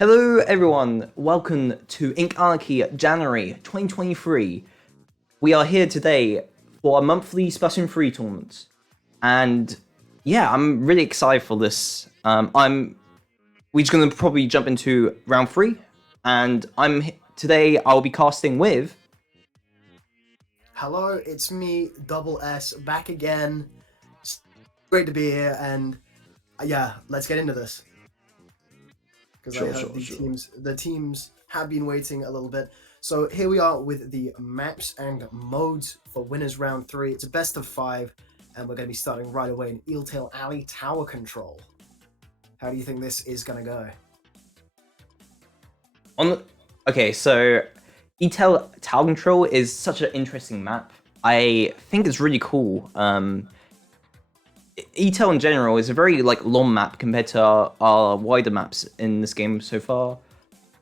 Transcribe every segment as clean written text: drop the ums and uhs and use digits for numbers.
Hello everyone, welcome to Ink Anarchy January 2023. We are here today for a monthly Splatoon 3 tournament. And yeah, I'm really excited for this. We're just going to probably jump into round 3. And today I'll be casting with... Hello, it's me, Double S, back again. It's great to be here, and yeah, let's get into this. Because the teams have been waiting a little bit. So here we are with the maps and modes for winners round 3. It's a best of 5, and we're going to be starting right away in Eeltail Alley Tower Control. How do you think this is going to go? Okay, so Eeltail Tower Control is such an interesting map. I think it's really cool. Eeltail in general is a very long map compared to our wider maps in this game so far.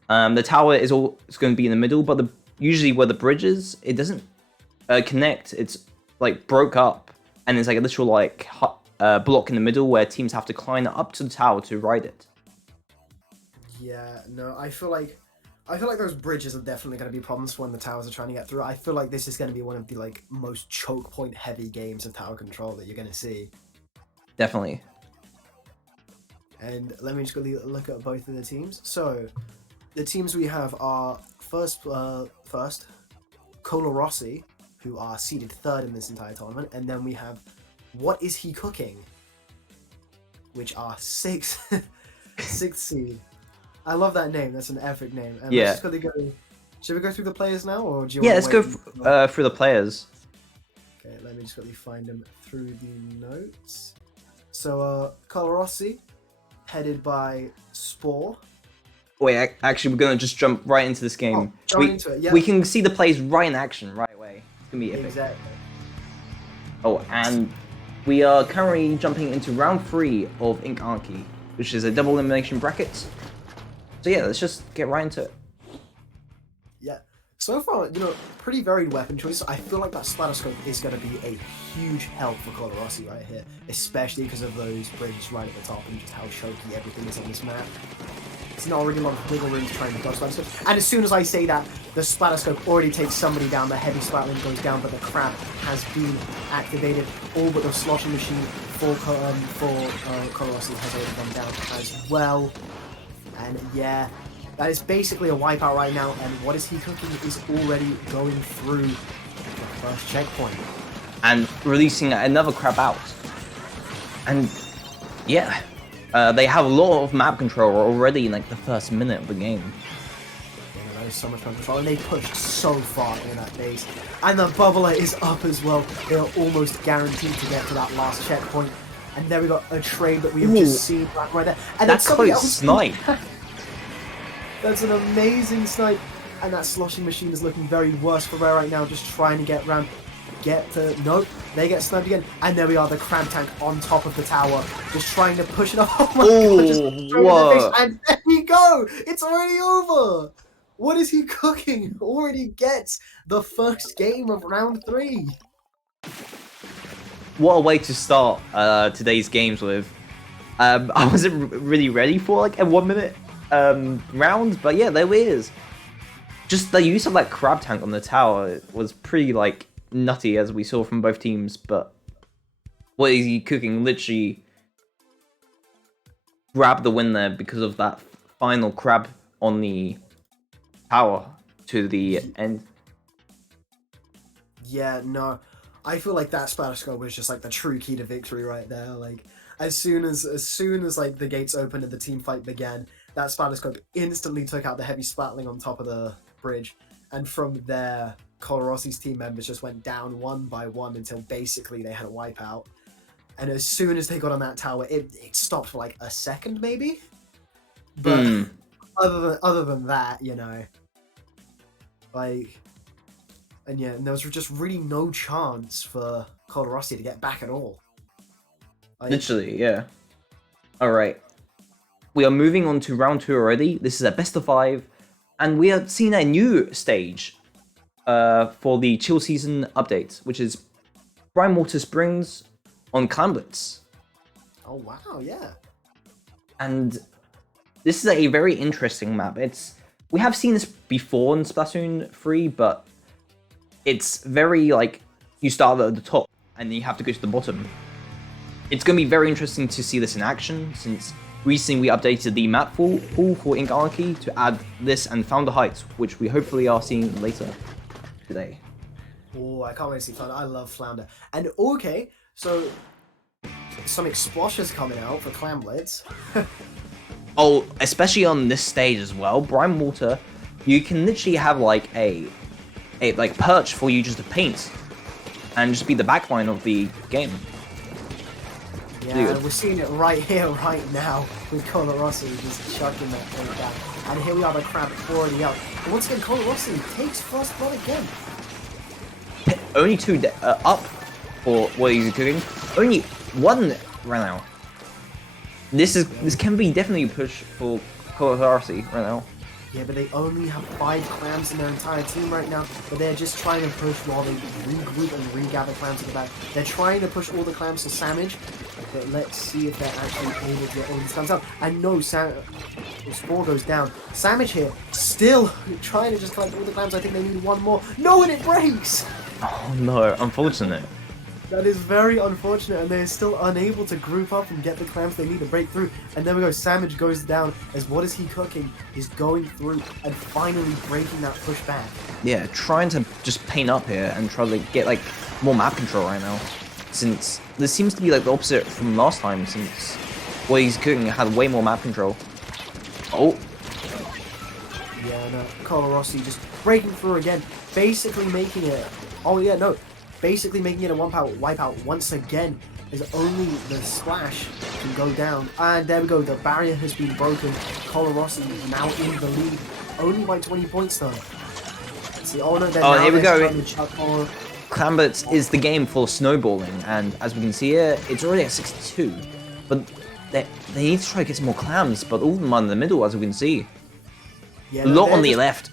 The tower is going to be in the middle, but usually where the bridge is, it doesn't connect. It's broke up, and there's a literal block in the middle where teams have to climb up to the tower to ride it. Yeah, no, I feel like those bridges are definitely going to be problems when the towers are trying to get through. I feel like this is going to be one of the most choke point heavy games of tower control that you're going to see. Definitely. And let me just quickly look at both of the teams. So, the teams we have are first Couleurs, who are seeded 3rd in this entire tournament, and then we have What Is He Cooking, which are 6th seed. I love that name. That's an epic name. And yeah. Let's just go. Should we go through the players now, or do you? Yeah, let's go through the players. Okay, let me just quickly find them through the notes. So, Couleurs, headed by Spore. Wait, actually, we're gonna just jump right into this game. Into it, yeah. We can see the plays right in action right away. It's gonna be epic. Exactly. Oh, and we are currently jumping into round 3 of Ink Anarchy, which is a double elimination bracket. So yeah, let's just get right into it. Yeah. So far, pretty varied weapon choice. I feel like that Splat is going to be a huge help for Couleurs right here, especially because of those bridges right at the top and just how choky everything is on this map. It's not really a lot of wiggle room to try and dodge Splat. And as soon as I say that, the Splat already takes somebody down, the heavy Splatling goes down, but the crab has been activated. All but the sloshing machine for Couleurs has already gone down as well. And yeah, that is basically a wipeout right now, and What Is He Cooking is already going through the first checkpoint. And releasing another crab out. And yeah, they have a lot of map control already in the first minute of the game. Yeah, that is so much map control, and they pushed so far in that base. And the bubbler is up as well. They are almost guaranteed to get to that last checkpoint. And there we got a trade that we have just seen right there. And that's close snipe. That's an amazing snipe. And that sloshing machine is looking very worse for Rare right now, just trying to get around. Nope, they get sniped again. And there we are, the crab tank on top of the tower, just trying to push it off. Oh my god, just whoa. And there we go! It's already over! What Is He Cooking? Already gets the first game of round 3. What a way to start today's games with. I wasn't really ready for a 1 minute round, but yeah, there it is. Just the use of that crab tank on the tower was pretty nutty, as we saw from both teams. But What Is He Cooking literally grabbed the win there because of that final crab on the tower to the end. Yeah, no, I feel like that Splatterscope was just the true key to victory right there. As soon as the gates opened and the team fight began, that Splatterscope instantly took out the heavy Splatling on top of the bridge, and from there, Couleurs' team members just went down one by one until basically they had a wipeout. And as soon as they got on that tower, it stopped for a second maybe. But other than that, and yeah, and there was just really no chance for Couleurs to get back at all. Literally, yeah. Alright. We are moving on to round 2 already. This is a best of 5. And we have seen a new stage for the chill season update, which is Brine Water Springs on Clamblitz. Oh wow, yeah. And this is a very interesting map. We have seen this before in Splatoon 3, but it's very like you start at the top and then you have to go to the bottom. It's going to be very interesting to see this in action, since recently we updated the map pool for Ink Anarchy to add this and Founder Heights, which we hopefully are seeing later today. Oh, I can't wait to see Flounder. I love Flounder. And okay, so some Explosions coming out for Clamblitz. Oh, especially on this stage as well, Brine Water, you can literally have like a like perch for you just to paint and just be the backline of the game. Yeah, we're seeing it right here, right now, with Couleurs just chucking that thing down. And here we are, the crab already out. And once again, Couleurs takes first blood again. Only two up for what he's cooking. Only one ran out. This can be definitely a push for Couleurs right now. Yeah, but they only have 5 clams in their entire team right now, but they're just trying to push while they regroup and regather clams to the back. They're trying to push all the clams to Samage, but let's see if they're actually able to get all these clams out. And no, Spore goes down. Samage here, still trying to just collect all the clams. I think they need one more. No, and it breaks! Oh no, unfortunate. That is very unfortunate, and they're still unable to group up and get the clams they need to break through. And there we go, Samage goes down as What Is He Cooking is going through and finally breaking that push back. Yeah, trying to just paint up here and try to get like more map control right now. Since this seems to be like the opposite from last time, since What He's Cooking had way more map control. Oh. Yeah, no, Couleurs just breaking through again, basically making it... Oh yeah, no. Basically making it a one-power wipeout once again, as only the splash can go down. And there we go, the barrier has been broken. Couleurs now in the lead, only by 20 points though. See, oh no, here we go. Oh. Clamblitz is the game for snowballing, and as we can see here, it's already at 62. But they need to try to get some more clams, but all of them are in the middle, as we can see. Yeah, a lot on the left.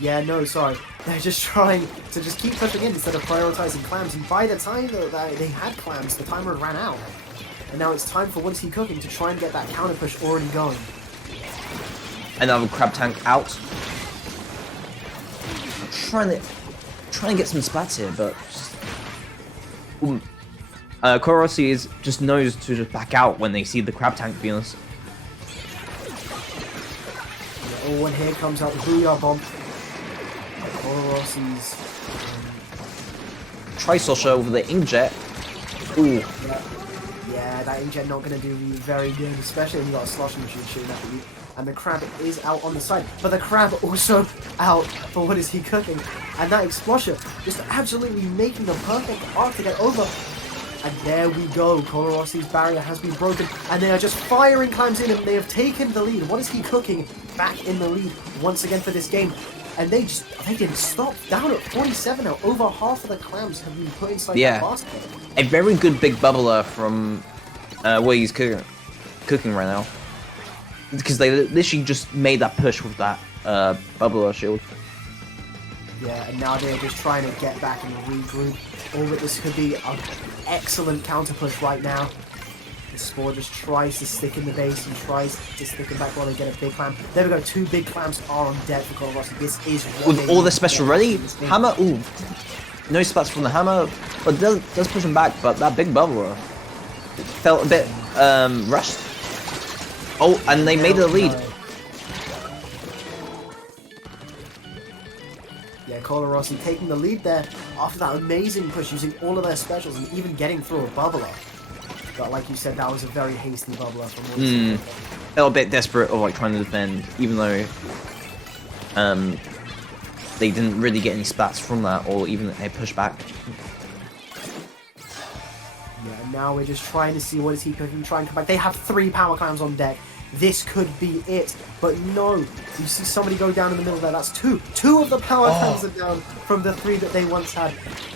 Yeah, no, sorry. They're just trying to just keep pushing in instead of prioritizing clams. And by the time that they had clams, the timer ran out. And now it's time for What Is He Cooking to try and get that counter push already going. Another crab tank out. Trying to get some splats here, but Couleurs just knows to just back out when they see the crab tank, to be honest. Oh, and here comes out the Booyah Bomb. Couleurs' Tri-Sosher over the Inkjet. Ooh. Yeah, that Inkjet not going to do very good, especially when you got a sloshing machine shooting at you. And the crab is out on the side, but the crab also out for What Is He Cooking. And that Explosion just absolutely making the perfect arc to get over. And there we go, Couleurs' barrier has been broken, and they are just firing clams in, and they have taken the lead. What Is He Cooking back in the lead once again for this game. And they didn't stop. Down at 47 now, over half of the clams have been put inside that basket. A very good big bubbler from What He's Cooking right now. Because they literally just made that push with that bubbler shield. Yeah, and now they're just trying to get back and regroup. Oh, but this could be an excellent counter push right now. The Spore just tries to stick in the base and tries to stick them back while they get a big clam. There we go, 2 big clams are on deck for Couleurs. This is what with all the special ready. Hammer, ooh. No splats from the hammer, but does push him back, but that big bubbler felt a bit rushed. Oh, and they made the lead. Yeah, Couleurs taking the lead there after that amazing push, using all of their specials and even getting through a bubbler. But like you said, that was a very hasty bubbler from a little bit desperate of like trying to defend, even though they didn't really get any splats from that, or even a pushback. Yeah, and now we're just trying to see What Is He Cooking, try and come back. They have 3 power clams on deck. This could be it, but no. You see somebody go down in the middle there. That's 2. 2 of the power clams are down from the 3 that they once had,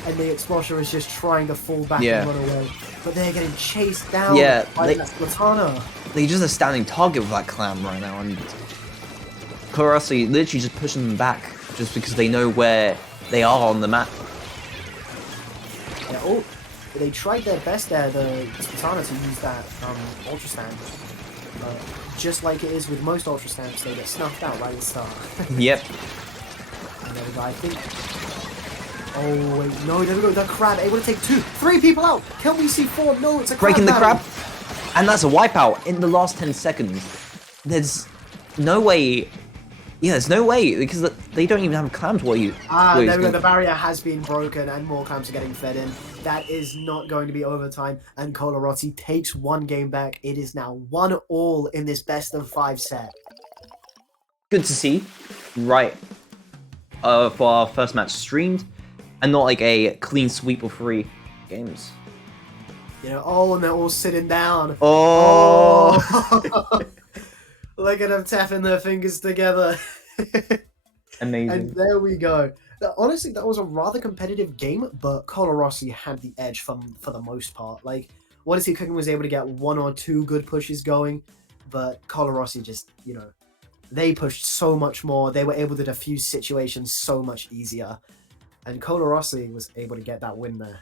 and the Explosion is just trying to fall back and run away. But they're getting chased down by that Splatana. They're just a standing target with that clam right now, and Couleurs literally just pushing them back just because they know where they are on the map. Yeah, oh, they tried their best there, the Katana, to use that Ultra Stand. Just like it is with most Ultra Stamps, they get snuffed out right at the start. Yep. And there we go, I think... Oh, wait, no, there we go, the crab able to take 2, 3 people out! Can we see 4? No, it's a crab Breaking the battle. crab, and that's a wipeout in the last 10 seconds. There's no way... Yeah, there's no way, because they don't even have clams while you... There we go, the barrier has been broken and more clams are getting fed in. That is not going to be overtime, and Couleurs takes 1 game back. It is now 1-1 in this best of 5 set. Good to see, right, for our first match streamed, and not like a clean sweep of 3 games. You know, oh, and they're all sitting down. Oh! Look at them tapping their fingers together. Amazing. And there we go. Honestly, that was a rather competitive game, but Couleurs had the edge for the most part. Like, What Is He Cooking was able to get 1 or 2 good pushes going, but Couleurs just, you know, they pushed so much more. They were able to diffuse situations so much easier. And Couleurs was able to get that win there.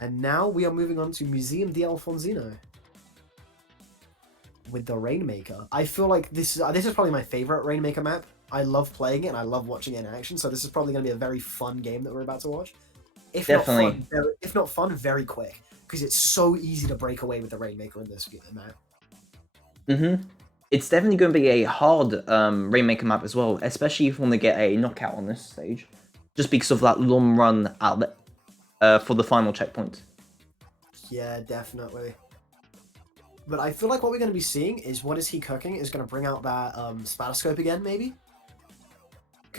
And now we are moving on to Museum di Alfonsino with the Rainmaker. I feel like this is probably my favorite Rainmaker map. I love playing it and I love watching it in action, so this is probably going to be a very fun game that we're about to watch. If not fun, very quick, because it's so easy to break away with the Rainmaker in this map. Mm-hmm. It's definitely going to be a hard Rainmaker map as well, especially if you want to get a knockout on this stage, just because of that long run outlet for the final checkpoint. Yeah, definitely. But I feel like what we're going to be seeing is What Is He Cooking is going to bring out that Splatoscope again, maybe?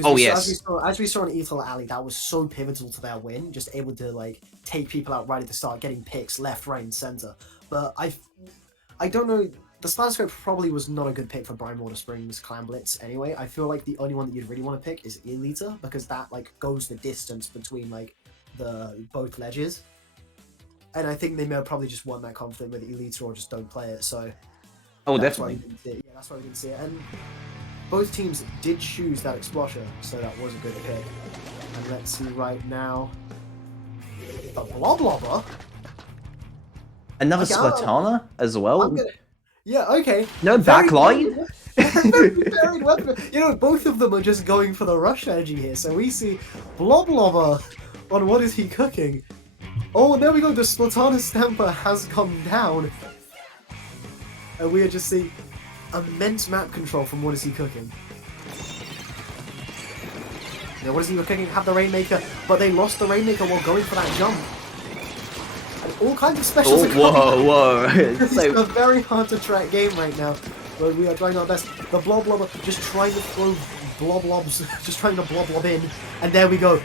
Oh, yes. As we saw in Etal Alley, that was so pivotal to their win, just able to like take people out right at the start, getting picks left, right, and center. But I don't know. The Splatoscope probably was not a good pick for Brine Water Springs Clan Blitz anyway. I feel like the only one that you'd really want to pick is Elita, because that like goes the distance between like both ledges. And I think they may have probably just won that confident with Elita or just don't play it. So Definitely. That's why we didn't see it. And both teams did choose that Explosion, so that was a good pick. And let's see right now. The Bloblobber. Another Splatana as well? Yeah, okay. No backline? Very weapon. You know, both of them are just going for the rush strategy here. So we see Bloblobber on What Is He Cooking. Oh, and there we go. The Splatana Stamper has come down. And we are just seeing immense map control from What Is He Cooking. You know, What Is He Cooking have the Rainmaker, but they lost the Rainmaker while going for that jump. And all kinds of specials are coming. Whoa. It's a very hard to track game right now, but we are trying our best. The Bloblobber just trying to throw Bloblobs, just trying to Blob in, and there we go.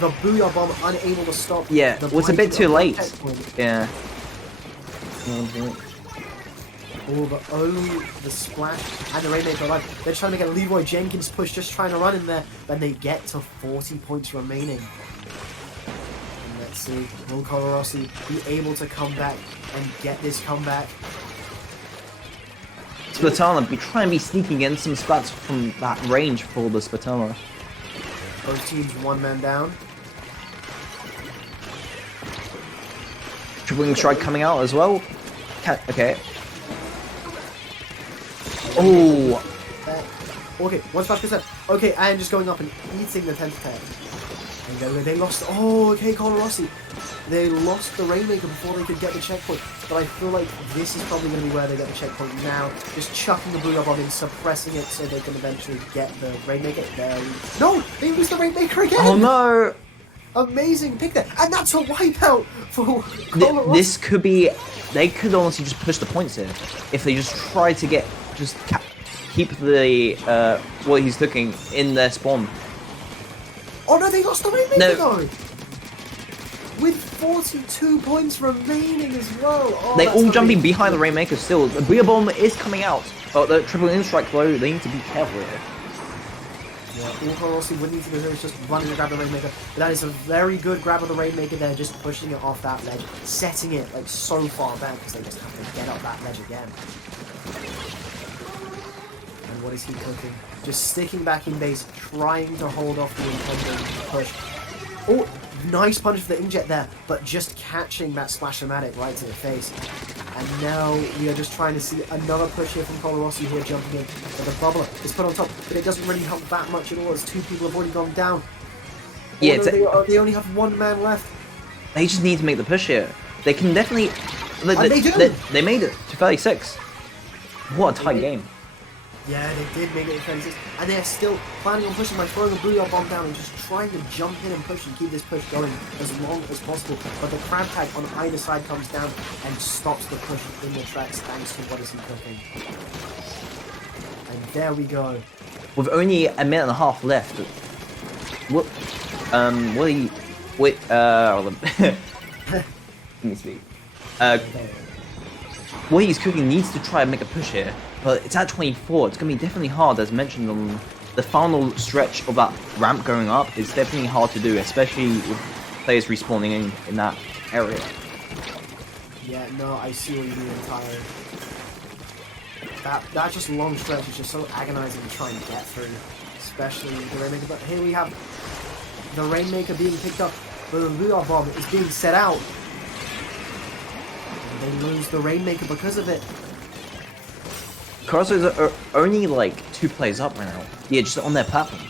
The Booyah Bomb unable to stop. Yeah, it was a bit too late. Yeah. Oh, but only the Splash and the Rainmaker alive. They're trying to get a Leroy Jenkins push, just trying to run in there, but they get to 40 points remaining. And let's see, will Couleurs be able to come back and get this comeback? Splatana be trying to be sneaking in some splats from that range for the Splatana. Both teams 1 man down. Tripling strike coming out as well. Okay. Oh. Okay, 1 Okay, and just going up and eating the 10th tag. And they lost. Oh, okay, Couleurs. They lost the Rainmaker before they could get the checkpoint. But I feel like this is probably going to be where they get the checkpoint now. Just chucking the Booyah Bomb in, suppressing it so they can eventually get the Rainmaker. No! They lose the Rainmaker again! Oh no! Amazing pick there. And that's a wipeout for Couleurs. This could be... They could honestly just push the points here. If they just try to get... Just keep the... what he's looking in their spawn. Oh no, they lost the Rainmaker though! With 42 points remaining as well. Oh, they all jumping behind the Rainmaker still. The Booyah Bomb is coming out. But the triple in strike though, they need to be careful here. Yeah, all Couleurs would need to do here is just running to grab the Rainmaker. But that is a very good grab of the Rainmaker there, just pushing it off that ledge, setting it like so far back because they just have to get up that ledge again. And And what is he cooking? Just sticking back in base, trying to hold off the impending push. Oh, nice punish for the inkjet there, but just catching that Splash-O-Matic right to the face. And now we are just trying to see another push here from couleurs here jumping in. But the bubbler is put on top, but it doesn't really help that much at all as 2 people have already gone down. Yeah, they only have 1 man left. They just need to make the push here. They can definitely... They do! They made it to 36. What a tight game. Yeah, they did make it to 36. And they're still planning on pushing by throwing a Booyah bomb down and just trying to jump in and push and keep this push going as long as possible. But the crab tag on either side comes down and stops the push in the tracks thanks to what is he cooking. And there we go. With only a minute and a half left. What? What are you... Wait, let me speak. What he's cooking needs to try and make a push here, but it's at 24. It's going to be definitely hard, as mentioned on the final stretch of that ramp going up. It's definitely hard to do, especially with players respawning in that area. Yeah, no, I see what you mean entirely. That just long stretch is just so agonizing to try and get through, especially the Rainmaker. But here we have the Rainmaker being picked up, but the Booyah bomb is being set out. They lose the Rainmaker because of it. Crossers are only like 2 plays up right now. Yeah, just on their platform.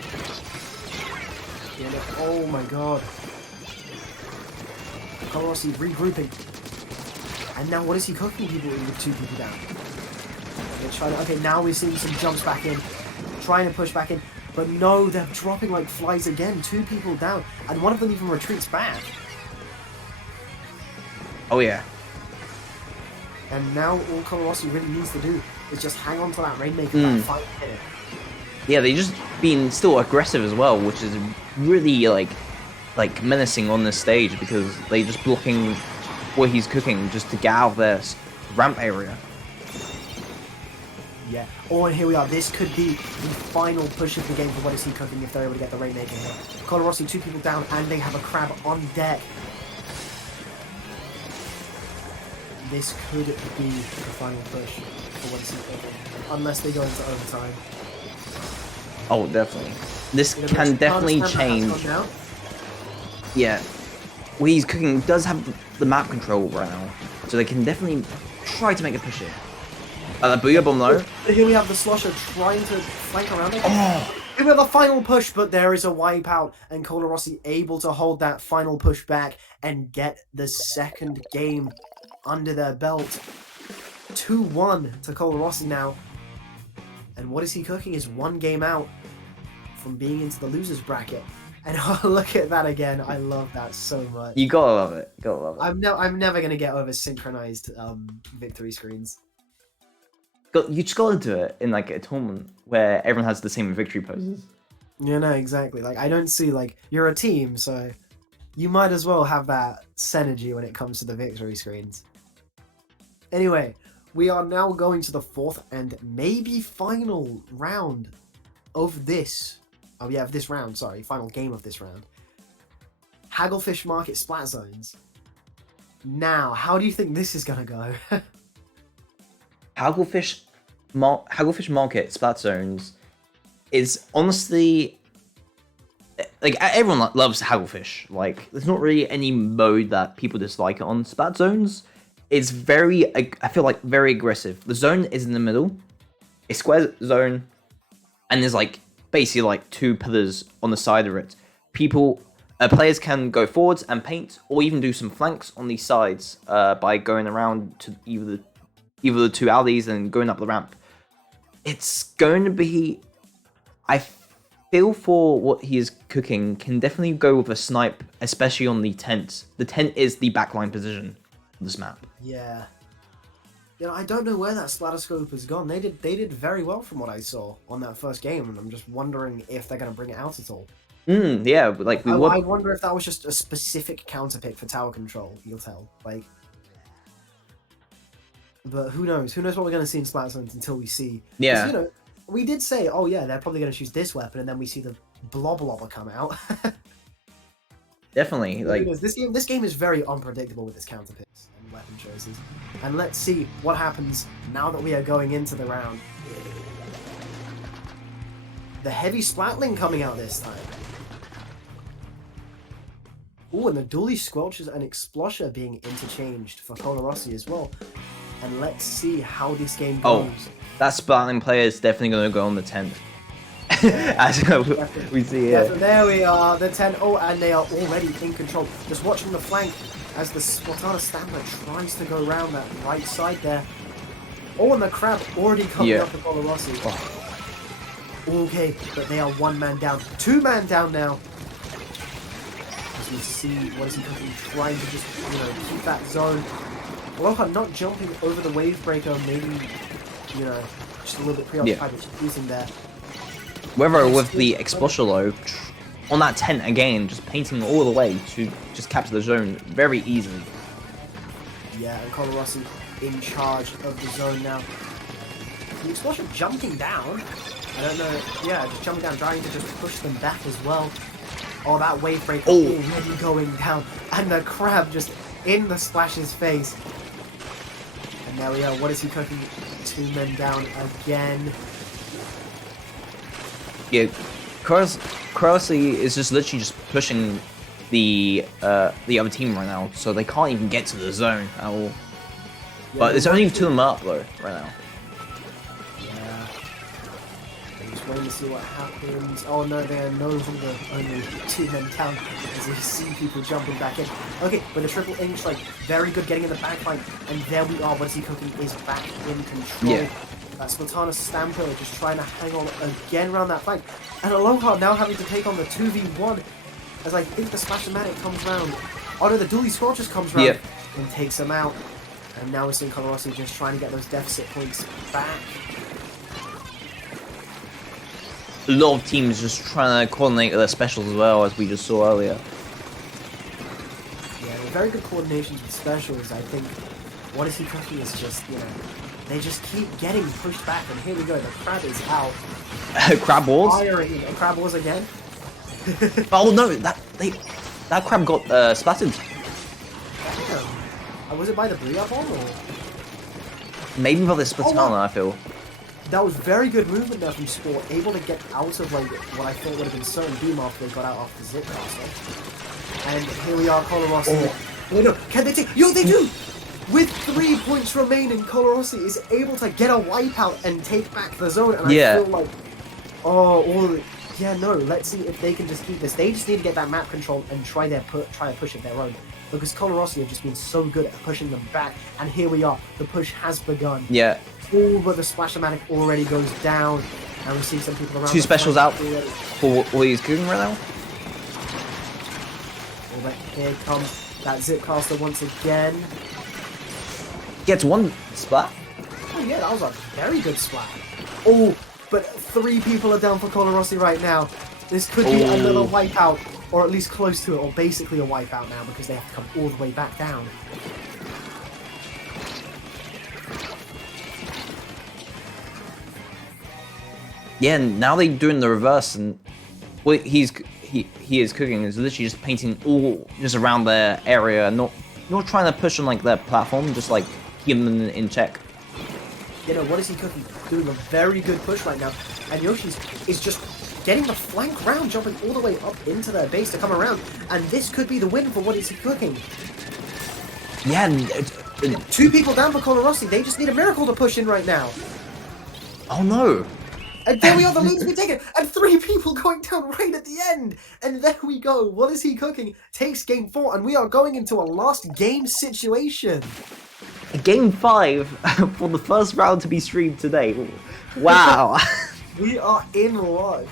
Yeah, oh my god. couleurs regrouping. And now what is he cooking people with 2 people down? Okay, now we're seeing some jumps back in. Trying to push back in. But no, they're dropping like flies again. 2 people down. And one of them even retreats back. Oh yeah. And now all couleurs really needs to do is just hang on to that Rainmaker that 5 minute. Yeah, they just been still aggressive as well, which is really like menacing on this stage because they just blocking what he's cooking just to get out of their ramp area. Yeah. Oh, and here we are. This could be the final push of the game for what is he cooking if they're able to get the Rainmaker here. couleurs 2 people down and they have a crab on deck. This could be the final push for what is he cooking, unless they go into overtime. Oh, definitely. This can definitely change. Yeah. What he's cooking does have the map control right now, so they can definitely try to make a push here. The Booyah bomb though. Here we have the Slosher trying to flank around it. Oh! Here we have the final push, but there is a wipeout, and couleurs able to hold that final push back and get the second game under their belt. 2-1 to couleurs now. And what is he cooking is 1 game out from being into the losers bracket. And oh, look at that again. I love that so much. You gotta love it. Gotta love it. I'm never gonna get over synchronized victory screens. You just gotta do it in like a tournament where everyone has the same victory poses. Yeah, no, exactly. Like I don't see like you're a team, so you might as well have that synergy when it comes to the victory screens. Anyway, we are now going to the 4th and maybe final round of this. Oh yeah, of this round, sorry. Final game of this round. Hagglefish Market Splat Zones. Now, how do you think this is gonna go? Hagglefish Market Splat Zones is honestly... Like, everyone loves Hagglefish. Like, there's not really any mode that people dislike it on. Splat Zones is very, I feel like, very aggressive. The zone is in the middle. A square zone. And there's, like, basically, like, 2 pillars on the side of it. Players can go forwards and paint, or even do some flanks on these sides by going around to either the 2 alleys and going up the ramp. It's going to be... I feel for what he is cooking can definitely go with a snipe, especially on the tent. The tent is the backline position of this map. Yeah. You know, I don't know where that splatterscope has gone. They did very well from what I saw on that first game, and I'm just wondering if they're going to bring it out at all. Yeah, like I wonder if that was just a specific counter pick for tower control. You'll tell, like. But who knows? Who knows what we're going to see in Splat Zones until we see? Yeah. You know, we did say, oh yeah, they're probably going to choose this weapon, and then we see the Bloblobber come out. Definitely, like this game is very unpredictable with its counter picks and weapon choices. And let's see what happens now that we are going into the round. the heavy splatling coming out this time. Oh, and the Dually Squelches and Explosher being interchanged for Colarossi as well. And let's see how this game goes. Oh, that Splatling player is definitely going to go on the 10th. As we see here. There we are, the 10. Oh, and they are already in control. Just watching the flank as the Spartana Stamina tries to go around that right side there. Oh, and the Crab already coming up to Colarossi. Oh. Okay, but they are 1 man down. 2 man down now. As we see, what is he cooking? Trying to just, keep that zone. Roja not jumping over the wave breaker, maybe, just a little bit preoccupied with using there. Whether with the Explosion though, on that tent again, just painting all the way to just capture the zone very easily. Yeah, and Colarossi in charge of the zone now. The Explosion jumping down. I don't know, just jumping down, trying to just push them back as well. Oh, that wave breaker already going down. And the Crab just in the Splash's face. And there we are, what is he cooking? 2 men down again. Yeah, Krokaz is just literally just pushing the other team right now, so they can't even get to the zone at all. Yeah, but there's only 2 of them up though right now. Yeah. I'm just waiting to see what happens. Oh no, they are no longer only 2 men down as we see people jumping back in. Okay, with a triple inch, like very good getting in the backline, and there we are. What is he cooking? Is back in control. Yeah. Splatana Stamper just trying to hang on again around that flank. And Aloha now having to take on the 2v1 as I think the Splash-O-Matic comes round. Oh no, the Dually Squelches comes round and takes him out. And now we're seeing Colarossi just trying to get those deficit points back. A lot of teams just trying to coordinate their specials as well, as we just saw earlier. Yeah, very good coordinations with specials. I think what is he cooking is just, they just keep getting pushed back, and here we go. The Crab is out. Crab Wars? Firing. Crab Wars again. Oh no, that Crab got splattered. Damn. Was it by the Bria bomb or? Maybe by the Splatana, I feel. That was very good movement there from Sport, able to get out of like what I thought would have been certain beam after they got out after Zip Caster. And here we are, Colarossi. Oh no, can they take? Yo, they do! With 3 points remaining, Colarossi is able to get a wipeout and take back the zone. And I feel like, let's see if they can just keep this. They just need to get that map control and try to push it their own. Because Colarossi have just been so good at pushing them back. And here we are. The push has begun. Yeah. Oh, but the Splash-O-Matic already goes down. And we see some people around. 2 specials out for what he's cooking right now. Oh, but here comes that Zipcaster once again. Gets 1 splat. Oh yeah, that was a very good splat. Oh, but 3 people are down for Colarossi right now. This could be another wipeout, or at least close to it, or basically a wipeout now because they have to come all the way back down. Yeah, and now they're doing the reverse, and what he is cooking is literally just painting all just around their area, not trying to push on like their platform, just like keep them in check. What is he cooking? Doing a very good push right now, and Yoshi's is just getting the flank round, jumping all the way up into their base to come around, and this could be the win for what is he cooking. Yeah, 2 people down for Colarossi. They just need a miracle to push in right now. Oh no. And there we are, the lead's been taken, and 3 people going down right at the end. And there we go. What is he cooking? Takes game 4, and we are going into a last game situation. Game 5 for the first round to be streamed today. Wow. We are in luck.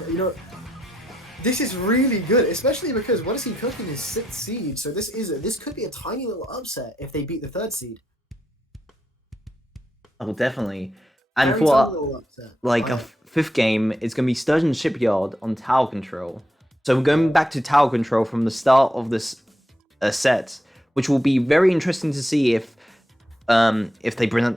This is really good, especially because what is he cooking is 6th seed. So this could be a tiny little upset if they beat the 3rd seed. Oh, definitely. And for like a 5th game, it's going to be Sturgeon Shipyard on tower control. So we're going back to tower control from the start of this set, which will be very interesting to see if they bring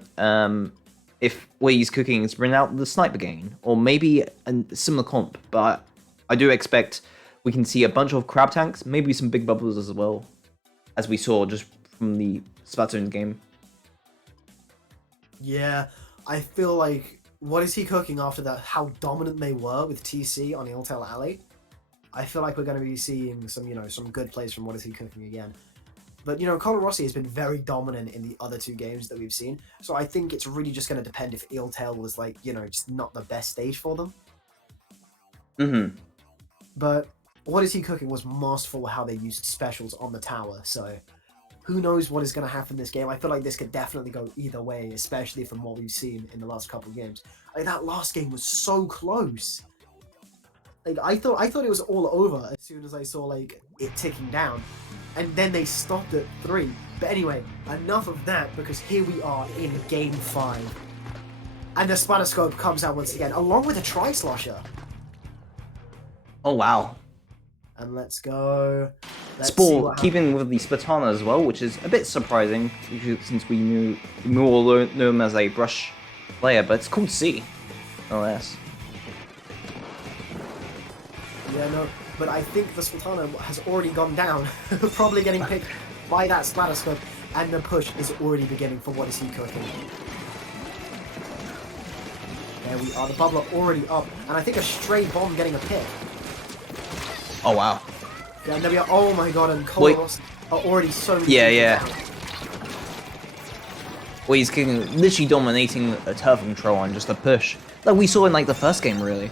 if what he's cooking is bring out the sniper game, or maybe a similar comp. But I do expect we can see a bunch of crab tanks, maybe some big bubbles as well, as we saw just from the Splatoon game. Yeah, I feel like what is he cooking after that? How dominant they were with TC on Iltel Alley. I feel like we're going to be seeing some, some good plays from what is he cooking again. But, Colarossi has been very dominant in the other two games that we've seen. So I think it's really just going to depend if Iltel was, like, just not the best stage for them. Mm-hmm. But what is he cooking was masterful how they used specials on the tower. So who knows what is going to happen this game. I feel like this could definitely go either way, especially from what we've seen in the last couple of games. Like, that last game was so close. Like, I thought it was all over as soon as I saw, like, it ticking down. And then they stopped at 3. But anyway, enough of that, because here we are in Game 5. And the Splatoscope comes out once again, along with a Tri-Slosher. Oh, wow. And let's go. Sport keeping with the Splatana as well, which is a bit surprising, since we all know him as a brush player, but it's cool to see, nonetheless. Yeah, no, but I think the Splatana has already gone down, probably getting picked by that Splatoscope, and the push is already beginning for what is he cooking. There we are, the bubbler already up, and I think a stray bomb getting a pick. Oh, wow. Yeah, and there we are, oh my god, and couleurs are already so... Yeah. Well, he's literally dominating a turf control on just a push. Like we saw in, like, the first game, really.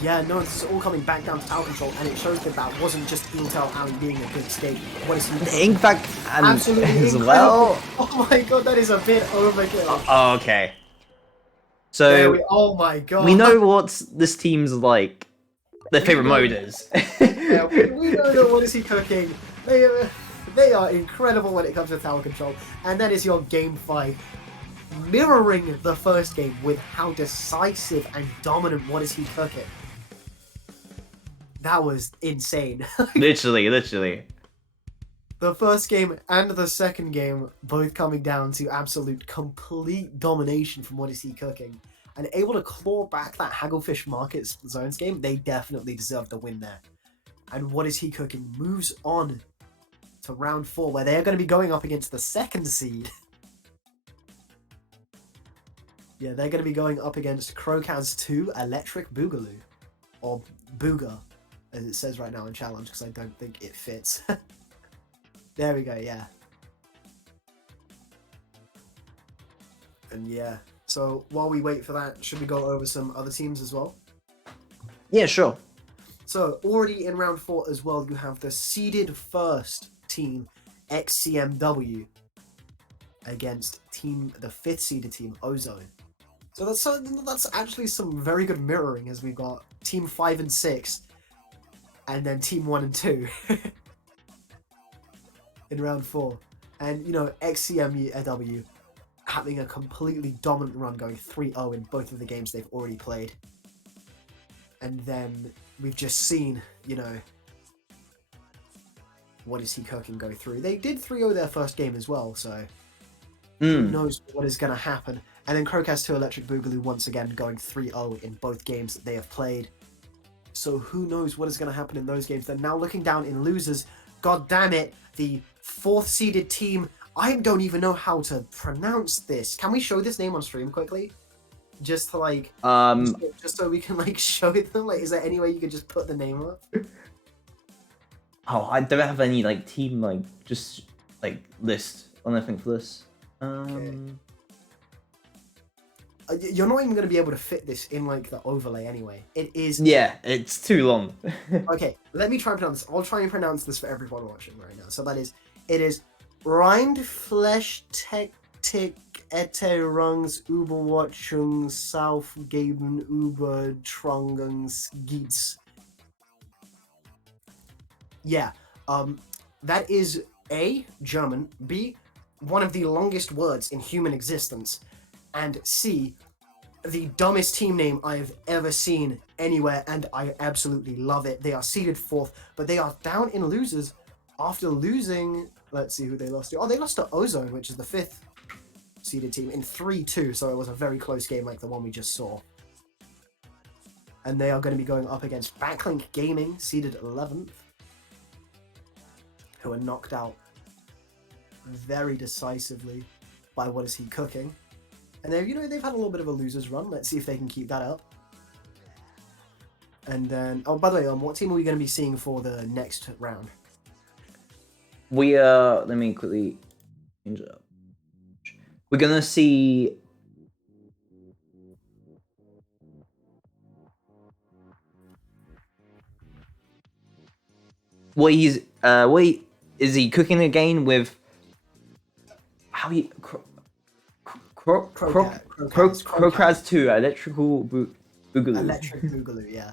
Yeah, no, this is all coming back down to tower control, and it shows that that wasn't just Iltel Alley being a good state. What is he doing? The ink back absolutely as incredible. well. Oh my god, that is a bit overkill. Oh, okay. So, oh my god. We know what this team's, like, their favorite mode is. Yeah, we know what is he cooking. They are incredible when it comes to tower control, and that is your Game 5. Mirroring the first game with how decisive and dominant what is he cooking. That was insane. Literally. The first game and the second game both coming down to absolute complete domination from what is he cooking. And able to claw back that Hagglefish Market Zones game, they definitely deserve the win there. And what is he cooking moves on to round 4, where they're going to be going up against the second seed. Yeah, they're going to be going up against Krokaz 2 Electric Boogaloo. Or Booga, as it says right now in challenge, because I don't think it fits. There we go, yeah. And yeah, so while we wait for that, should we go over some other teams as well? Yeah, sure. So, already in round 4 as well, you have the seeded first team, xcmw, against the 5th seeded team, Ozone. So that's actually some very good mirroring, as we've got Team 5 and 6, and then Team 1 and 2 in round 4. And, xcmw having a completely dominant run, going 3-0 in both of the games they've already played. And then we've just seen, what is he cooking go through. They did 3-0 their first game as well, so who knows what is going to happen. And then Krokaz 2 Electric Boogaloo once again going 3-0 in both games that they have played. So who knows what is going to happen in those games. They're now looking down in losers. God damn it, the 4th seeded team. I don't even know how to pronounce this. Can we show this name on stream quickly? Just to just so we can show them. Like, is there any way you could just put the name up? Oh, I don't have any team list on anything for this. Okay. You're not even going to be able to fit this in the overlay anyway. It is. Yeah, it's too long. Okay, let me try and pronounce this. I'll try and pronounce this for everyone watching right now. So it is Rindfleisch Tektik Rungs Überwatchung Saufgeben Übertrangens Geets. Yeah, that is A, German, B, one of the longest words in human existence, and C, the dumbest team name I've ever seen anywhere, and I absolutely love it. They are seeded 4th, but they are down in losers after losing, let's see who they lost to. Oh, they lost to Ozone, which is the 5th seeded team, in 3-2, so it was a very close game like the one we just saw. And they are going to be going up against Backlink Gaming, seeded 11th, who are knocked out very decisively by what is he cooking. And they've had a little bit of a loser's run. Let's see if they can keep that up. And then, oh, by the way, what team are we going to be seeing for the next round? We let me quickly change it up. We're gonna see. Wait, is he cooking again with? How he Krokaz 2 electrical boogaloo. Electric boogaloo, yeah.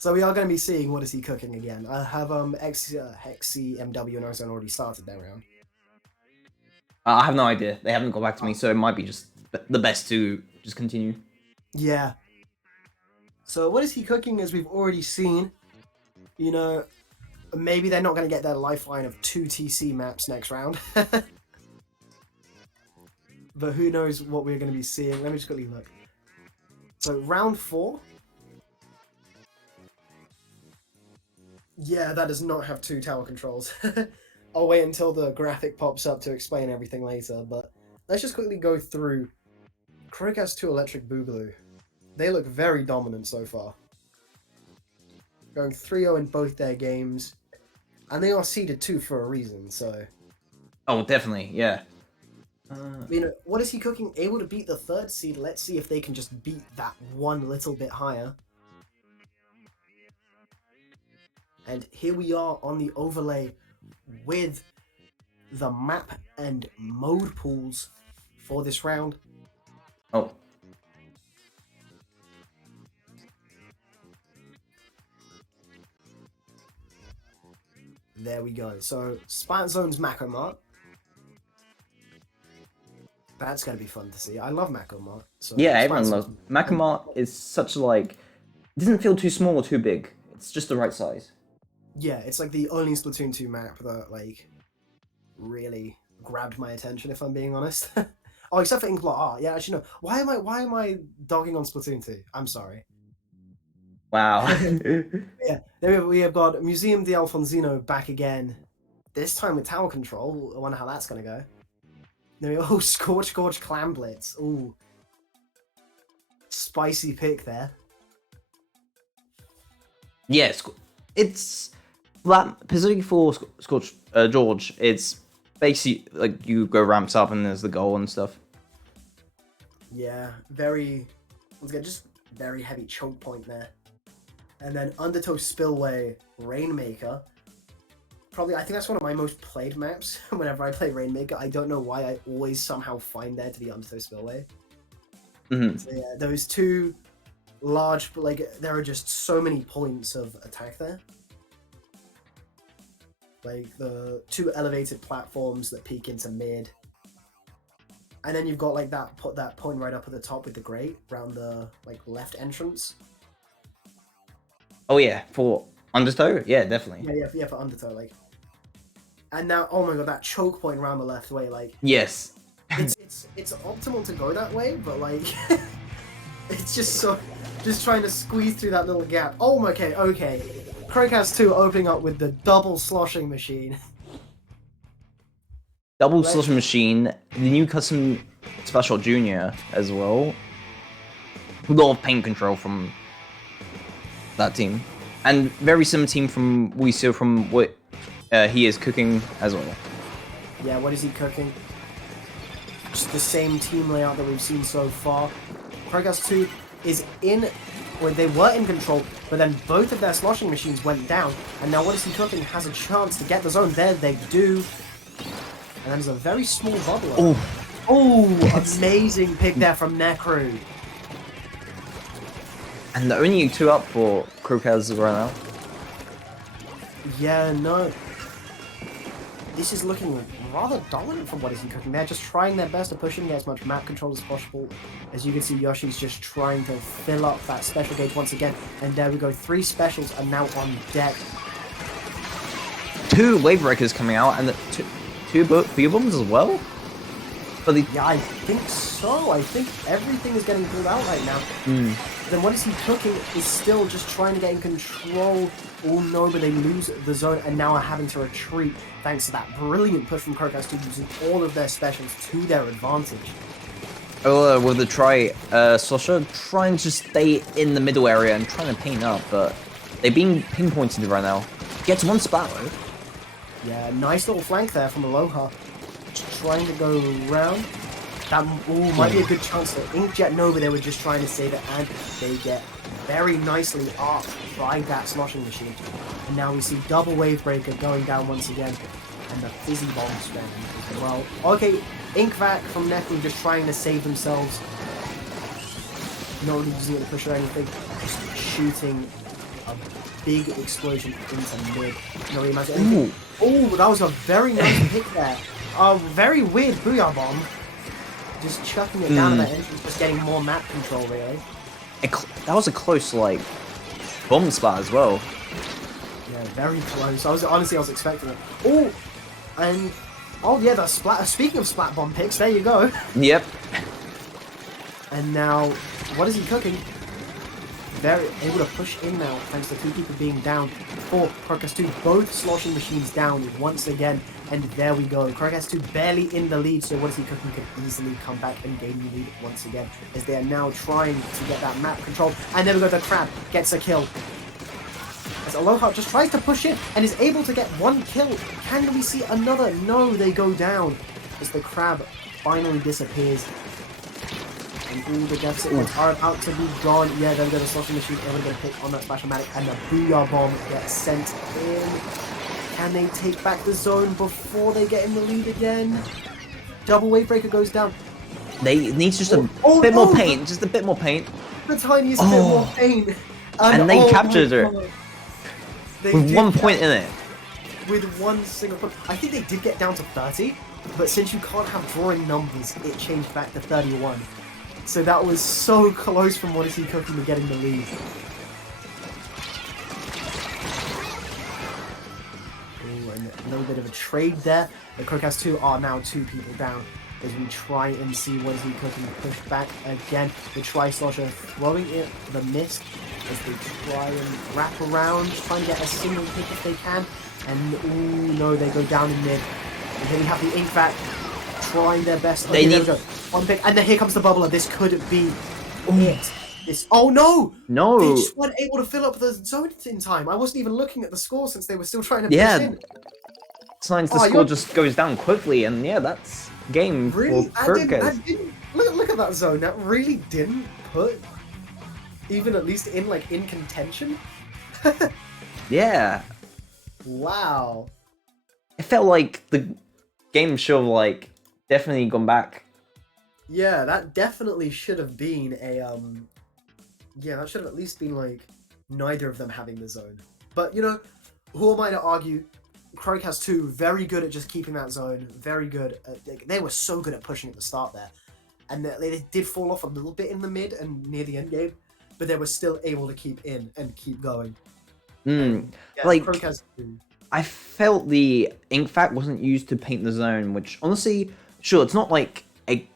So we are going to be seeing what is he cooking again. I have xcmw and Ozone already started their round. I have no idea. They haven't got back to me, so it might be just the best to just continue. Yeah. So what is he cooking? As we've already seen, you know, maybe they're not going to get their lifeline of 2 TC maps next round. But who knows what we're going to be seeing. Let me just quickly look. So round 4. Yeah, that does not have 2 tower controls. I'll wait until the graphic pops up to explain everything later, but let's just quickly go through Krokaz 2 Electric Boogaloo. They look very dominant so far. Going 3-0 in both their games. And they are seeded 2 for a reason, so... Oh, definitely, yeah. What is he cooking? Able to beat the 3rd seed. Let's see if they can just beat that one little bit higher. And here we are on the overlay with the map and mode pools for this round. Oh. There we go. So, Splat Zone's Mako Mart. That's going to be fun to see. I love Mako Mart. So Yeah, everyone loves Mako Mart. Is such like... It doesn't feel too small or too big. It's just the right size. Yeah, it's like the only Splatoon 2 map that, like, really grabbed my attention, if I'm being honest. Oh, except for Inkblot Art. Yeah, actually, no. Why am I dogging on Splatoon 2? I'm sorry. Wow. Yeah, there we have got Museum de Alfonsino back again. This time with tower control. I wonder how that's going to go. There we go. Oh, Scorch Gorge Clam Blitz. Ooh. Spicy pick there. Yes, it's... Specifically for Scorch George, it's basically like you go ramps up and there's the goal and stuff. Yeah, very... Let's get just very heavy choke point there. And then Undertow Spillway Rainmaker. Probably, I think that's one of my most played maps whenever I play Rainmaker. I don't know why I always somehow find there to be Undertow Spillway. Mm-hmm. So yeah, those 2 large, like, there are just so many points of attack there. Like, the 2 elevated platforms that peek into mid. And then you've got, like, that point right up at the top with the grate, around the, like, left entrance. Oh yeah, for Undertow? Yeah, definitely. Yeah, for Undertow, like. And now, oh my god, that choke point around the left way, like. Yes. It's optimal to go that way, but, like, it's just trying to squeeze through that little gap. Oh, okay. Krokaz 2 opening up with the double sloshing machine. Double sloshing machine, the new custom Special Junior as well. A lot of paint control from that team. And very similar team from we saw from what he is cooking as well. Yeah, what is he cooking? Just the same team layout that we've seen so far. Krokaz 2 is in... Well, they were in control, but then both of their sloshing machines went down. And now what is he cooking? Has a chance to get the zone. There they do. And there's a very small bubbler. Oh, amazing pick there from Necro. And they're only 2 up for Krokaz right now. Yeah, no. This is looking rather dominant from what is he cooking. They're just trying their best to push in, get as much map control as possible. As you can see, Yoshi's just trying to fill up that special gauge once again. And there we go. 3 specials are now on deck. 2 wave breakers coming out, and 2 bee bombs as well. But yeah, I think so. I think everything is getting pulled out right now. Then what is he cooking is still just trying to get in control. Oh no, but they lose the zone and now are having to retreat thanks to that brilliant push from Krokaz 2 using all of their specials to their advantage. With the try, Sasha trying to stay in the middle area and trying to paint up, but they're being pinpointed right now. Gets one spot though. Yeah, nice little flank there from Aloha. Just trying to go round. That might be a good chance for Inkjet Nova. They were just trying to save it, and they get very nicely off by that sloshing machine. And now we see double wave breaker going down once again, and the fizzy bomb spam as well. Okay, Inkvac from Neckley just trying to save themselves. Not really using it to push or anything, just shooting a big explosion into mid. Not really imagine anything. Oh, that was a very nice hit there. A very weird booyah bomb. Just chucking it down to that entrance, just getting more map control, really. That was a close, like, bomb spot as well. Yeah, very close. Honestly, I was expecting it. Oh, and yeah, that's Splat. Speaking of Splat bomb picks, there you go. Yep. And now, what is he cooking? Very able to push in now, thanks to two people being down. For Krokaz 2, both sloshing machines down once again. And there we go. Krokaz 2 barely in the lead, so what is he cooking could easily come back and gain the lead once again. As they are now trying to get that map control. And there we go, the Crab gets a kill. As Aloha just tries to push in and is able to get one kill. Can we see another? No, they go down. As the Crab finally disappears. And all the deficit ones are about to be gone. Yeah, then the sloshing machine able to get a pick on that Splash-O-Matic, and the Booyah Bomb gets sent in. Can they take back the zone before they get in the lead again? Double wave breaker goes down. They need just a bit more paint, just a bit more paint. The tiniest bit more paint. And they captured her. With 1 point in it. With one single point. I think they did get down to 30, but since you can't have drawing numbers, it changed back to 31. So that was so close from what is he cooking to getting the lead. Ooh, and a little bit of a trade there. The Krokaz 2 are now 2 people down as we try and see what is he cooking to push back again. The Tri-Slosher throwing it the mist as they try and wrap around, trying to get a single pick if they can. And ooh, no, they go down in mid. And then we have the Inkvac trying their best. They need one pick, and then here comes the bubbler. This could be it. Oh no! No! They just weren't able to fill up the zone in time. I wasn't even looking at the score since they were still trying to push in. Sometimes the score just goes down quickly, and yeah, that's game really? for Krokaz. Look at that zone. That really didn't put even at least in contention. Yeah. Wow. It felt like the game should have definitely gone back. Yeah, that definitely should have been a yeah, that should have at least been neither of them having the zone. But you know, who am I to argue? Krokaz 2 very good at just keeping that zone. Very good. They were so good at pushing at the start there, and they did fall off a little bit in the mid and near the end game, but they were still able to keep in and keep going. Yeah, Krokaz 2. I felt the Inkvac wasn't used to paint the zone, which honestly, sure, it's not like it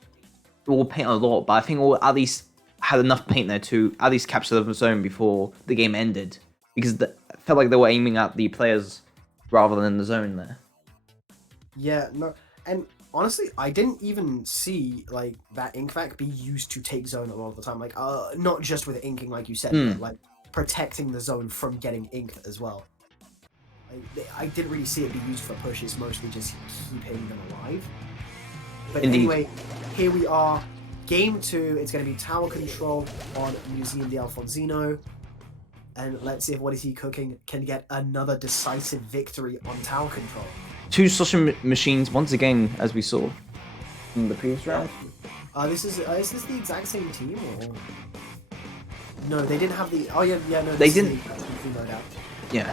will paint a lot, but I think we'll at least had enough paint there to at least capture the zone before the game ended, because it felt like they were aiming at the players rather than the zone there. Yeah, no, and honestly, I didn't even see that Inkvac be used to take zone a lot of the time. Not just with inking, like you said, but protecting the zone from getting inked as well. I didn't really see it be used for pushes, mostly just keeping them alive. But Indeed. Anyway, here we are. Game 2, it's going to be tower control on Museum de Alfonsino. And let's see if What Is He Cooking can get another decisive victory on tower control. 2 social machines, once again, as we saw in the previous round. Is this the exact same team, or...? No, they didn't have the... Oh, yeah, no, they didn't. No doubt. Yeah.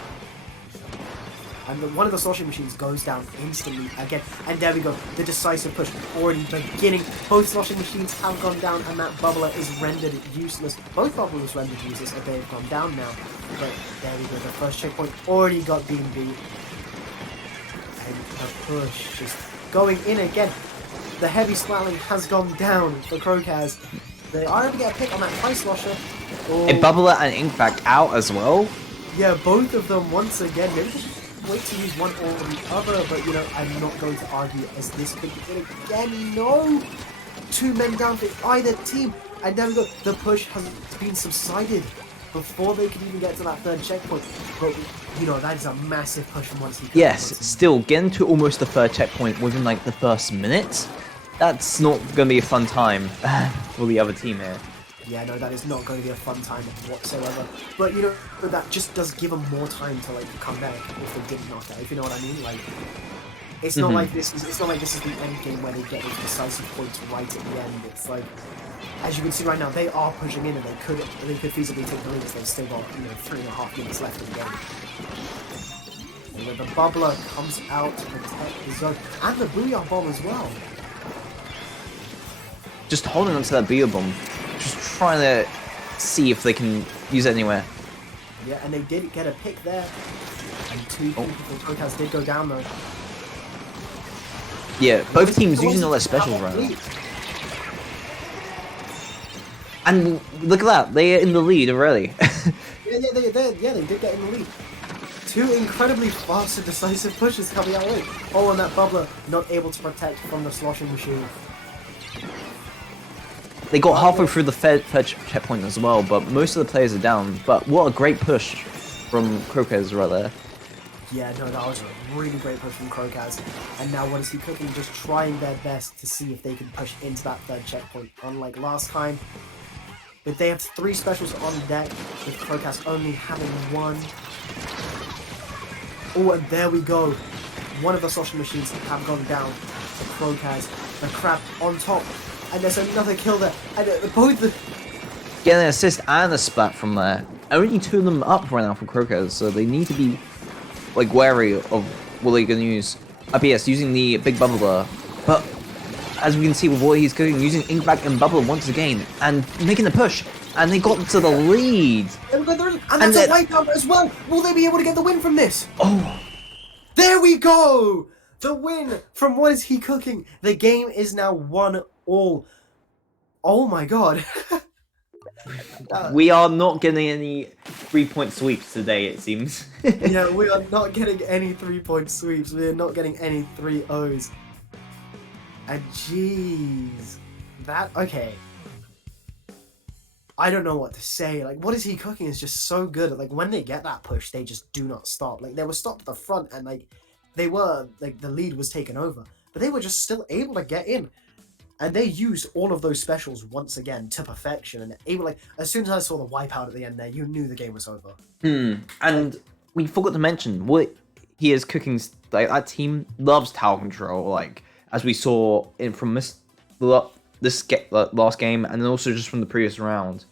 And one of the sloshing machines goes down instantly again. And there we go. The decisive push already beginning. Both sloshing machines have gone down, and that bubbler is rendered useless. Both bubblers rendered useless, and they've gone down now. But there we go. The first checkpoint already got beat. And the push just going in again. The heavy splatling has gone down for Krokaz. They are able to get a pick on that high slosher. A bubbler and Inkvac out as well. Yeah, both of them once again. Maybe they should wait to use one or the other, but you know, I'm not going to argue as this could be it again. No! 2 men down for either team. And there we go. The push has been subsided before they can even get to that 3rd checkpoint. But, you know, that is a massive push from once he comes. Yes, still, getting to almost the 3rd checkpoint within, like, the first minute, that's not going to be a fun time for the other team here. Yeah, no, that is not going to be a fun time whatsoever. But, you know, that just does give them more time to, like, come back if they didn't knock out, if you know what I mean? Like, it's not like this is, it's not like this is the end game where they get those decisive points right at the end. It's like, as you can see right now, they are pushing in and they could feasibly take the lead because they've still got, you know, 3.5 minutes left in the game. And when the bubbler comes out to protect the zone, and the booyah bomb as well. Just holding onto that booyah bomb, just trying to see if they can use it anywhere. Yeah, and they did get a pick there. And 2 people from Krokaz did go down though. Yeah, both teams using all their specials right now. And look at that, they are in the lead already. Yeah, they did get in the lead. 2 incredibly fast and decisive pushes coming out with. Oh, and that bubbler not able to protect from the sloshing machine. They got halfway through the third checkpoint as well, but most of the players are down. But what a great push from Krokaz right there. Yeah, no, that was a really great push from Krokaz. And now what is he cooking? Just trying their best to see if they can push into that 3rd checkpoint. Unlike last time, but they have 3 specials on deck, with Krokaz only having 1. Oh, and there we go. One of the sloshing machines have gone down to Krokaz. The crab on top. And there's another kill there. And both the... Getting an assist and a splat from there. Only 2 of them up right now for Krokaz, so they need to be like wary of what they're going to use. yes, using the big bubbler. But as we can see with what he's cooking, using ink bag and bubbler once again, and making the push. And they got to the lead. And that's a wipeout as well. Will they be able to get the win from this? Oh. There we go. The win from what is he cooking. The game is now 1-all. Oh my god. We are not getting any 3-point sweeps today, it seems. Yeah, we are not getting any 3-point sweeps. We are not getting any 3-0s. And jeez. Okay. I don't know what to say. Like, what is he cooking is just so good. Like, when they get that push, they just do not stop. Like, they were stopped at the front and, like, they were, like, the lead was taken over. But they were just still able to get in. And they used all of those specials once again to perfection. And able, like, as soon as I saw the wipeout at the end there, you knew the game was over. And we forgot to mention, what he is cooking, like, that team loves tower control, like, as we saw from this last game, and then also just from the previous round.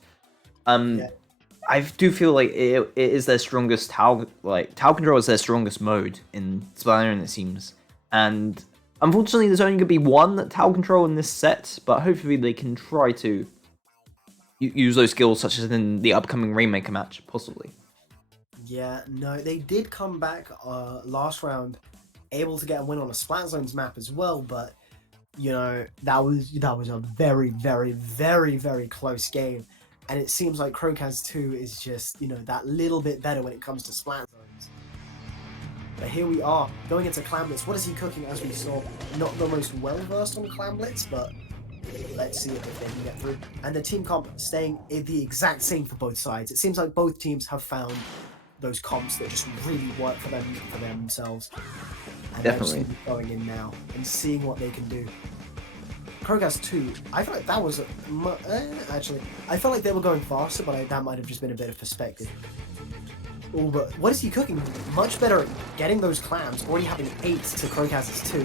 I do feel like it is their strongest tower control is their strongest mode in Splatoon, it seems. And unfortunately, there's only going to be 1 tower control in this set, but hopefully they can try to use those skills, such as in the upcoming Rainmaker match, possibly. Yeah, no, they did come back last round, able to get a win on a Splat Zones map as well, but you know, that was a very, very, very, very close game. And it seems like Krokaz 2 is just, you know, that little bit better when it comes to Splat Zones. But here we are, going into Clam Blitz. What is he cooking, as we saw? Not the most well-versed on Clam Blitz, but let's see if they can get through. And the team comp staying the exact same for both sides. It seems like both teams have found those comps that just really work for themselves. And definitely. They're just going in now and seeing what they can do. Krokaz 2, I feel like that was actually, I felt like they were going faster, but that might have just been a bit of perspective. Oh, but what is he cooking? Much better at getting those clams, already having 8 to Krokaz's 2.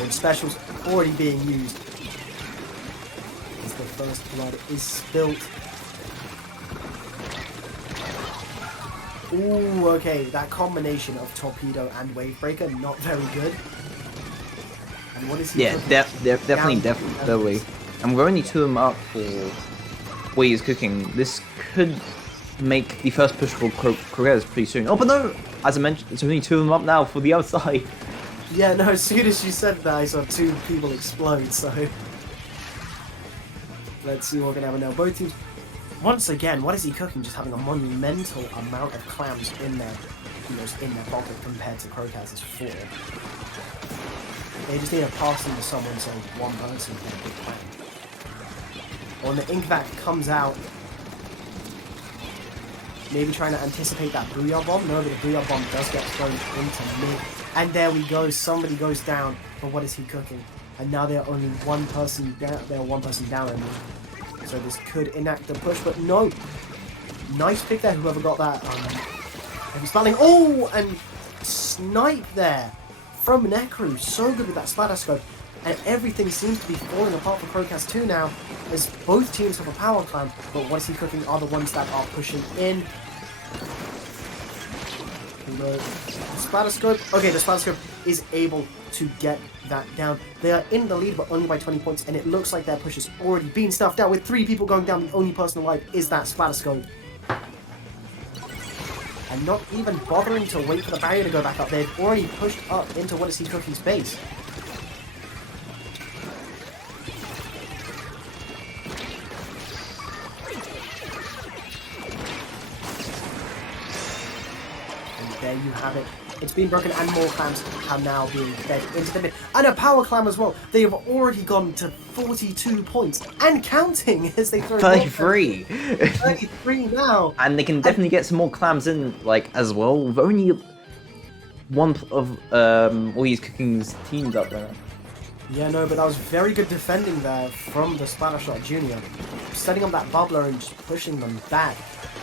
And specials already being used. As the first blood is spilt. Ooh, okay, that combination of torpedo and wavebreaker, not very good. And what is he cooking? Definitely. And we're only 2 of them up for what he's cooking. This could make the first push for Krokaz pretty soon. Oh, but no! As I mentioned, there's only 2 of them up now for the other side. Yeah, no, as soon as you said that, I saw 2 people explode, so... Let's see what we're going to have now. Both teams... Once again, what is he cooking? Just having a monumental amount of clams in there. in their pocket compared to Krokaz's 4. They just need to pass them to someone so one person can get a big plan. When the ink vac comes out, maybe trying to anticipate that Booyah Bomb. No, but the Booyah Bomb does get thrown into mid. And there we go, somebody goes down, but what is he cooking? And now they're only one person down, so this could enact the push, but no! Nice pick there, whoever got that, heavy spelling. Oh, and snipe there from Necru, so good with that splatter scope. And everything seems to be falling apart for Krokaz 2 now, as both teams have a power climb, but what is he cooking are the ones that are pushing in. The splatter scope, okay, the splatter scope is able to get that down. They are in the lead, but only by 20 points, and it looks like their push has already been stuffed out. With 3 people going down, the only person alive is that splatter scope. And not even bothering to wait for the barrier to go back up, they've already pushed up into what is he cooking's base. There you have it. It's been broken and more clams are now being fed into the mid. And a power clam as well. They have already gone to 42 points and counting as they throw 33. 33 now. And they can definitely get some more clams in, like, as well. With only one of Willie's Cooking's teamed up there. Yeah, no, but that was very good defending there from the Splattershot Junior. Setting up that bubbler and just pushing them back.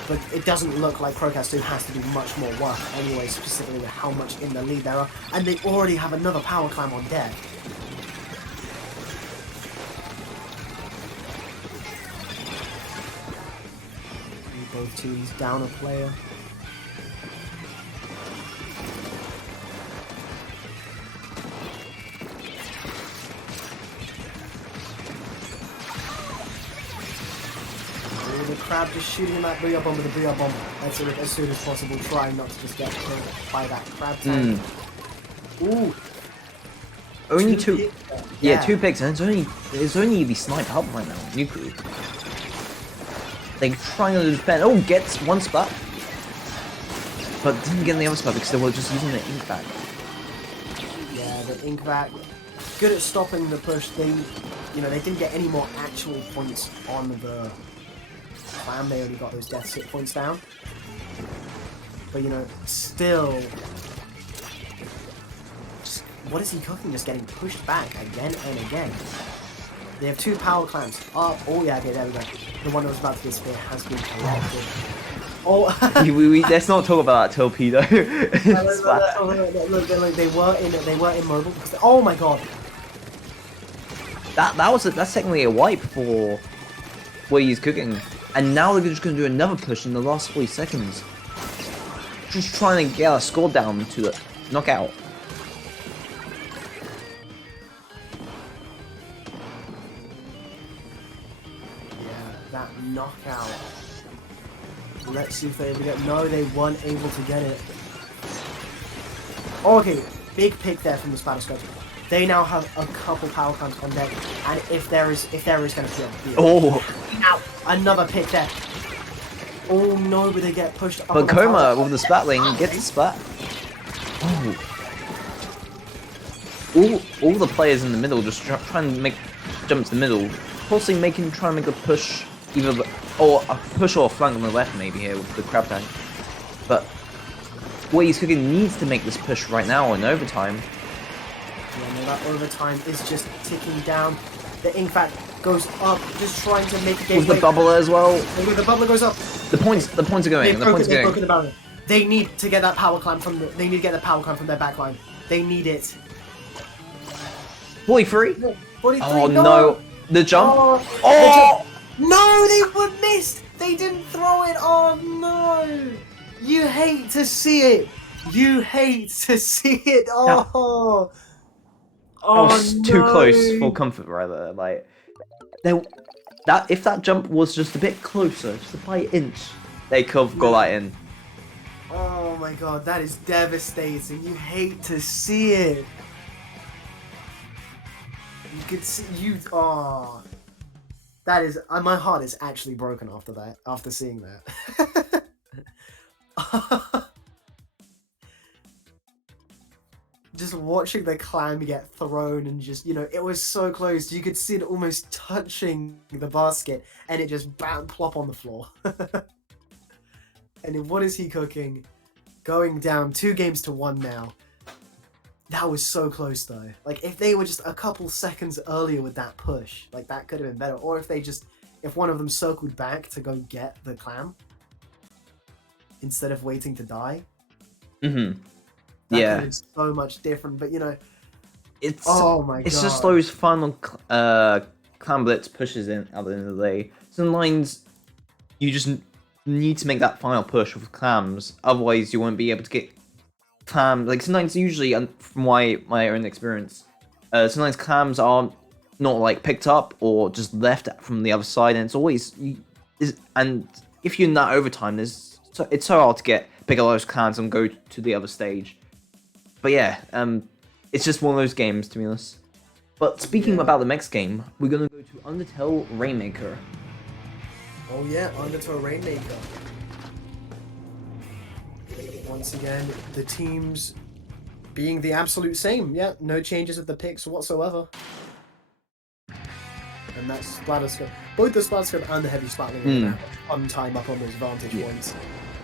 But it doesn't look like Krokaz 2 has to do much more work anyway, specifically with how much in the lead there are. And they already have another power climb on deck. Both teams down a player. The crab just shooting him at Booyah Bomb with a Booyah Bomb as soon as possible, trying not to just get killed by that crab tank. Ooh. Only two. Yeah, 2 picks, and it's only the snipe up right now. Nuku. They're trying to defend. Oh, gets one spot, but didn't get the other spot because they were just using the ink vac. Yeah, the ink vac, good at stopping the push. They didn't get any more actual points on the clam. They only got those death hit points down. But still, just, what is he cooking? Just getting pushed back again and again. They have 2 power clams. Oh yeah, okay, there we go. The one that was about to disappear has been collected. Oh, let's not talk about that torpedo. Look, they were immobile because oh my god. That's technically a wipe for where he's cooking. And now they're just going to do another push in the last 40 seconds. Just trying to get a score down to the knockout. Yeah, that knockout. Let's see if they ever get... No, they weren't able to get it. Oh, okay, big pick there from the Splatterscope. They now have a couple power clams on deck, and if there is going to be now another pick there. Oh no, but they get pushed up. But Coma with the spatling gets the splat. Oh, all the players in the middle just trying to make jump to the middle, possibly trying to make a push, either or a push or a flank on the left maybe here with the crab tank. But what he's cooking needs to make this push right now in overtime. Yeah, no, that overtime is just ticking down. The ink vac goes up, just trying to make a game. With the bubbler as well. The bubbler goes up. The points are going. They've broken the barrier. They need to get that power climb from their backline. They need it. 43. 43. Oh no. The jump. Oh! No, they were missed. They didn't throw it. Oh no. You hate to see it. Oh. Oh, no. Too close for comfort, rather. Like, if that jump was just a bit closer, just by an inch, they could have got that in. Oh my god, that is devastating. You hate to see it. You could see Oh, that is. My heart is actually broken after seeing that. just watching the clam get thrown and just, you know, it was so close. You could see it almost touching the basket and it just bam, plop on the floor. And what is he cooking? Going down 2-1 now. That was so close though. Like if they were just a couple seconds earlier with that push, like that could have been better. Or if one of them circled back to go get the clam instead of waiting to die. Mm-hmm. That Yeah. could have been so much different, but you know, It's it's just those final clam blitz pushes in at the end of the day. Sometimes you just need to make that final push with clams, otherwise you won't be able to get clam. Like sometimes, usually, from my own experience, sometimes clams are not like picked up or just left from the other side, and it's always and if you're in that overtime, it's so hard to pick up those clams and go to the other stage. But yeah, it's just one of those games, to be honest. But speaking about the next game, we're gonna go to Undertale Rainmaker. Oh yeah, Undertale Rainmaker. Once again, the teams being the absolute same. Yeah, no changes of the picks whatsoever. And that's Splatterscope. Both the Splatterscope and the Heavy Splatling on time up on those vantage points.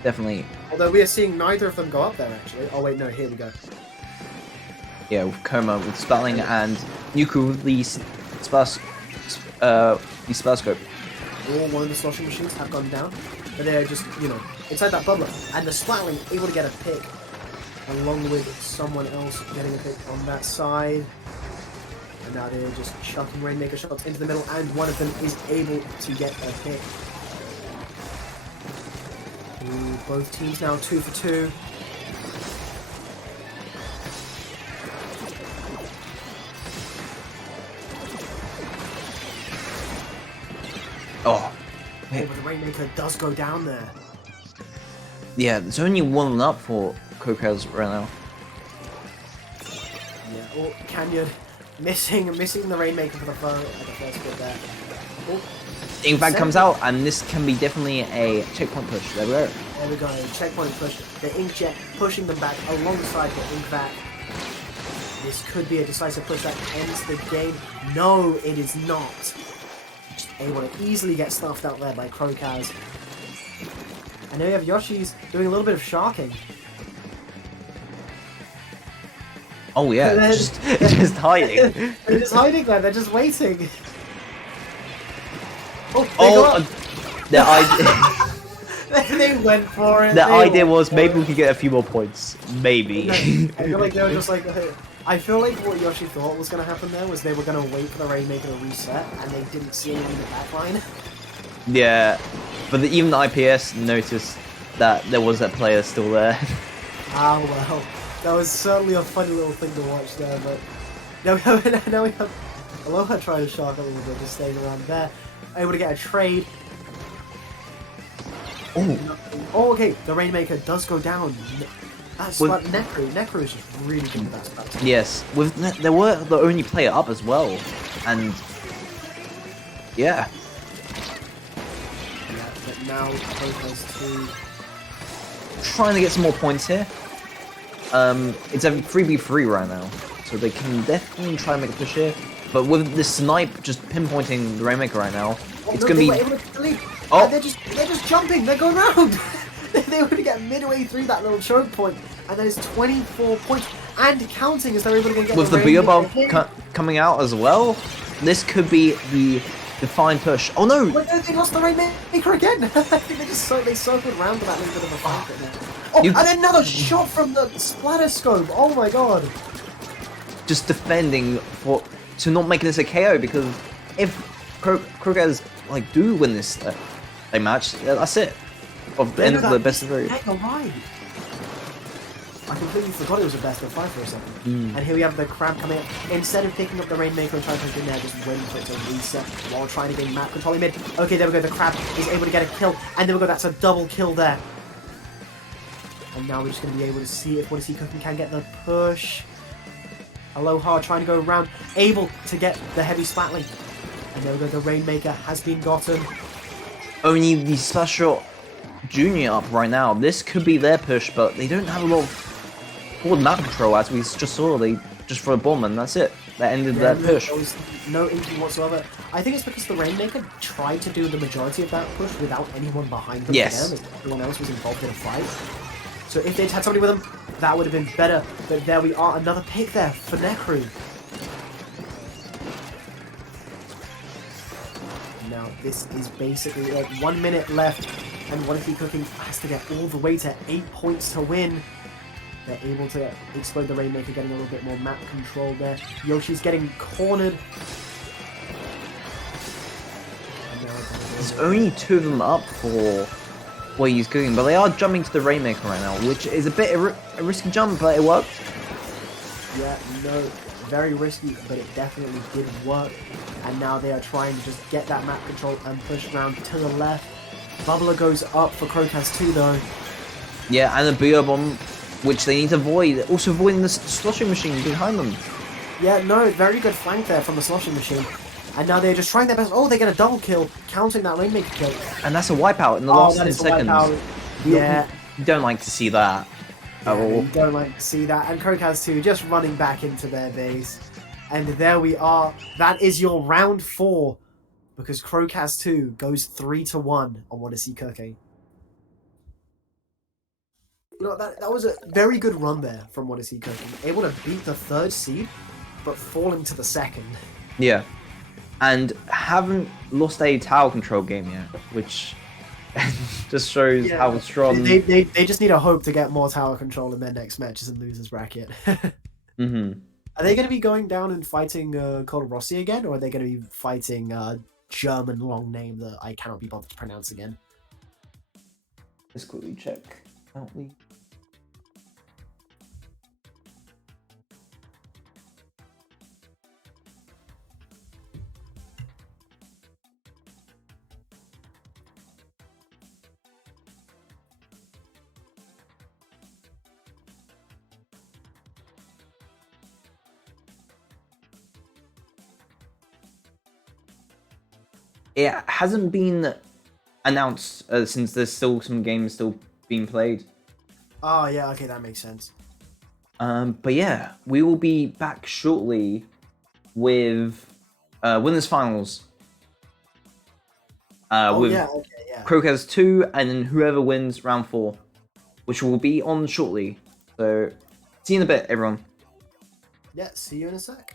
Definitely. Although we are seeing neither of them go up there, actually. Oh wait, no, here we go. Yeah, with Koma, with Splatling, and Nuku with the Splatterscope. All one of the sloshing machines have gone down. But they're just, you know, inside that bubbler. And the Splatling able to get a pick. Along with someone else getting a pick on that side. And now they're just chucking Rainmaker shots into the middle, and one of them is able to get a pick. Ooh, both teams now 2 for 2. Oh. Oh, but the Rainmaker does go down there. Yeah, there's only one up for Krokaz right now. Yeah, oh, Canyon missing the Rainmaker for the first bit there. Oh, Inkbag comes out, and this can be definitely a checkpoint push. There we go. there we go, checkpoint push. The Inkjet pushing them back alongside the Inkback. This could be a decisive push that ends the game. No, it is not. Just able to easily get stuffed out there by Krokaz. And now we have Yoshi's doing a little bit of sharking. Oh yeah, just hiding. They're just hiding there, they're just waiting. Oh, the idea. they went for it. The idea was maybe we could get a few more points. Maybe. I feel like they were just like. I feel like what Yoshi thought was going to happen there was they were going to wait for the Rainmaker to reset, and they didn't see anything in the backline. Yeah, but even the IPS noticed that there was that player still there. Ah well, that was certainly a funny little thing to watch there. But now we have Aloha trying to shark a little bit, just staying around there, able to get a trade. Oh, okay. The Rainmaker does go down. That's like Necro is just really good with that stuff. Yes, they were the only player up as well, and yeah. Yeah, but now Krokaz 2. Trying to get some more points here. It's a 3v3 right now, so they can definitely try and make a push here. But with the snipe just pinpointing the Rainmaker right now, it's gonna be. Oh, they're just jumping. They're going around. They were to get midway through that little choke point, and that is 24 points and counting as they're able to get with the Boogaloo bomb coming out as well. This could be the defined push. Oh no! Wait, they lost the Rainmaker again. I think they circled around for that little bit of a fight bit there. Oh, and another shot from the Splatterscope. Oh my god! Just defending to not making this a KO, because if Krokaz do win this match, that's it. Of the end of the best of 3. You're right. I completely forgot it was a best of 5 for a second. And here we have the crab coming in. Instead of picking up the Rainmaker and trying to push in there, just waiting for it to reset while trying to gain map control in mid. Okay, there we go. The crab is able to get a kill. And there we go. That's a double kill there. And now we're just going to be able to see if what is he cooking can get the push. Aloha trying to go around, able to get the heavy splatling. And there we go. The Rainmaker has been gotten. Only the Special Junior up right now. This could be their push, but they don't have a lot of forward map control, as we just saw. They just throw a bomb and that's it. That ended their push. There was no inking whatsoever. I think it's because the Rainmaker tried to do the majority of that push without anyone behind them. Yes. For them, as everyone else was involved in a fight. So if they'd had somebody with them, that would have been better. But there we are, another pick there for Necru. Now this is basically like 1 minute left, and What Is He Cooking has to get all the way to 8 points to win. They're able to explode the Rainmaker, getting a little bit more map control there. Yoshi's getting cornered. There's only 2 of them up for what he's cooking, but they are jumping to the Rainmaker right now, which is a bit a risky jump, but it worked. Yeah, no, very risky, but it definitely did work. And now they are trying to just get that map control and push around to the left. Bubbler goes up for Krokaz too, though. Yeah, and a Boogaloo bomb, which they need to avoid. Also avoiding the sloshing machine behind them. Yeah, no, very good flank there from the sloshing machine. And now they're just trying their best. Oh, they get a double kill, counting that Rainmaker kill. And that's a wipeout in the last 10 seconds. Yeah. You don't like to see that at all. You don't like to see that. And Krokaz 2 just running back into their base. And there we are. That is your round 4. Because Krokaz 2 goes 3-1 on What Is He Cooking. You know, that was a very good run there from What Is He Cooking. Able to beat the 3rd seed, but falling to the 2nd. Yeah. And haven't lost a tower control game yet, which just shows how strong... They just need a hope to get more tower control in their next matches and losers bracket. Mm-hmm. Are they going to be going down and fighting couleurs again, or are they going to be fighting German long name that I cannot be bothered to pronounce again? Let's quickly check. Can't we? It hasn't been announced since there's still some games still being played. Oh, yeah, okay, that makes sense. But yeah, we will be back shortly with winners finals. With Krokaz 2 and then whoever wins round 4, which will be on shortly. So see you in a bit, everyone. Yeah, see you in a sec.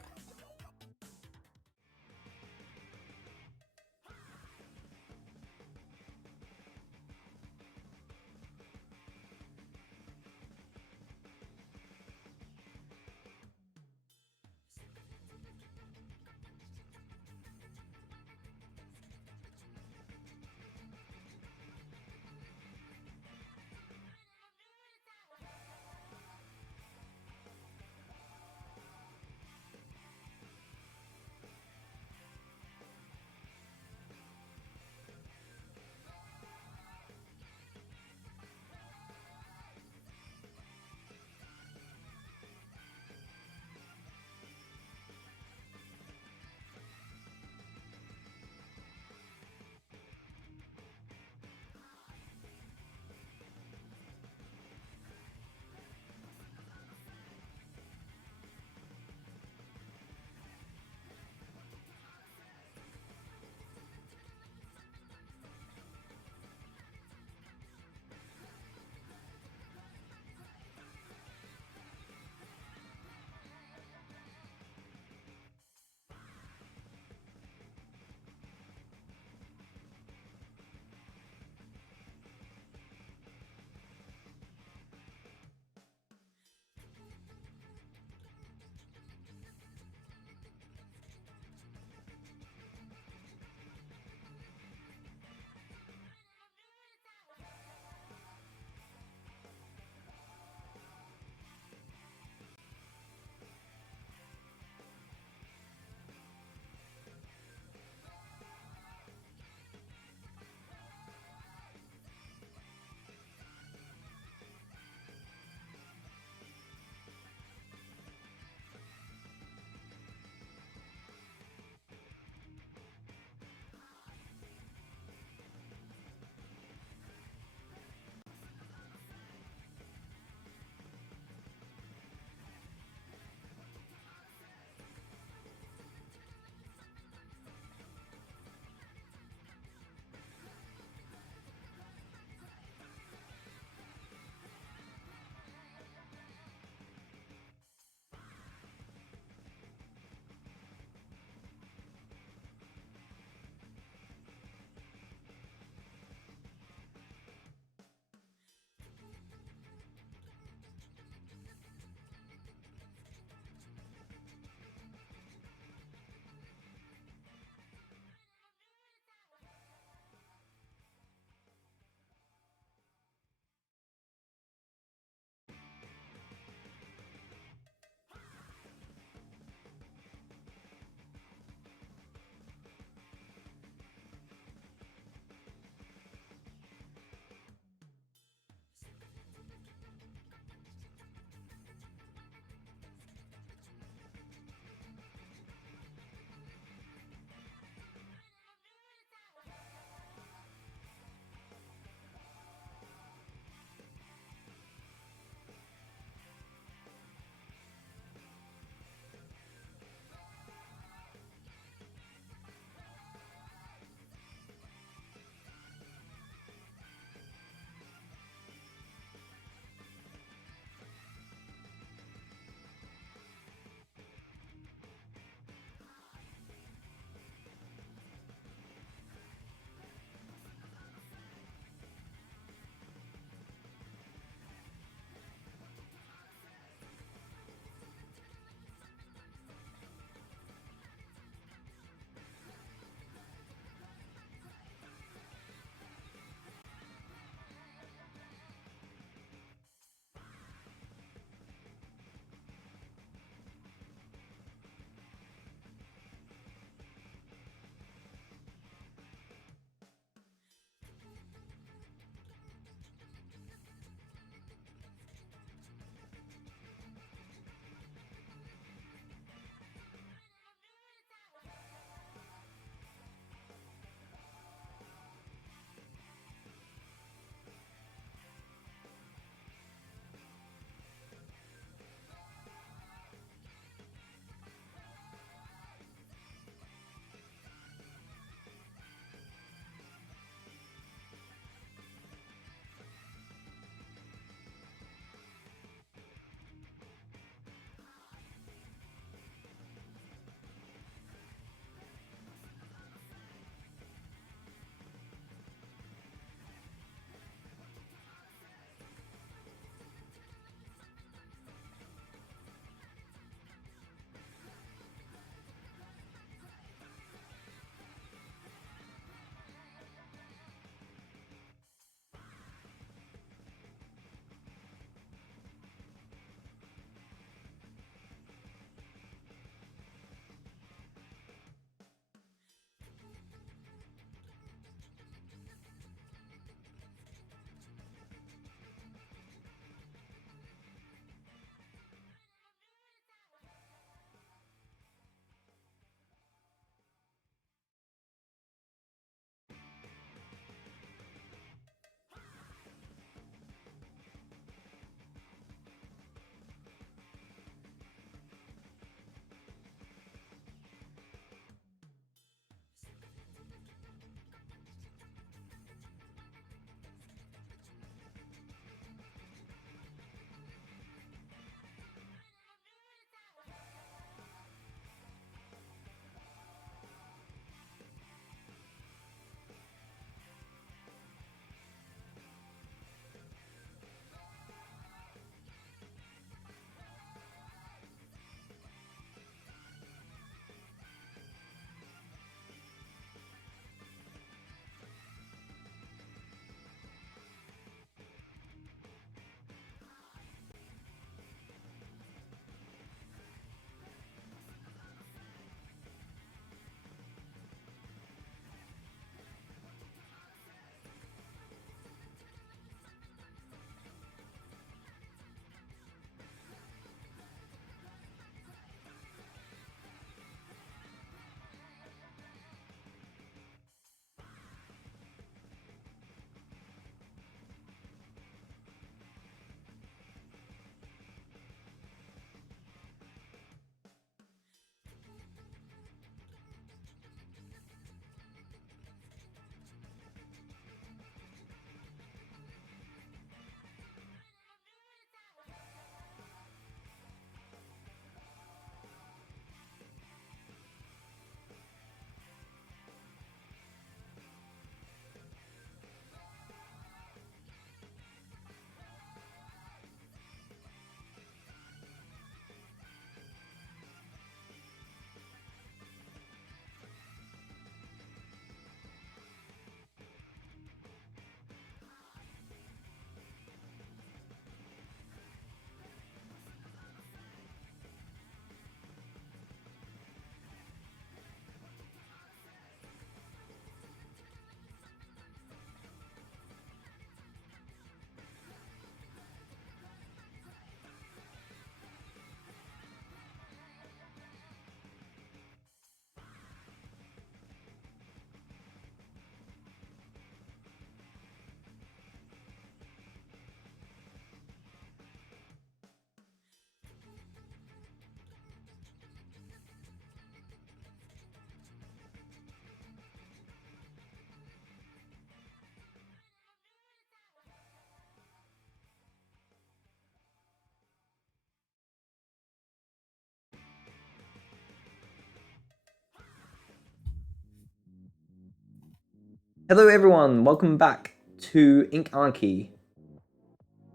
Hello everyone, welcome back to Ink Anarchy.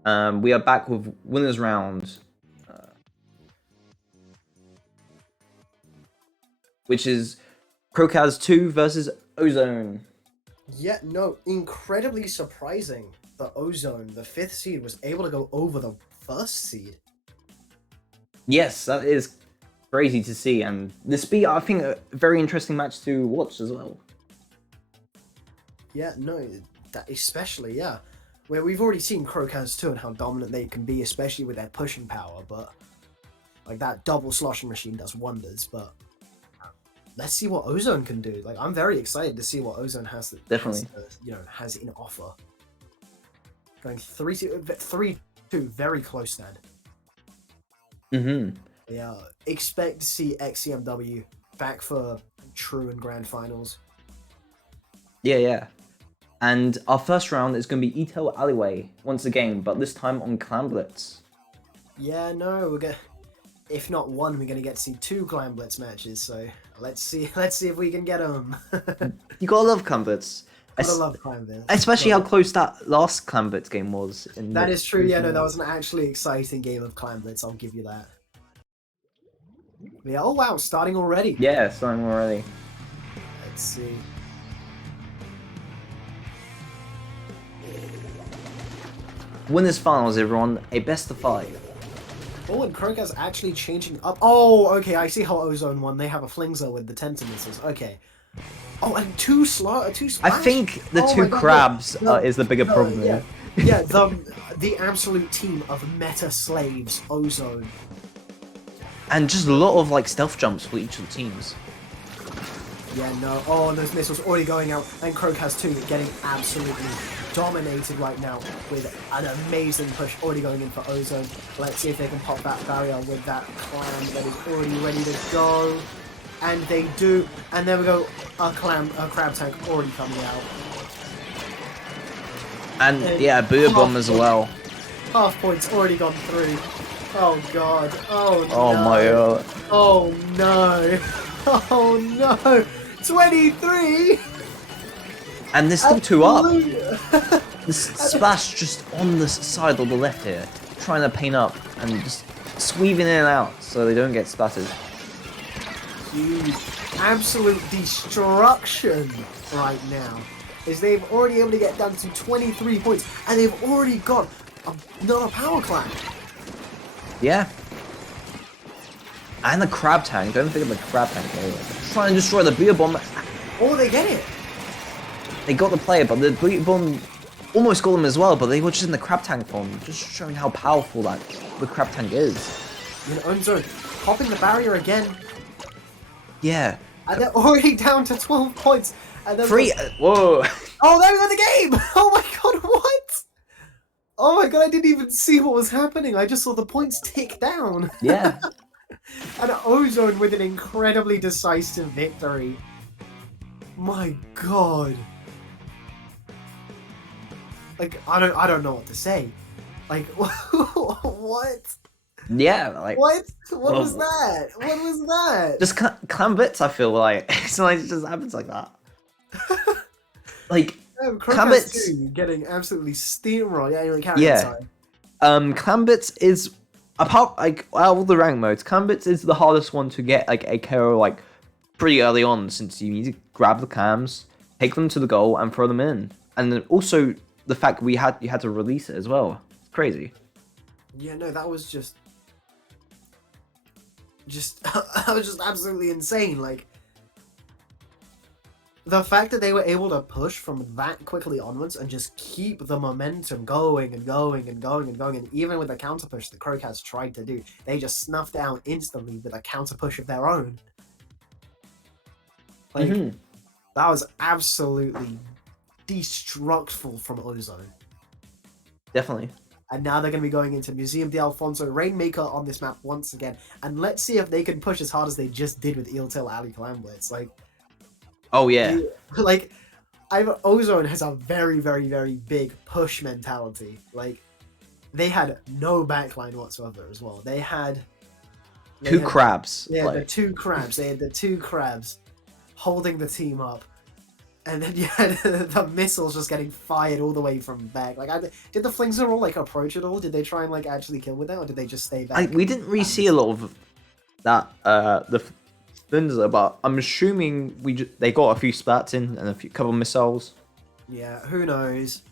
We are back with winners round, which is Krokaz 2 versus Ozone. Yeah, no, incredibly surprising that Ozone, the 5th seed, was able to go over the 1st seed. Yes, that is crazy to see, and this be, I think, a very interesting match to watch as well. Yeah, no, that especially, yeah. Where we've already seen Krokaz 2 and how dominant they can be, especially with their pushing power, but like that double sloshing machine does wonders, but let's see what Ozone can do. Like, I'm very excited to see what Ozone has has in offer. Going 3-2, very close then. Yeah, expect to see xcmw back for true and grand finals. Yeah. And our first round is going to be Etel Alleyway once again, but this time on Clan Blitz. Yeah, no, we're gonna. If not one, we're gonna get to see 2 Clan Blitz matches. So let's see if we can get them. You gotta love Clan Blitz. Gotta love Clan Blitz. Especially how close that last Clan Blitz game was. That is true. Yeah, no, that was an actually exciting game of Clan Blitz. I'll give you that. Yeah. Oh wow, starting already. Yeah, starting already. Let's see. Winners finals, everyone. A best of 5. Oh, and Krokaz actually changing up. Oh, okay. I see how Ozone won. They have a flingzer with the tentamissiles. Okay. Oh, and 2 splash. I think the 2 crabs is the bigger problem. Yeah, yeah. The absolute team of meta slaves, Ozone. And just a lot of like stealth jumps for each of the teams. Yeah, no. Oh, and those missiles already going out, and Krokaz 2 getting absolutely dominated right now with an amazing push already going in for Ozone. Let's see if they can pop that barrier with that clam that is already ready to go. And they do. And there we go. A crab tank already coming out. And yeah, Boogaloo bomb as well. Half points already gone through. Oh god. Oh no. Oh my god. Oh no. Oh no. 23. And there's still 2 up. The splash just on the side of the left here, trying to paint up and just sweeping in and out so they don't get splattered. Huge, absolute destruction right now. Is they've already able to get down to 23 points, and they've already got another power clan. Yeah. And the crab tank. Don't think of the crab tank. Trying to destroy the beer bomb. Oh, they get it. They got the player, but the beer bomb almost got them as well. But they were just in the crab tank form, just showing how powerful that the crab tank is. Ozone popping the barrier again. Yeah. And they're already down to 12 points. And then Whoa. Oh, there we go, the game! Oh my god, what? Oh my god, I didn't even see what was happening. I just saw the points tick down. Yeah. And Ozone with an incredibly decisive victory. My god. Like, I don't know what to say. Like, what? Yeah, like... What? What was that? What was that? Just Clan Blitz, I feel like. Sometimes it just happens like that. Like, Clan Blitz... getting absolutely steamrolled. Yeah. Clan Blitz is... Apart, like, out of the rank modes, Clan Blitz is the hardest one to get, like, a KO, like, pretty early on, since you need to grab the clams, take them to the goal, and throw them in. And then also, the fact you had to release it as well. It's crazy. Yeah, no, that was just that was just absolutely insane. Like, the fact that they were able to push from that quickly onwards and just keep the momentum going and going and going and going, and even with the counter push that Krokaz tried to do, they just snuffed out instantly with a counter push of their own. Like, that was absolutely destructful from Ozone. Definitely. And now they're going to be going into Museum de Alfonso Rainmaker on this map once again. And let's see if they can push as hard as they just did with Etel Alley Clan Blitz. Like, oh yeah. Like, Ozone has a very, very, very big push mentality. Like, they had no backline whatsoever as well. They had two crabs. Yeah, like... the 2 crabs. They had the 2 crabs holding the team up. And then yeah, the missiles just getting fired all the way from back. Like, did the flings all like approach at all? Did they try and like actually kill with that, or did they just stay back? We didn't really see a lot of that. The Finzer, but I'm assuming they got a few splats in and couple of missiles. Yeah, who knows?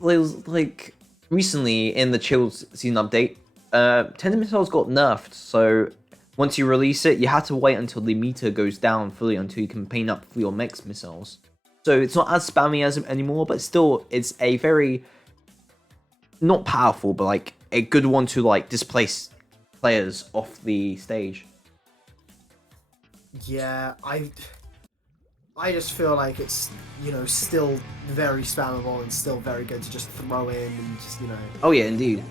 Like recently in the Chilled season update, tender missiles got nerfed. So once you release it, you have to wait until the meter goes down fully until you can paint up for your mix missiles. So it's not as spammy as anymore, but still, it's a very not powerful, but like a good one to like displace players off the stage. Yeah, I just feel like it's, you know, still very spammable and still very good to just throw in and just, you know. Oh yeah, indeed.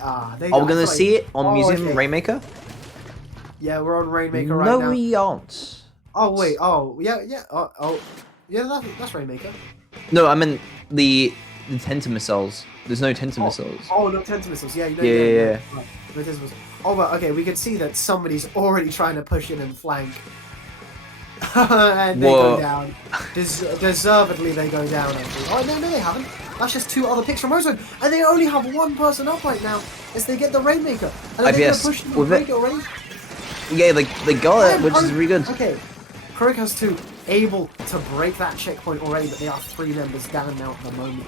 Are we gonna see it on Museum okay. Rainmaker? Yeah, we're on Rainmaker right no, now. No, we aren't. Oh wait, oh yeah, yeah, that's Rainmaker. No, I meant the tenter missiles. There's no tenter missiles. Oh, no tenter missiles. Yeah, you know. Yeah. Right. No tenter missiles. Oh, well, okay, we can see that somebody's already trying to push in and flank. And they go down. Deservedly, they go down, actually. Oh, no, they haven't. That's just 2 other picks from Ozone. And they only have 1 person up right now as they get the Rainmaker. And they're push the break already. Yeah, they got it, which is really good. Okay, Krokaz 2 able to break that checkpoint already, but they are 3 members down now at the moment.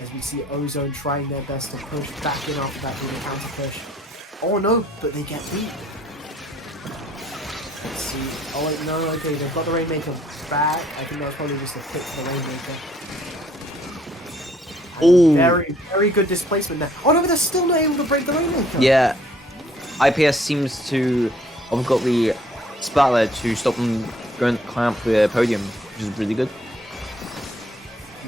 As we see Ozone trying their best to push back in after that being a counter push. Oh no, but they get beat. Let's see. Oh wait, no, okay, they've got the Rainmaker back. I think that was probably just a pick for the Rainmaker. Oh, very, very good displacement there. Oh no, but they're still not able to break the Rainmaker. Yeah, IPS seems to have got the Splat to stop them going to climb up the podium, which is really good.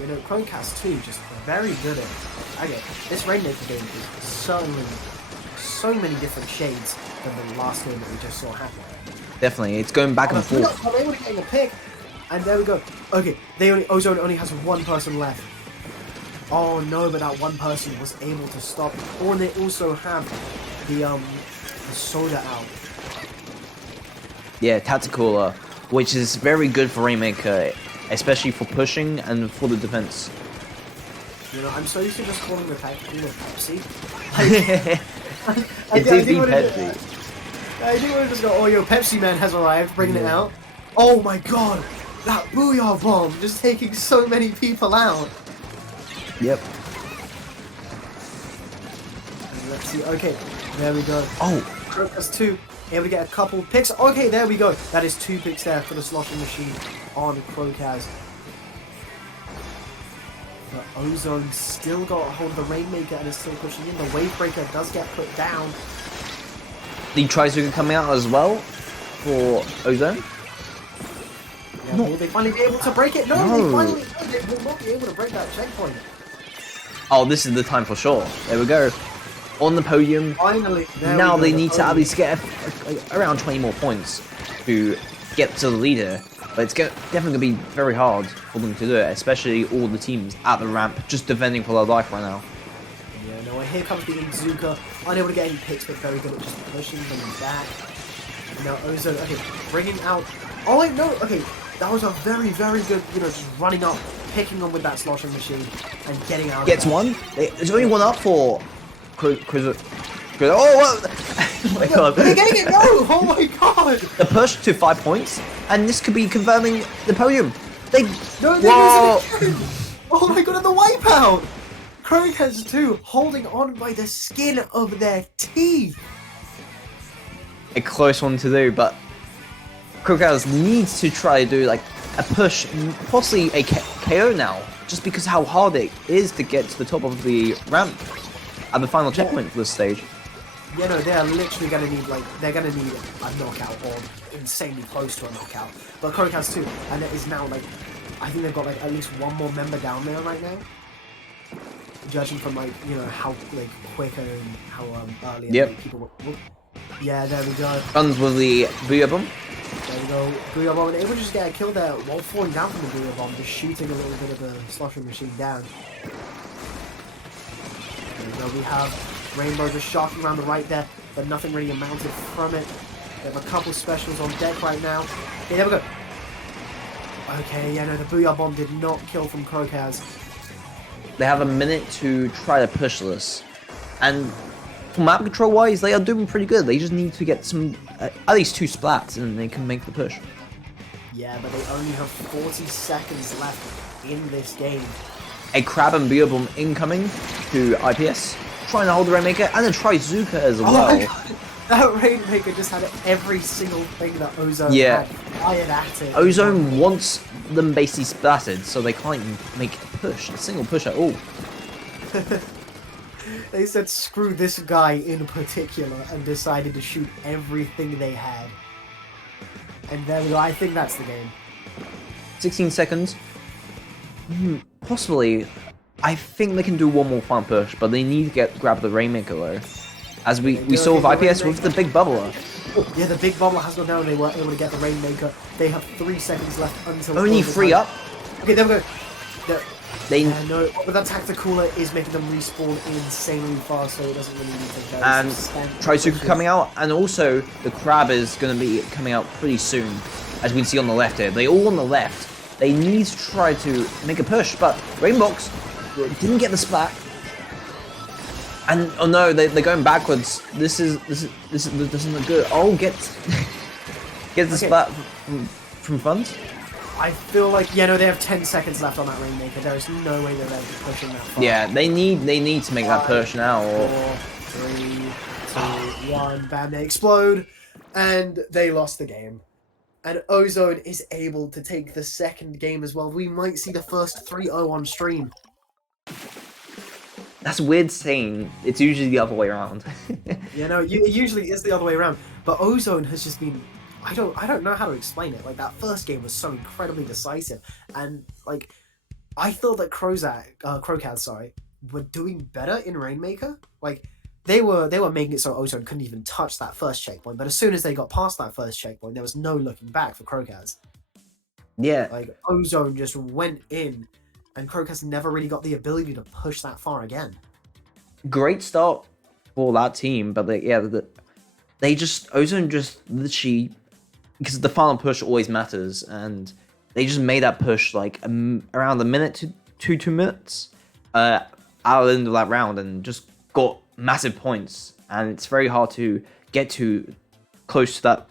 You know, Krokaz 2 just very good at it. Okay, this Rainmaker game is certainly so many different shades than the last game that we just saw happen. Definitely, it's going back and forth. They were getting a pick, and there we go. Okay, Ozone only has 1 person left. Oh no, but that 1 person was able to stop. Oh, and they also have the soda out. Yeah, tactical, which is very good for Rainmaker, especially for pushing and for the defense. You know, I'm so used to just calling the tactical Pepsi. It did be Pepsi. I think we're just go, oh, yo, Pepsi Man has arrived, bringing it out. Oh my god, that Booyah Bomb just taking so many people out. Yep. Let's see, okay, there we go. Oh. Krokaz 2, able to get a couple picks. Okay, there we go. That is 2 picks there for the sloshing machine on Krokaz. But Ozone still got a hold of the Rainmaker and is still pushing in. The Wavebreaker does get put down. The Trizuka coming out as well for Ozone. Yeah, will they finally be able to break it? No, they will not be able to break that checkpoint. Oh, this is the time for sure. There we go. On the podium. Finally. Now they need to at least get around 20 more points to get to the leader. But it's definitely going to be very hard for them to do it, especially all the teams at the ramp just defending for their life right now. Yeah, no, here comes the Inzuka. Unable to get any picks, but very good at just pushing them back. And now Ozone, okay, bringing out... Oh, wait, no, okay. That was a very, very good, you know, just running up, picking them with that sloshing machine, and getting out Gets of one. There's only one up for... Oh, what? Oh my god. They're getting it, no! Oh my god! The push to 5 points, and this could be confirming the podium. They're Whoa! Oh my god, and the wipeout! Krokaz 2 holding on by the skin of their teeth. A close one to do, but Krokaz needs to try to do like a push, possibly a KO now, just because how hard it is to get to the top of the ramp at the final checkpoint for this stage. Yeah, no, they're literally going to need, like, they're going to need a knockout or insanely close to a knockout. But Krokaz 2, and it is now, like, I think they've got, like, at least 1 more member down there right now. Judging from, like, you know, how, like, quicker and how early people were. Yeah, there we go. Runs with the Booyah Bomb. There we go. Booyah Bomb, and able to just get a kill there while falling down from the Booyah Bomb, just shooting a little bit of the sloshing machine down. There we go, we have Rainbow just shocking around the right there, but nothing really amounted from it. They have a couple specials on deck right now. Okay, there we go. Okay, yeah, no, the Booyah Bomb did not kill from Krokaz. They have a minute to try to push this. And for map control wise, they are doing pretty good. They just need to get some, at least 2 splats, and they can make the push. Yeah, but they only have 40 seconds left in this game. A Crab and Booyah Bomb incoming to IPS, trying to hold the Rainmaker, and then try Zuka as well. My God. That Rainmaker just had every single thing that Ozone had fired at it. Ozone wants them basically splattered, so they can't even make a push, a single push at all. They said screw this guy in particular and decided to shoot everything they had. And there we go, I think that's the game. 16 seconds. Possibly. I think they can do one more final push, but they need to grab the Rainmaker though. As we saw with IPS with the big bubbler. Oh, yeah, the big bubbler has gone down. They weren't able to get the Rainmaker. They have 3 seconds left until... Only 3 up? Okay, there we go. No, but that Tacticooler is making them respawn insanely fast, so it doesn't really need to go. And Trizuka coming out, and also the Crab is going to be coming out pretty soon, as we can see on the left here. They all on the left. They need to try to make a push, but Rainbox didn't get the splat. And oh no, they're going backwards. This doesn't look good. Oh, get the splat from front. I feel like they have 10 seconds left on that Rainmaker. There is no way they're ever pushing that far. Yeah, they need to make that push now. 4, 3, 2, 1, bam! They explode, and they lost the game. And Ozone is able to take the second game as well. We might see the first 3-0 on stream. That's weird saying. It's usually the other way around. Yeah, no, it usually is the other way around. But Ozone has just been... I don't know how to explain it. Like, that first game was so incredibly decisive. And, like, I thought that Krokaz, were doing better in Rainmaker. Like, they were making it so Ozone couldn't even touch that first checkpoint. But as soon as they got past that first checkpoint, there was no looking back for Krokaz. Yeah. Like, Ozone just went in, and Krokaz never really got the ability to push that far again. Great start for that team, but Ozone just literally, because the final push always matters, and they just made that push like around a minute to 2 minutes out of the end of that round, and just got massive points. And it's very hard to get to close to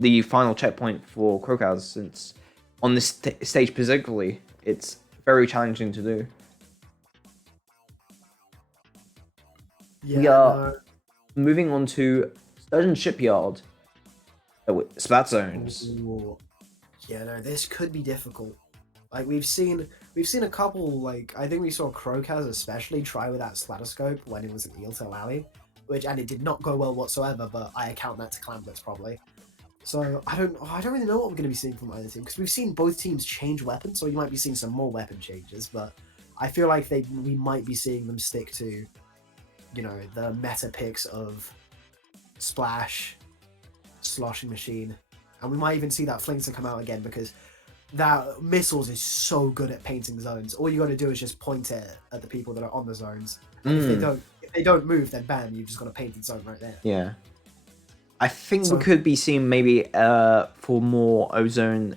the final checkpoint for Krokaz, since on this stage particularly, it's very challenging to do. Yeah, we are moving on to Sturgeon Shipyard. Splat zones. Ooh. Yeah, no, this could be difficult. Like, we've seen a couple, like, I think we saw Krokaz especially try with that Slatoscope when it was at Eeltail Alley, and it did not go well whatsoever, but I account that to Clamblitz probably. So I don't really know what we're going to be seeing from either team, because we've seen both teams change weapons, so you might be seeing some more weapon changes, but I feel like we might be seeing them stick to, the meta picks of Splash, Sloshing Machine, and we might even see that Flingster come out again, because that Missiles is so good at painting zones. All you got to do is just point it at the people that are on the zones, and if they don't move, then bam, you've just got a painted zone right there. Yeah. I think we could be seeing maybe for more Ozone,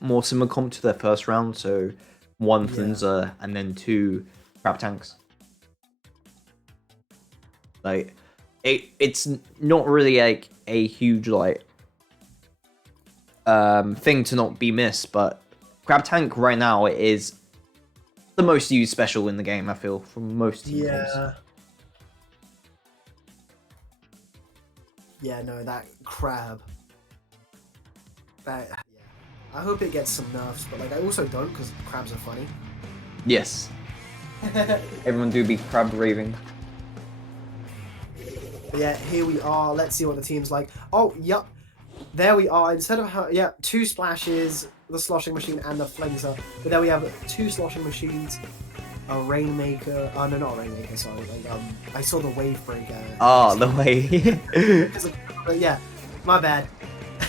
more similar comp to their first round, so 1 Flinzer and then 2 Crab Tanks. Like, it's not really like a huge thing to not be missed, but Crab Tank right now is the most used special in the game, I feel, from most teams. Yeah, no, that crab. I hope it gets some nerfs, but I also don't, because crabs are funny. Yes. Everyone do be crab raving. But yeah, here we are. Let's see what the team's like. Oh, yep. There we are. Instead of 2 splashes, the Sloshing Machine and the Flingser. But there we have 2 Sloshing Machines, a Rainmaker. Oh, no, not a Rainmaker, sorry. I saw the Wave Breaker. Oh, the Wave. Yeah, my bad.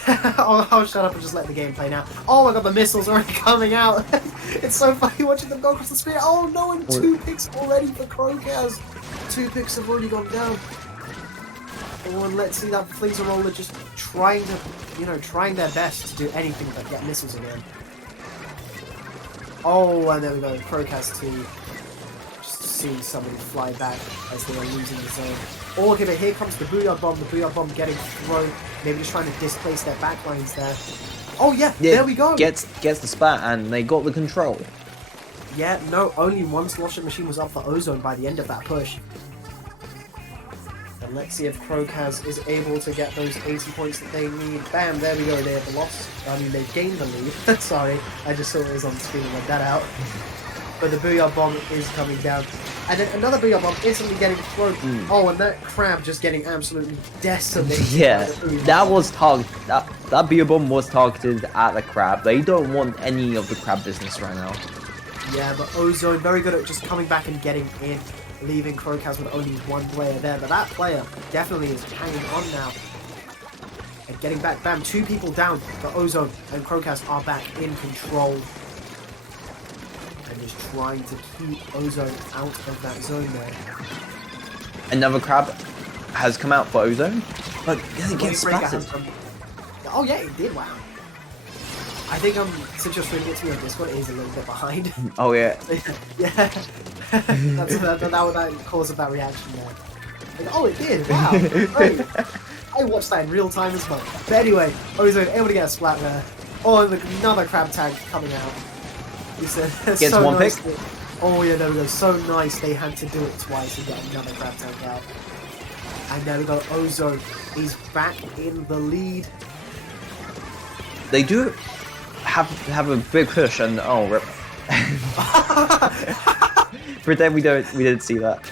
I'll shut up and just let the game play now. Oh my god, the Missile's already coming out. It's so funny watching them go across the screen. Oh no, and 2 picks already for Krokaz. 2 picks have already gone down. And let's see that Flingser Roller just trying their best to do anything but get Missiles again. Oh, and there we go. Krokaz 2. Just seeing somebody fly back as they are losing the zone. Oh, okay, but here comes the Booyah Bomb. The Booyah Bomb getting thrown. Maybe just trying to displace their backlines there. Oh, yeah, there we go. Gets the spat, and they got the control. Yeah, no, only one Slosher machine was up for Ozone by the end of that push. And let's see if Krokaz is able to get those 80 points that they need. Bam, there we go, they have lost. I mean, they gained the lead. Sorry, I just saw it was on the screen and let that out. But the Booyah Bomb is coming down. And then another Booyah Bomb instantly getting thrown. Oh, and that crab just getting absolutely decimated. Yeah, that was targeted. That Booyah Bomb was targeted at the crab. They don't want any of the crab business right now. Yeah, but Ozone very good at just coming back and getting in, leaving Krokaz with only one player there. But that player definitely is hanging on now. And getting back, bam, 2 people down. But Ozone and Krokaz are back in control. And just trying to keep Ozone out of that zone there. Another crab has come out for Ozone, but it gets Breaker splattered. Oh yeah, it did, wow. I think since you're streaming it to me on Discord, it is a little bit behind. Oh yeah. Yeah. that cause of that reaction there. Like, oh, it did, wow. Great. I watched that in real time as well. But anyway, Ozone able to get a splat there. Oh, and another crab tag coming out. He said, Gets so one nice pick. Oh yeah, there we go. So nice they had to do it twice and get another crab tag out. And there we go. Ozone is back in the lead. They do have a big push, and oh rip. Pretend we didn't see that.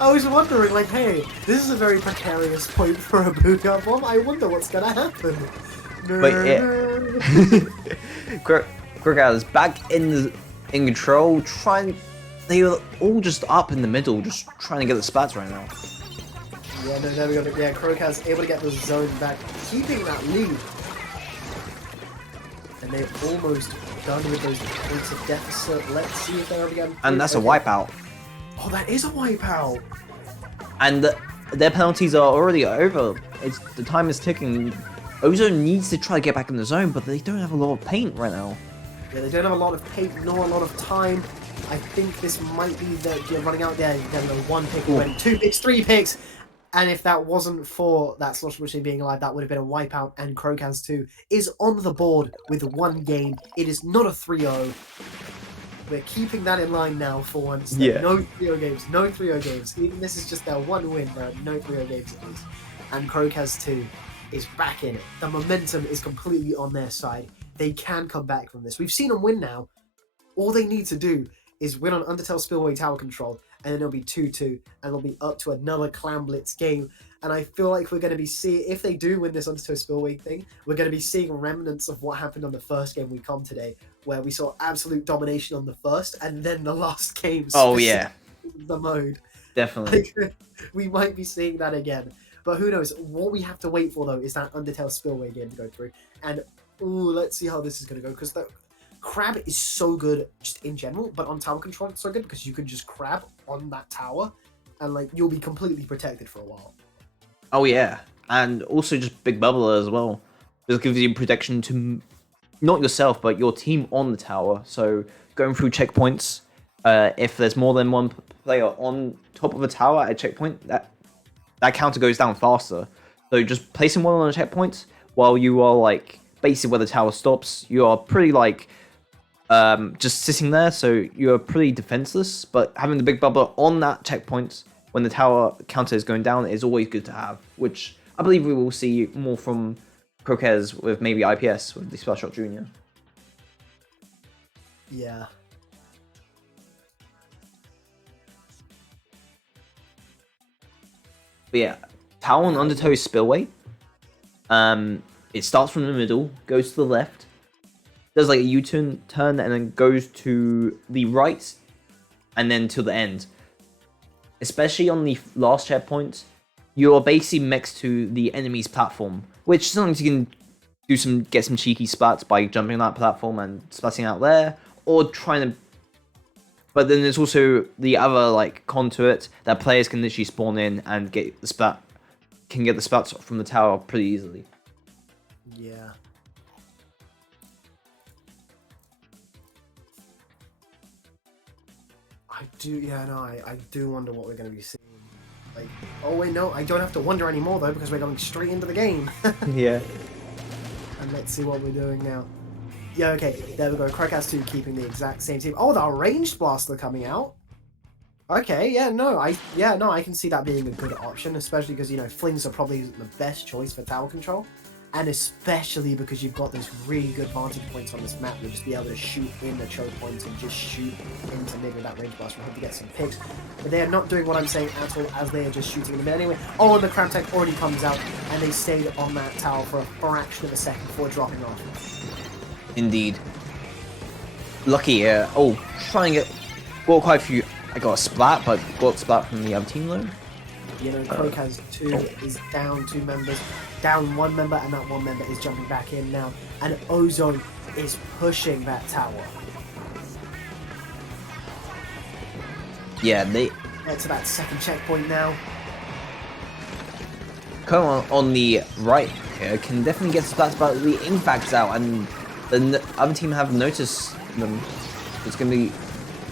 I was wondering, like, hey, this is a very precarious point for a Boogaloo bomb. I wonder what's gonna happen. But yeah, Krokaz is back in control. They are all just up in the middle, just trying to get the spats right now. Yeah, no, there we go. Yeah, Krokaz able to get the zone back, keeping that lead. And they're almost done with those points of deficit. Let's see if they're ever getting. And that's a wipeout. Oh, that is a wipeout. And their penalties are already over. The time is ticking. Ozone needs to try to get back in the zone, but they don't have a lot of paint right now. Yeah, they don't have a lot of paint nor a lot of time. I think this might be that you're running out there. There we go, 1 pick already, 2 picks, 3 picks. And if that wasn't for that Slosher machine being alive, that would have been a wipeout. And Krokaz 2 is on the board with 1 game. It is not a 3-0. We're keeping that in line now for once. Yeah. No 3-0 games. No 3-0 games. Even this is just their 1 win. There are no 3-0 games at least. And Krokaz 2 is back in it. The momentum is completely on their side. They can come back from this. We've seen them win now. All they need to do is win on Undertale Spillway Tower Control, and then it'll be 2-2, and they'll be up to another Clan Blitz game. And I feel like we're going to be seeing, if they do win this Undertale Spillway thing, we're going to be seeing remnants of what happened on the first game we come today, where we saw absolute domination on the first, and then the last game. Oh yeah, the mode. definitely. Like, we might be seeing that again. But who knows? What we have to wait for, though, is that Undertale Spillway game to go through. And, ooh, let's see how this is going to go, because the crab is so good just in general, but on tower control it's so good because you can just crab on that tower and like you'll be completely protected for a while. Oh yeah, and also just Big Bubbler as well. This gives you protection to not yourself but your team on the tower. So going through checkpoints, if there's more than one player on top of a tower at a checkpoint, that counter goes down faster. So just placing one on a checkpoint while you are like basically where the tower stops, you are pretty like just sitting there, so you're pretty defenseless, but having the Big Bubbler on that checkpoint when the tower counter is going down is always good to have, which I believe we will see more from Krokaz with maybe IPS with the Splatshot Junior. Yeah. But yeah, tower on Undertow Spillway. It starts from the middle, goes to the left, does like a U-turn, and then goes to the right, and then to the end. Especially on the last checkpoint, you're basically next to the enemy's platform, which sometimes you can get some cheeky splats by jumping on that platform and splatting out there, or trying to. But then there's also the other like con to it that players can literally spawn in and get the splats from the tower pretty easily. Yeah. I do, yeah, no, I do wonder what we're going to be seeing. Like, oh wait, no, I don't have to wonder anymore though, because we're going straight into the game. Yeah. And let's see what we're doing now. Yeah, okay, there we go. Krokaz 2 keeping the exact same team. Oh, the ranged blaster coming out. Okay, yeah, no, I can see that being a good option, especially because, you know, flings are probably the best choice for tower control. And especially because you've got those really good vantage points on this map. You'll just be able to shoot in the choke points and just shoot into mid with that range blaster. I hope to get some picks. But they are not doing what I'm saying at all, as they are just shooting in the mid anyway. Oh, and the Crab Tech already comes out, and they stayed on that tower for a fraction of a second before dropping off. Indeed. Lucky, oh, trying to get... Well, quite a few... I got a splat, but got splat from the other team though. You know, Krokaz 2 is down 2 members, down 1 member, and that 1 member is jumping back in now. And Ozone is pushing that tower. Yeah, they... Get to that second checkpoint now. Come on the right here can definitely get splats, but the ink bags out, and the other team have noticed them. It's going to be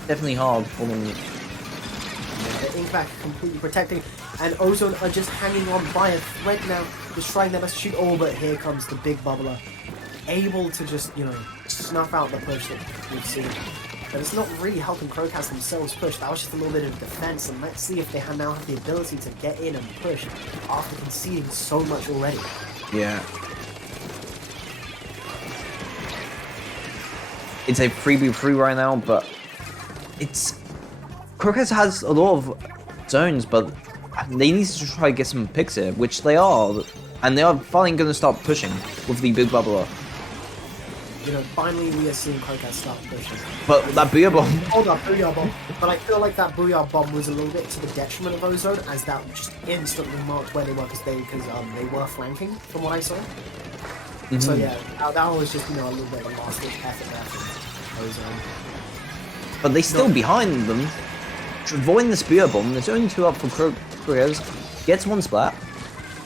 definitely hard for them. Yeah, the ink bag completely protecting, and Ozone are just hanging on by a thread now, just trying their best to shoot. Oh, but here comes the big bubbler, able to just, you know, snuff out the push that we've seen. But it's not really helping Krokaz themselves push. That was just a little bit of defense, and let's see if they now have the ability to get in and push after conceding so much already. Yeah. It's a 3v3 right now, but it's... Krokaz has a lot of zones, but they need to try to get some picks here, which they are, and they are finally going to start pushing with the big bubbler. You know, finally we are seeing Krokaz start pushing. But that Booyah Bomb... Oh, that Booyah Bomb. But I feel like that Booyah Bomb was a little bit to the detriment of Ozone, as that just instantly marked where they were, because they were flanking, from what I saw. So yeah, that was just, you know, a little bit of a last-ditch effort there from Ozone. But they still behind them. Avoiding this Booyah Bomb, there's only 2 up for Krokaz. Gets 1 splat.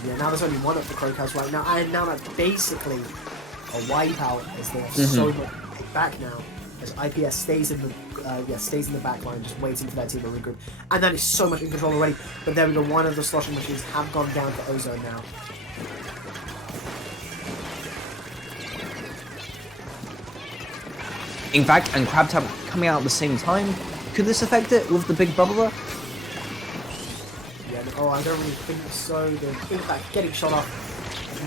Yeah, now there's only 1 up for Krokaz right now, and now that's basically a wipeout, as they have so much back now, as IPS stays in the back line, just waiting for their team to regroup. And that is so much in control already. But there we go, one of the sloshing machines have gone down to Ozone now. In fact, and Crab Tap coming out at the same time. Could this affect it with the big bubbler? Yeah, oh, I don't really think so. In fact, getting shot off,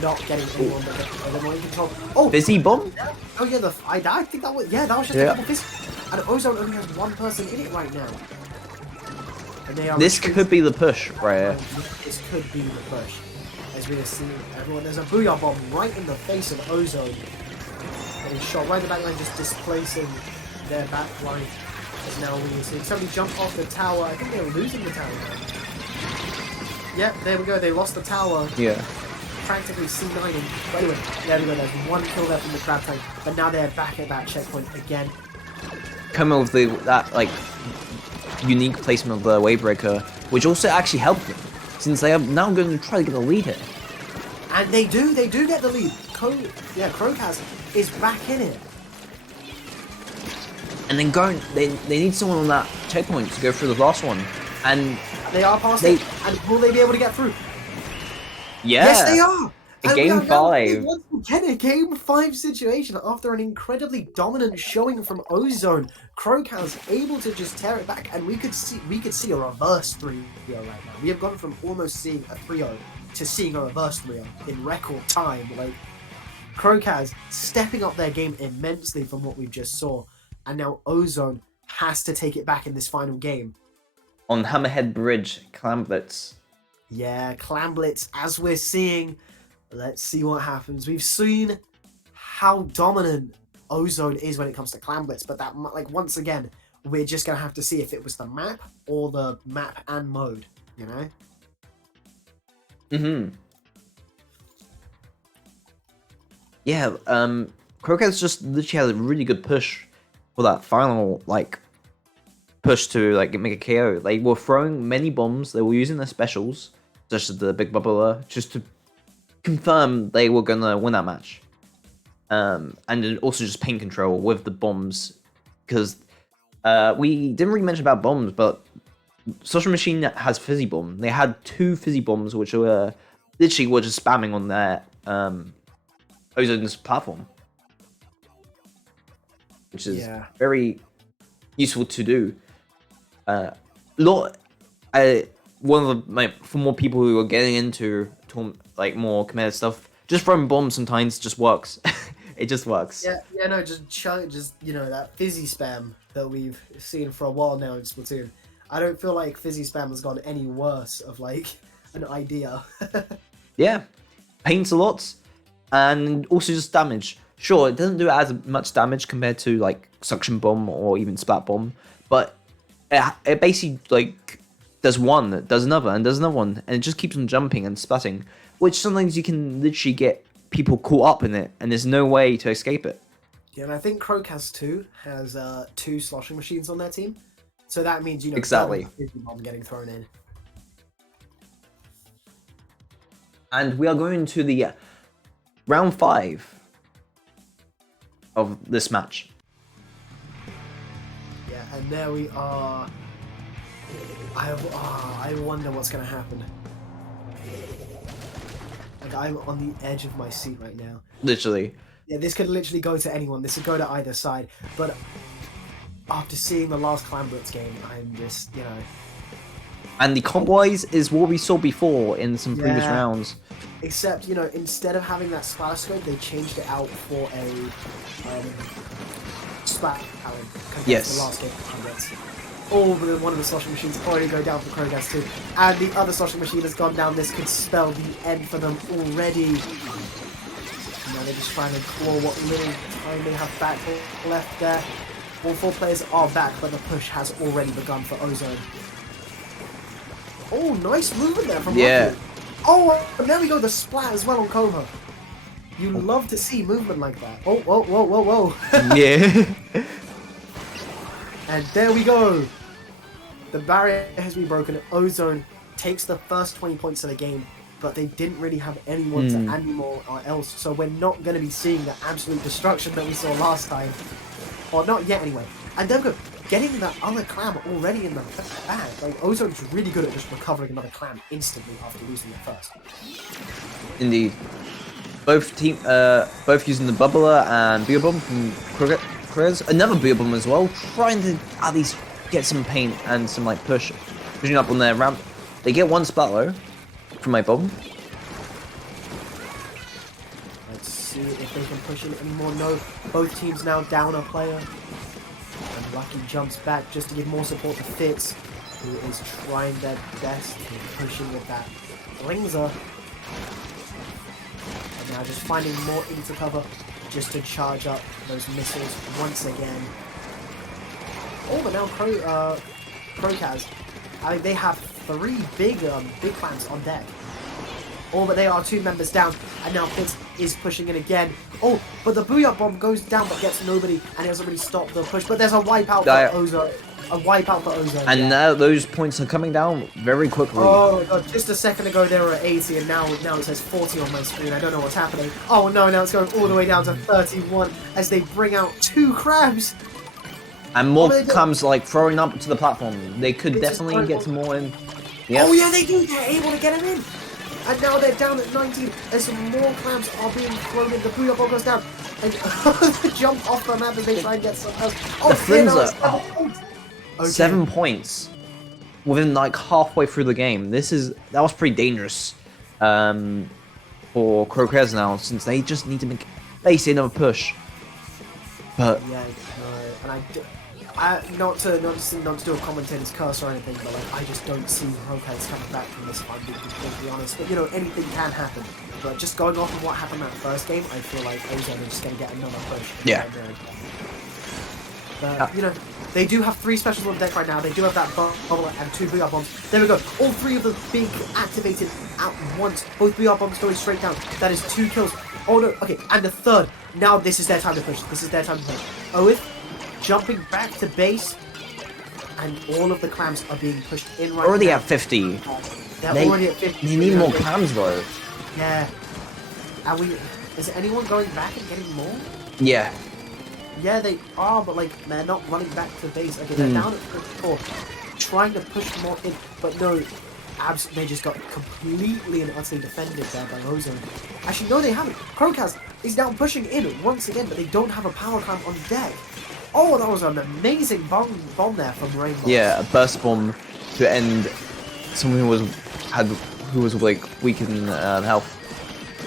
not getting anyone but the in control. Oh, Busy bomb? Oh yeah, I think that was that was just a couple fizz. And Ozone only has 1 person in it right now. And they are This could be the push, right? This could be the push. As we are seeing everyone, there's a Booyah Bomb right in the face of Ozone. Getting shot right in the back line, just displacing their back line. As now we are seeing somebody jump off the tower. I think they were losing the tower. Yeah, there we go. They lost the tower. Yeah. Practically C9. But anyway, there we go. There's 1 kill there from the Crab Tank. But now they're back at that checkpoint again. Coming with that like unique placement of the Wavebreaker, which also actually helped them, since they are now going to try to get the lead here. And they do get the lead. Krokaz is back in it. And then they need someone on that checkpoint to go through the last one. And they are past it. And will they be able to get through? Yeah. Yes, they are. In Game 5. Once again, a Game 5 situation after an incredibly dominant showing from Ozone. Krokaz able to just tear it back, and we could see a reverse 3-0 right now. We have gone from almost seeing a 3-0 to seeing a reverse 3-0 in record time. Like, Krokaz stepping up their game immensely from what we've just saw. And now Ozone has to take it back in this final game. On Hammerhead Bridge, Clamblitz. Yeah, Clamblitz, as we're seeing. Let's see what happens. We've seen how dominant Ozone is when it comes to Clamblitz, but that, like, once again, we're just going to have to see if it was the map or the map and mode, you know? Yeah, Krokaz just literally had a really good push for that final, like, push to, like, make a KO. They were throwing many bombs, they were using their specials, such as the big bubbler, just to confirm they were gonna win that match. And then also just paint control with the bombs, because We didn't really mention about bombs, but Social Machine has Fizzy Bomb. They had 2 Fizzy Bombs, which were literally just spamming on their Ozone's platform, which is very useful to do. One of the for more people who are getting into like more competitive stuff, just throwing bombs sometimes just works. It just works. Yeah, no, just you know, that fizzy spam that we've seen for a while now in Splatoon. I don't feel like fizzy spam has gone any worse of like an idea. Yeah, paints a lot, and also just damage. Sure, it doesn't do as much damage compared to like suction bomb or even splat bomb, but it basically like does one, does another, and does another one, and it just keeps on jumping and splatting, which sometimes you can literally get people caught up in it, and there's no way to escape it. Yeah, and I think Krokaz too has 2 sloshing machines on their team, so that means, you know, exactly bomb getting thrown in. And we are going to the round 5 of this match. Yeah, and there we are. I wonder what's gonna happen. Like, I'm on the edge of my seat right now. Literally. Yeah, this could literally go to anyone. This could go to either side. But after seeing the last Clan Blitz game, I'm just, you know. And the comp-wise is what we saw before in some previous rounds. Except, you know, instead of having that splatter scope, they changed it out for a splat talent. Yes. The last game of Clan Blitz. Oh, but then one of the sloshing machines already go down for Krokaz too. And the other sloshing machine has gone down. This could spell the end for them already. Now they're just trying to claw what little time they have back left there. All 4 players are back, but the push has already begun for Ozone. Oh, nice movement there from Lucky. Oh, and there we go, the splat as well on Coma. You love to see movement like that. Oh, whoa, whoa, whoa, whoa. Yeah. And there we go. The barrier has been broken. Ozone takes the first 20 points of the game, but they didn't really have anyone to animal or else, so we're not going to be seeing the absolute destruction that we saw last time. Or not yet anyway. And there we go. Getting that other clam already in the bag. Like, Ozone's really good at just recovering another clam instantly after losing it first. Indeed. Both using the bubbler and Boogaloo bomb from Krokaz. Another Boogaloo bomb as well, trying to at least get some paint and some like pushing up on their ramp. They get 1 Splatlo from my bomb. Let's see if they can push in any more. No, both teams now down a player. And Lucky jumps back just to give more support to Fitz, who is trying their best to push in with that Blingzer. And now just finding more into cover just to charge up those missiles once again. Oh, but now Krokaz, I mean, they have 3 big clams on deck. Oh, but they are 2 members down, and now Fitz is pushing in again. Oh, but the Booyah Bomb goes down but gets nobody, and it doesn't really stop the push. But there's a wipeout for Ozone. A wipeout for Ozone. And now those points are coming down very quickly. Oh my god, just a second ago they were at 80, and now it says 40 on my screen. I don't know what's happening. Oh no, now it's going all the way down to 31 as they bring out 2 crabs. And more clams like throwing up to the platform. They could definitely get some more in. Yep. Oh yeah, they do. They're able to get him in. And now they're down at 19, and some more clams are being thrown in. The Booyah Bomb goes down, and jump off the map as they try and get something else. Oh, the Flimzer, 7 points within like halfway through the game. That was pretty dangerous for Krokaz now, since they just need to make basically another push. But yeah, no, and not to do a commentator's curse or anything, but like I just don't see Krokaz coming back from this, if I'm being completely honest. But you know, anything can happen. But just going off of what happened that first game, I feel like Ozone are just going to get another push. Yeah. But, you know, they do have 3 specials on deck right now. They do have that bubble and 2 Booyah Bombs. There we go. All 3 of them being activated at once. Both Booyah Bombs going straight down. That is 2 kills. Oh no, okay, and the third. Now this is their time to push. This is their time to push. Oath jumping back to base, and all of the clams are being pushed in right already now. At 50. They're already at 50. They need more clams though. Yeah. Is anyone going back and getting more? Yeah. Yeah, they are, but like they're not running back to the base. Okay, they're down at 4, trying to push more in, but no, they just got completely and utterly defended there by Ozone. Actually, no, they haven't. Krokaz is now pushing in once again, but they don't have a power clamp on deck. Oh, that was an amazing bomb there from Rainbow. Yeah, a burst bomb to end someone who was like weak in health.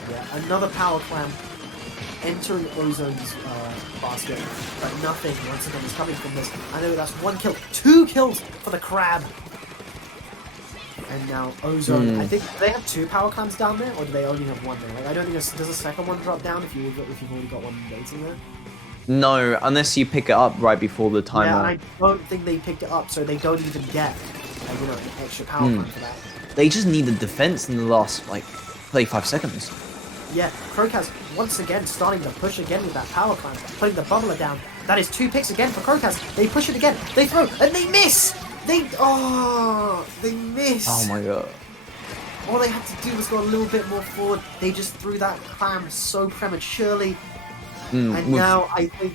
Yeah, another power clamp entering Ozone's basket, but nothing once again is coming from this. I know that's 1 kill, 2 kills for the crab. And now Ozone, I think they have 2 power clamps down there, or do they only have 1 there? Like, I don't think does a second one drop down if you've already got one waiting there. No, unless you pick it up right before the timer. Yeah, I don't think they picked it up, so they don't even get an extra power clamp for that. They just need the defense in the last like 35 seconds. Yeah, Krokaz once again starting to push again with that power clamp, putting the bubbler down. That is 2 picks again for Krokaz. They push it again, they throw, and they miss! They miss! Oh my god. All they had to do was go a little bit more forward. They just threw that clam so prematurely. And now I think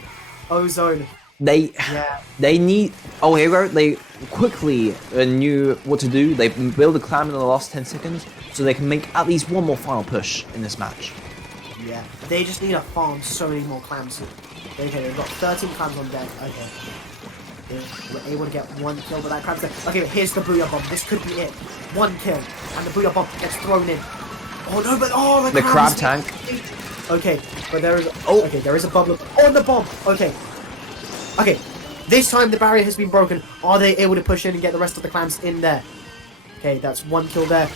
Ozone. They need. Oh, here we go. They quickly knew what to do. They built a clam in the last 10 seconds, so they can make at least one more final push in this match. Yeah, they just need to farm so many more clams. Okay, they've got 13 clams on deck. Okay. We're able to get 1 kill with that crab there. Okay, here's the Booyah Bomb. This could be it. 1 kill. And the Booyah Bomb gets thrown in. Oh no, but the crab tank. Okay, but there is there is a bubble on the bomb. Okay. Okay. This time the barrier has been broken. Are they able to push in and get the rest of the clams in there? Okay, that's 1 kill there.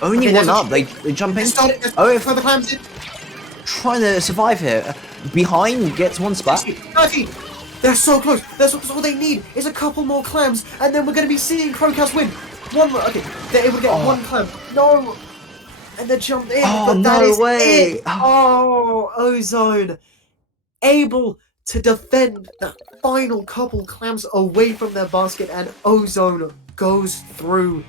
Only one up. They jump in. Oh, for the clams in. Trying to survive here. Behind gets 1 spot. 30. They're so close. That's all they need is a couple more clams, and then we're going to be seeing Krokaz win. 1 more. Okay, they're able to get 1 clam. No. And they jump in. Oh, but that no is way. It. Oh, Ozone able to defend that final couple clams away from their basket, and Ozone goes through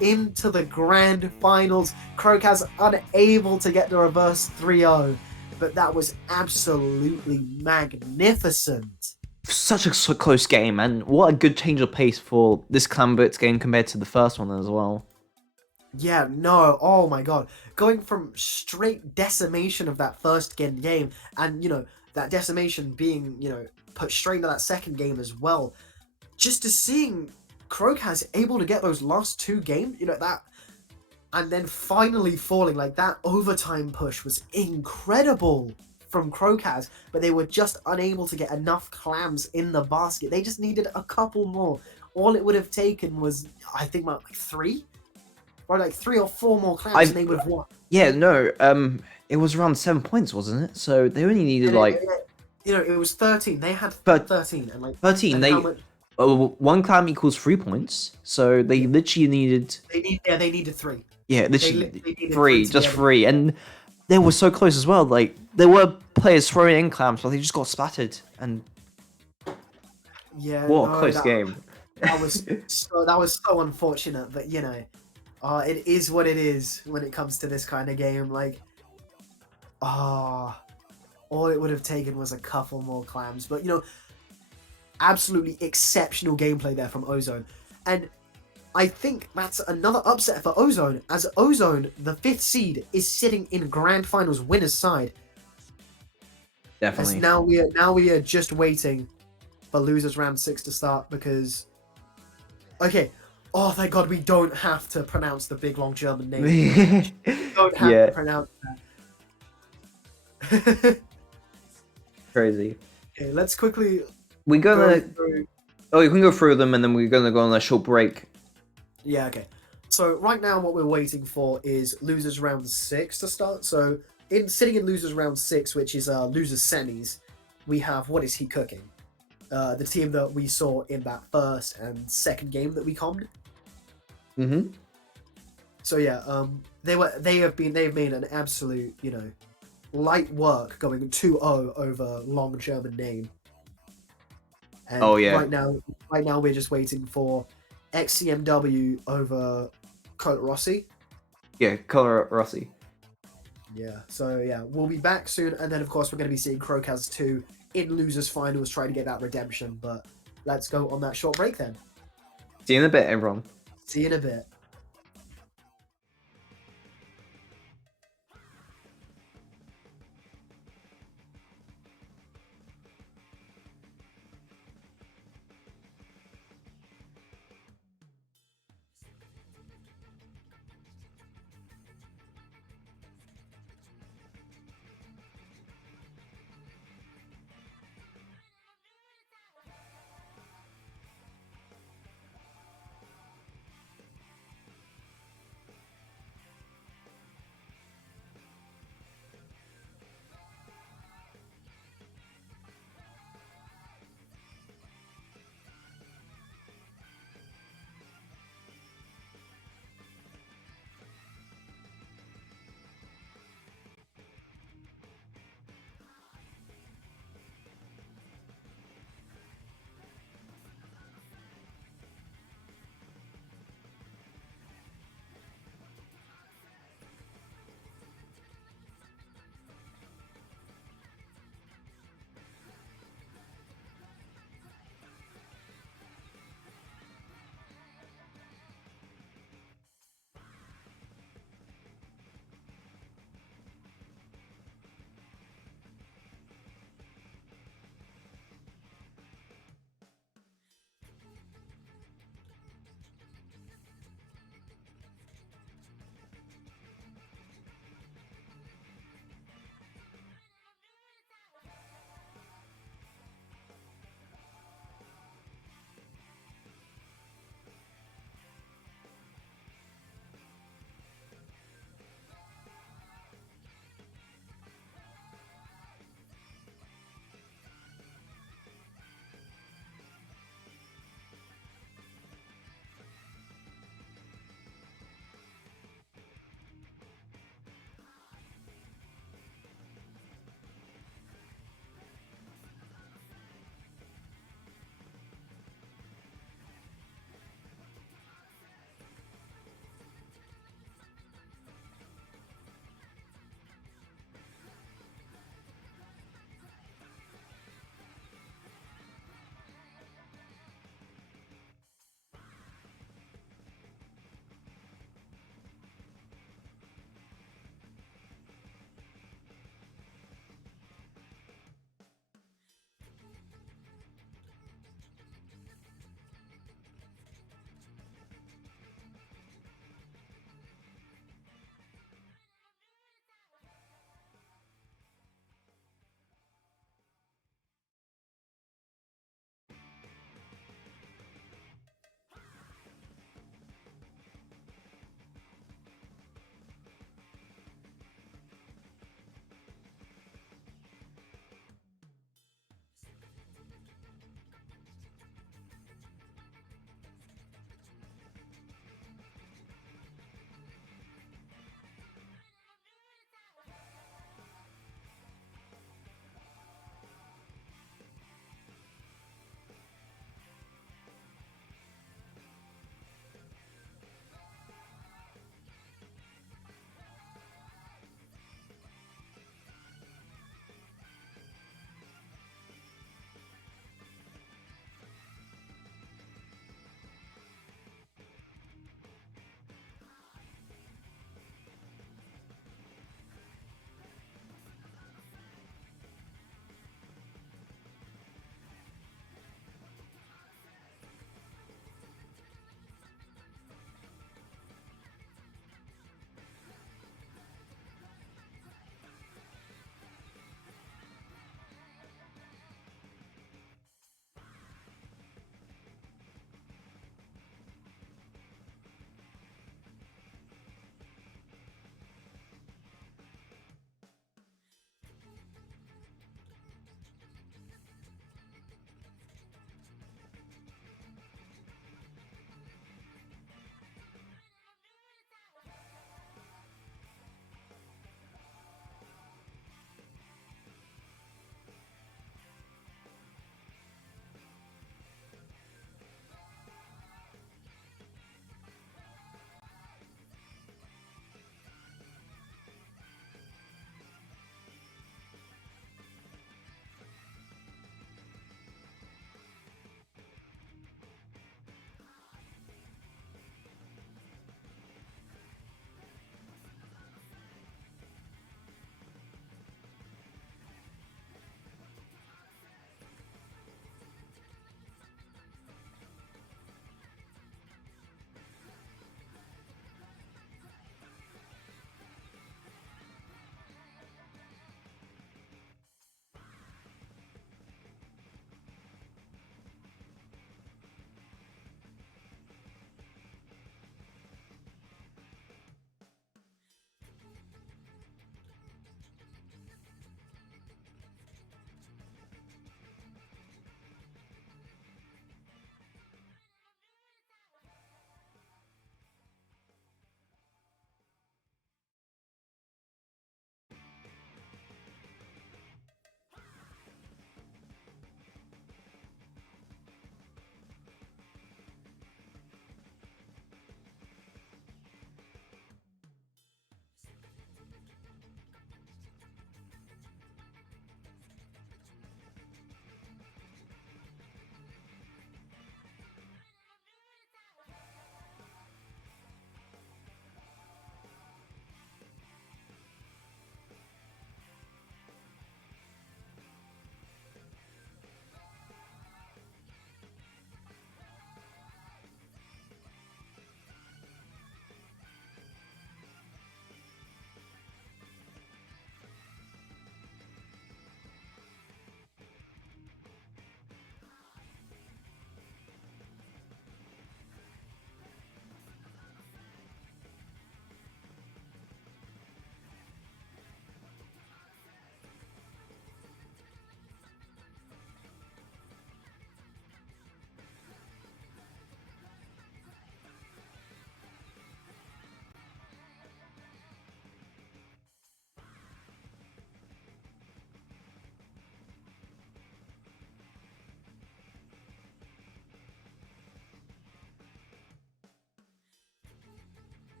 into the grand finals. Krokaz unable to get the reverse 3-0, but that was absolutely magnificent. Such a close game, and what a good change of pace for this Clamblitz game compared to the first one as well. Yeah, no, oh my god. Going from straight decimation of that first game, and, that decimation being, put straight into that second game as well, just to seeing Krokaz able to get those last 2 games, that, and then finally falling, like, that overtime push was incredible from Krokaz, but they were just unable to get enough clams in the basket. They just needed a couple more. All it would have taken was, I think, about, like, 3? Or like 3 or 4 more clams and they would have won. Yeah, no, it was around 7 points, wasn't it? So they only needed it was 13. They had 13 and like 13. And 1 clam equals 3 points, so they literally needed. They needed 3. Yeah, literally they needed 3, just 3, and they were so close as well. Like there were players throwing in clams, but they just got splattered. And yeah, what a close game. That was so unfortunate, but it is what it is when it comes to this kind of game. Like, all it would have taken was a couple more clams. But, absolutely exceptional gameplay there from Ozone. And I think that's another upset for Ozone, as Ozone, the 5th seed, is sitting in Grand Finals winner's side. Definitely. As now we are just waiting for losers round 6 to start, because... Okay. Oh, thank God, we don't have to pronounce the big, long German name. We don't have to pronounce that. Crazy. Okay, let's quickly... We can go through them, and then we're gonna go on a short break. Yeah, okay. So, right now, what we're waiting for is losers round 6 to start. So, sitting in losers round 6, which is losers semis, we have What Is He Cooking? The team that we saw in that first and second game that we commed. Mm-hmm. So yeah, they've made an absolute, light work going 2-0 over long German name. And right now we're just waiting for xcmw over Rossi. Yeah, Rossi. Yeah, so yeah, we'll be back soon, and then of course we're going to be seeing Krokaz 2 in losers finals trying to get that redemption. But let's go on that short break then. See you in a bit, everyone. See you in a bit.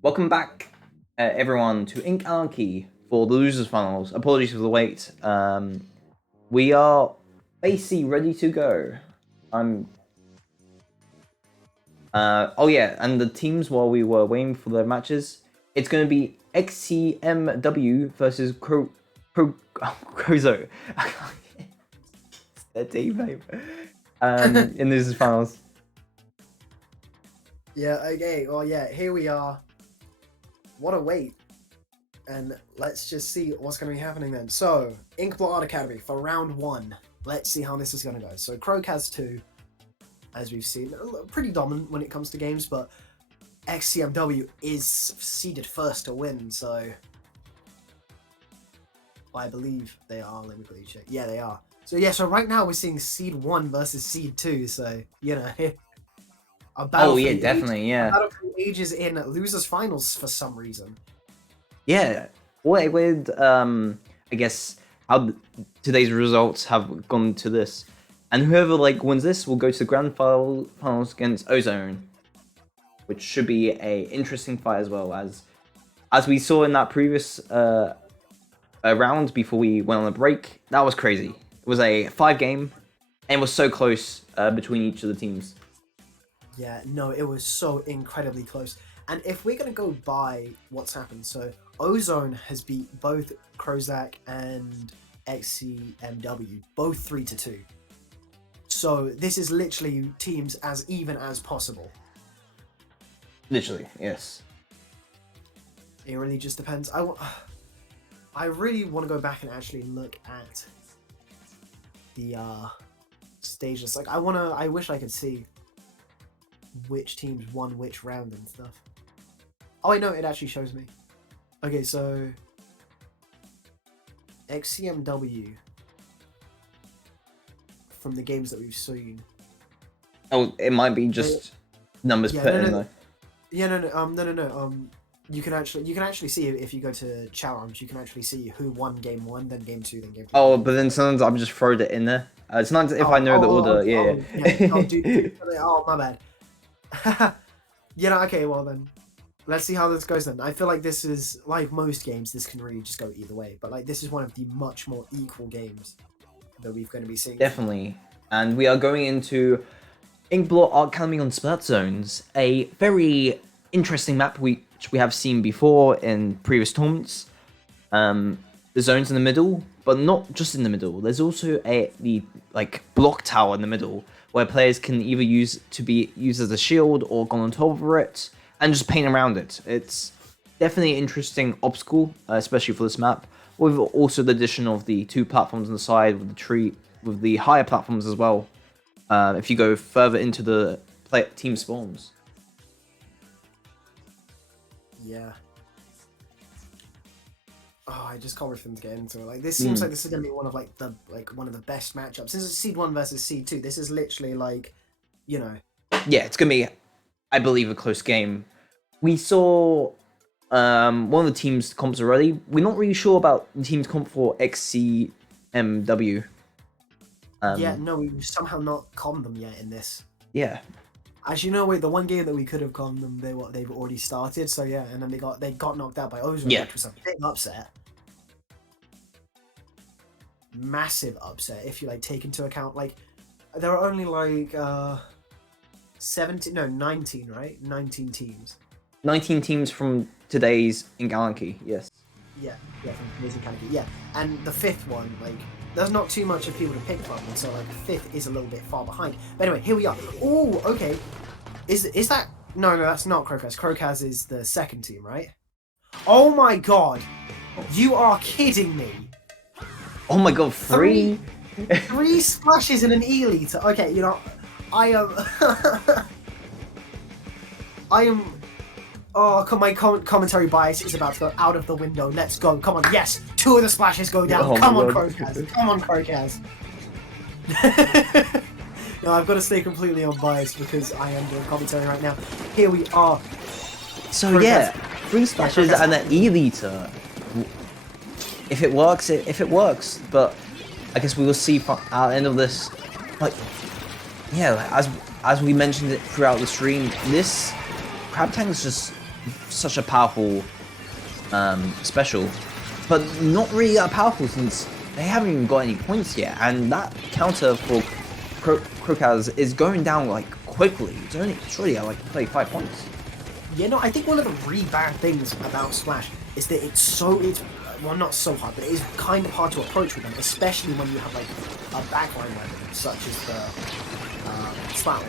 Welcome back, everyone, to Ink Anarchy for the losers finals. Apologies for the wait. We are basically ready to go. Oh yeah, and the teams while we were waiting for the matches, it's going to be xcmw versus Krozo. Their team name. In the losers finals. Yeah. Okay. Well, yeah. Here we are. What a wait. And let's just see what's going to be happening then. So, Inkblot Art Academy for round 1. Let's see how this is going to go. So, Krokaz 2, as we've seen, pretty dominant when it comes to games, but xcmw is seeded first to win, so I believe they are. Let me quickly check. Yeah, they are. So, yeah, so right now we're seeing Seed 1 versus Seed 2, so, you know, Oh yeah, definitely, yeah. A battle for the ages in losers finals for some reason. Yeah, with I guess how today's results have gone to this, and whoever wins this will go to the grand finals against Ozone, which should be a interesting fight as well, as we saw in that previous round before we went on a break. That was crazy. It was a 5-game, and it was so close between each of the teams. Yeah, no, it was so incredibly close. And if we're going to go by what's happened, so Ozone has beat both Krozak and xcmw, both 3-2. So this is literally teams as even as possible. Literally, yes. It really just depends. I really want to go back and actually look at the stages. Like, I wish I could see which teams won which round and stuff. Oh, I know, it actually shows me. Okay, so xcmw, from the games that we've seen. Oh, it might be just numbers put in though. Yeah, no. You can actually see if you go to chat rooms, you can actually see who won game 1, then game 2, then game 3. Oh, but then sometimes I'm just throwing it in there. It's not if I know the order. Yeah. Oh, my bad. You know, okay, well then, let's see how this goes then. I feel like this is, like most games, this can really just go either way, but like this is one of the much more equal games that we're going to be seeing. Definitely. And we are going into Inkblot Art Academy on Splat Zones, a very interesting map which we have seen before in previous tournaments. The zones in the middle, but not just in the middle. There's also the block tower in the middle, where players can either use as a shield or go on top of it and just paint around it. It's definitely an interesting obstacle, especially for this map, with also the addition of the 2 platforms on the side with the tree, with the higher platforms as well, if you go further into the team spawns. Yeah. Oh, I just can't wait for them to get into it. Like, this seems like this is gonna be one of the best matchups. Since it's Seed 1 versus Seed 2, this is literally like, you know. Yeah, it's gonna be, I believe, a close game. We saw one of the teams' comps already. We're not really sure about the team's comp for xcmw. Yeah, no, we've somehow not conned them yet in this. Yeah. As you know, wait, the one game that we could have conned them, they've already started. So yeah, and then they got knocked out by Ozone, which was a big upset. Massive upset if you take into account there are only 19, right? 19 teams. 19 teams from today's Ink Anarchy, yes. Yeah, from today's Ink Anarchy, yeah. And the 5th one, there's not too much of people to pick from, so 5th is a little bit far behind. But anyway, here we are. Oh, okay. Is that... No, that's not Krokaz. Krokaz is the 2nd team, right? Oh my god! You are kidding me! Oh my god, 3? 3 splashes in an E-liter. Okay, you know, I am... Oh, my commentary bias is about to go out of the window. Let's go. Come on. Yes. 2 of the splashes go down. Come on, Krokaz. Come on, Krokaz. No, I've got to stay completely unbiased because I am doing commentary right now. Here we are. So Krokaz. Yeah, 3 splashes and an E-liter. If it works, if it works. But I guess we will see at the end of this. As we mentioned it throughout the stream, this crab tank is just such a powerful special, but not really that powerful since they haven't even got any points yet, and that counter for Krokaz is going down like quickly. It's already at like 35 points. Yeah, no, I think one of the really bad things about Splash is that it's well, not so hard, but it is kind of hard to approach with them, especially when you have like a backline weapon such as the Splat.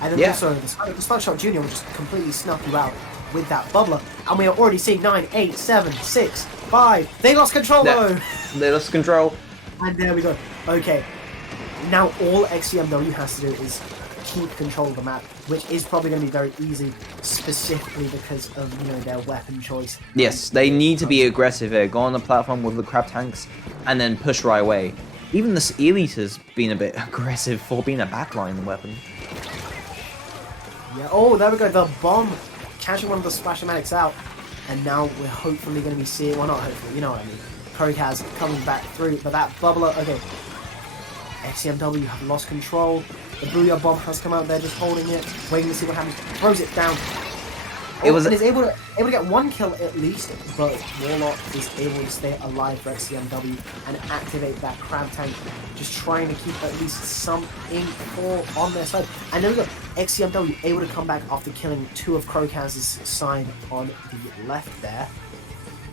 And then also the Splat Shot Junior will just completely snuff you out with that bubbler, and we are already seeing 9, 8, 7, 6, 5. They lost control though. They lost control. And there we go. Okay, now all xcmw has to do is keep control of the map, which is probably going to be very easy, specifically because of their weapon choice. Yes, they need to be aggressive here. Go on the platform with the crab tanks, and then push right away. Even this Elite has been a bit aggressive for being a backline weapon. Yeah. Oh, there we go. The bomb catching one of the Splash-O-Matics out, and now we're hopefully going to be seeing. Well, not hopefully. You know what I mean. Krokaz coming back through, but that bubbler. Okay. xcmw have lost control. The Booyah Bomb has come out there, just holding it, waiting to see what happens. Throws it down. And is able to get one kill at least, but Warlock is able to stay alive for xcmw and activate that crab tank, just trying to keep at least some ink on their side. And there we go. xcmw able to come back after killing 2 of Krokaz's side on the left there.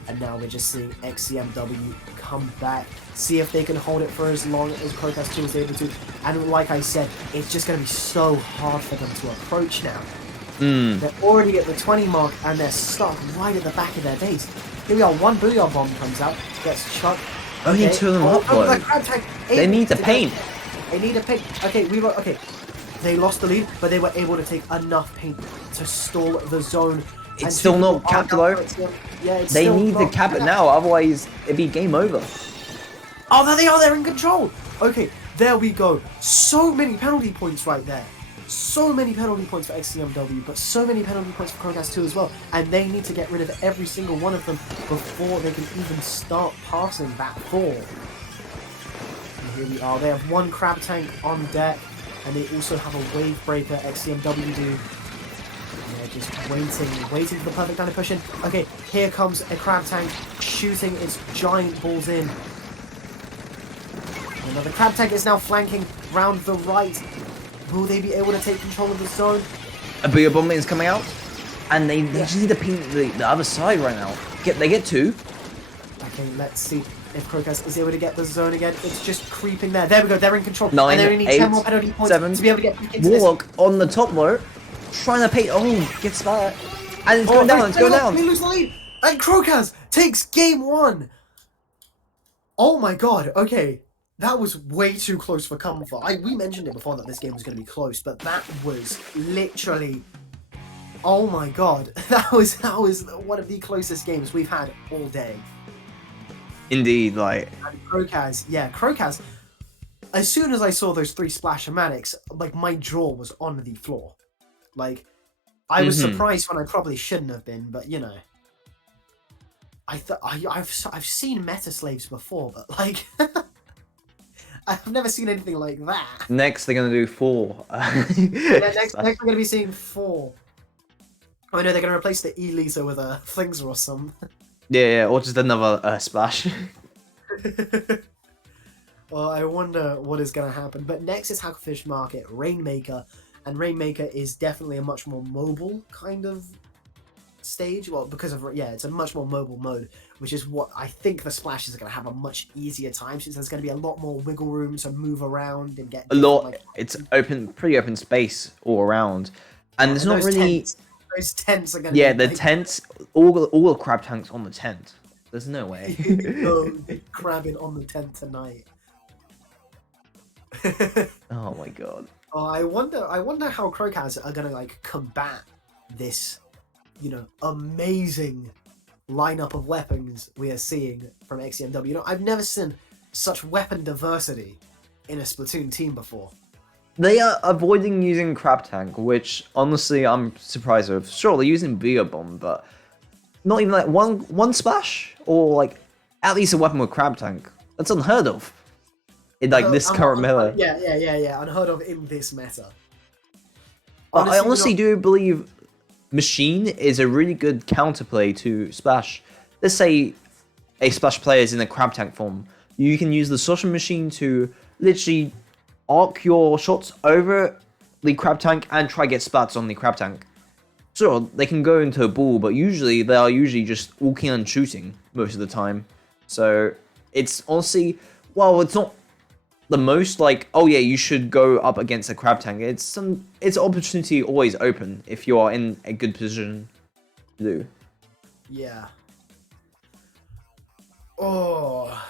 And now we're just seeing xcmw come back, see if they can hold it for as long as Krokaz 2 is able to. And like I said, it's just going to be so hard for them to approach now. They're already at the 20 mark, and they're stuck right at the back of their base. Here we are, one Booyah Bomb comes out, gets chucked. Only 2 of them up, though. They need to paint. They need a paint. Okay, they lost the lead, but they were able to take enough paint to stall the zone. It's still not capped though. Yeah, they need to cap it now, otherwise it'd be game over. Oh, there they are, they're in control. Okay, there we go. So many penalty points right there. So many penalty points for xcmw, but so many penalty points for Krokaz 2 as well. And they need to get rid of every single one of them before they can even start passing that 4. And here we are. They have one crab tank on deck, and they also have a wave breaker. xcmw do. They're just waiting for the perfect time to push in. Okay, here comes a crab tank shooting its giant balls in. Another crab tank is now flanking round the right. Will they be able to take control of the zone? A Booyah Bomb is coming out, and they just need to paint the other side right now. They get 2. Okay, let's see if Krokaz is able to get the zone again. It's just creeping there. There we go, they're in control. 9, and they only need 8, 10 more penalty points 7. to be able to get back into Warlock on the top row, trying to paint. Oh, gets that. And it's going down, it's going down. They lose the lead. And Krokaz takes game 1. Oh my god, okay. That was way too close for comfort. We mentioned it before that this game was going to be close, but that was literally... Oh my god. That was one of the closest games we've had all day. Indeed, like... And Krokaz, as soon as I saw those 3 Splash-O-Matics, like, my jaw was on the floor. Like, I was surprised when I probably shouldn't have been, but, you know... I've seen Meta Slaves before, but, like... I've never seen anything like that. Next, they're going to do 4. Next we're going to be seeing 4. Oh no, they're going to replace the Elisa with a Flingser or some. Yeah, or just another Splash. Well, I wonder what is going to happen. But next is Hacklefish Market, Rainmaker. And Rainmaker is definitely a much more mobile kind of stage. Well, because of, it's a much more mobile mode, which is what I think the Splashes are going to have a much easier time, since there's going to be a lot more wiggle room to move around and get... It's pretty open space all around. And there's not really... Those tents are going to be... the tents, all the crab tanks on the tent. There's no way. Crabbing on the tent tonight. Oh my god. Oh, I wonder how Krokaz are going to, like, combat this, amazing lineup of weapons we are seeing from xcmw. I've never seen such weapon diversity in a Splatoon team before. They are avoiding using Crab Tank, which honestly I'm surprised with. Sure, they're using Booyah Bomb, but not even like one splash, or like at least a weapon with Crab Tank. That's unheard of in like this current meta. Yeah, unheard of in this meta. But I honestly do believe machine is a really good counterplay to Splash. Let's say a Splash player is in a crab tank form. You can use the sloshing machine to literally arc your shots over the crab tank and try get splats on the crab tank. Sure, they can go into a ball, but usually they are just walking and shooting most of the time. So it's honestly, well, it's not the most like, oh yeah, you should go up against a crab tank. It's opportunity always open if you are in a good position to do. Yeah. Oh,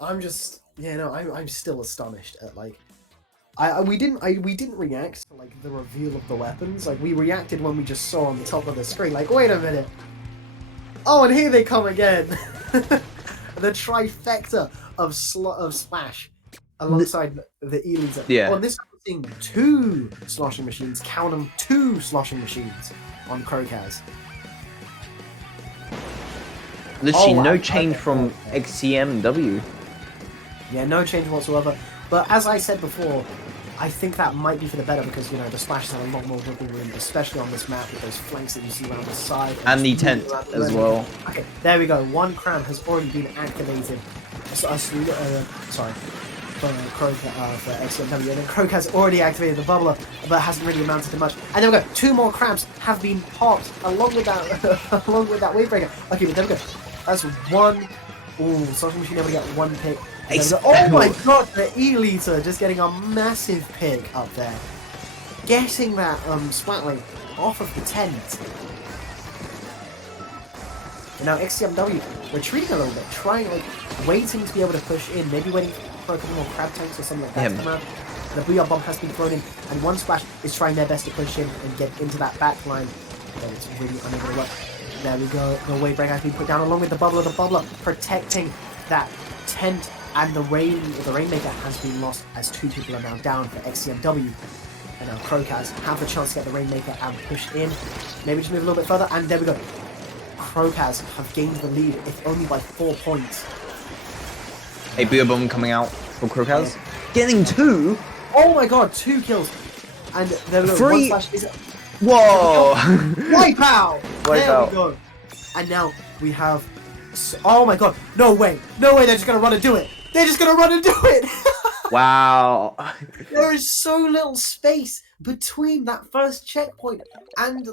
I'm just, I'm still astonished at like, we didn't react to like the reveal of the weapons. Like we reacted when we just saw on the top of the screen. Like, wait a minute. Oh, and here they come again. The trifecta of Splash alongside the Elite. Yeah. On this, we're seeing 2 sloshing machines. Count them, 2 sloshing machines on Krokaz. Literally no change from xcmw. Yeah, no change whatsoever. But as I said before, I think that might be for the better because, the Splashes have a lot more wiggle room, especially on this map with those flanks that you see around the side. And the tent as well. Okay, there we go. 1 cram has already been activated. Sorry, for xcmw. And then Croak has already activated the bubbler, but hasn't really amounted to much. And there we go. 2 more crabs have been popped along with that along with that wave breaker. Okay, but there we go. That's 1. Ooh, Social Machine able to get 1 pick. Oh my god, the E-liter just getting a massive pick up there. Getting that Splatling off of the tent. And now xcmw retreating a little bit, waiting to be able to push in, maybe waiting for a couple more crab tanks or something like that to come out. The booyah bomb has been thrown in, and 1 Splash is trying their best to push in and get into that back line. But it's really unable to work. There we go, the wave break has been put down along with the bubbler protecting that tent, and the Rainmaker has been lost as 2 people are now down for xcmw. And now Krokaz have the chance to get the Rainmaker and push in. Maybe just move a little bit further, and there we go. Krokaz have gained the lead, if only by 4 points. A booyah bomb coming out from Krokaz. Getting 2? Oh my god, 2 kills. And there we go. 3. 1 Splash is... Whoa! Wipe out! Wipe there out. we go. And now we have... Oh my god, no way, they're just gonna run and do it. They're just gonna run and do it. Wow. There is so little space between that first checkpoint and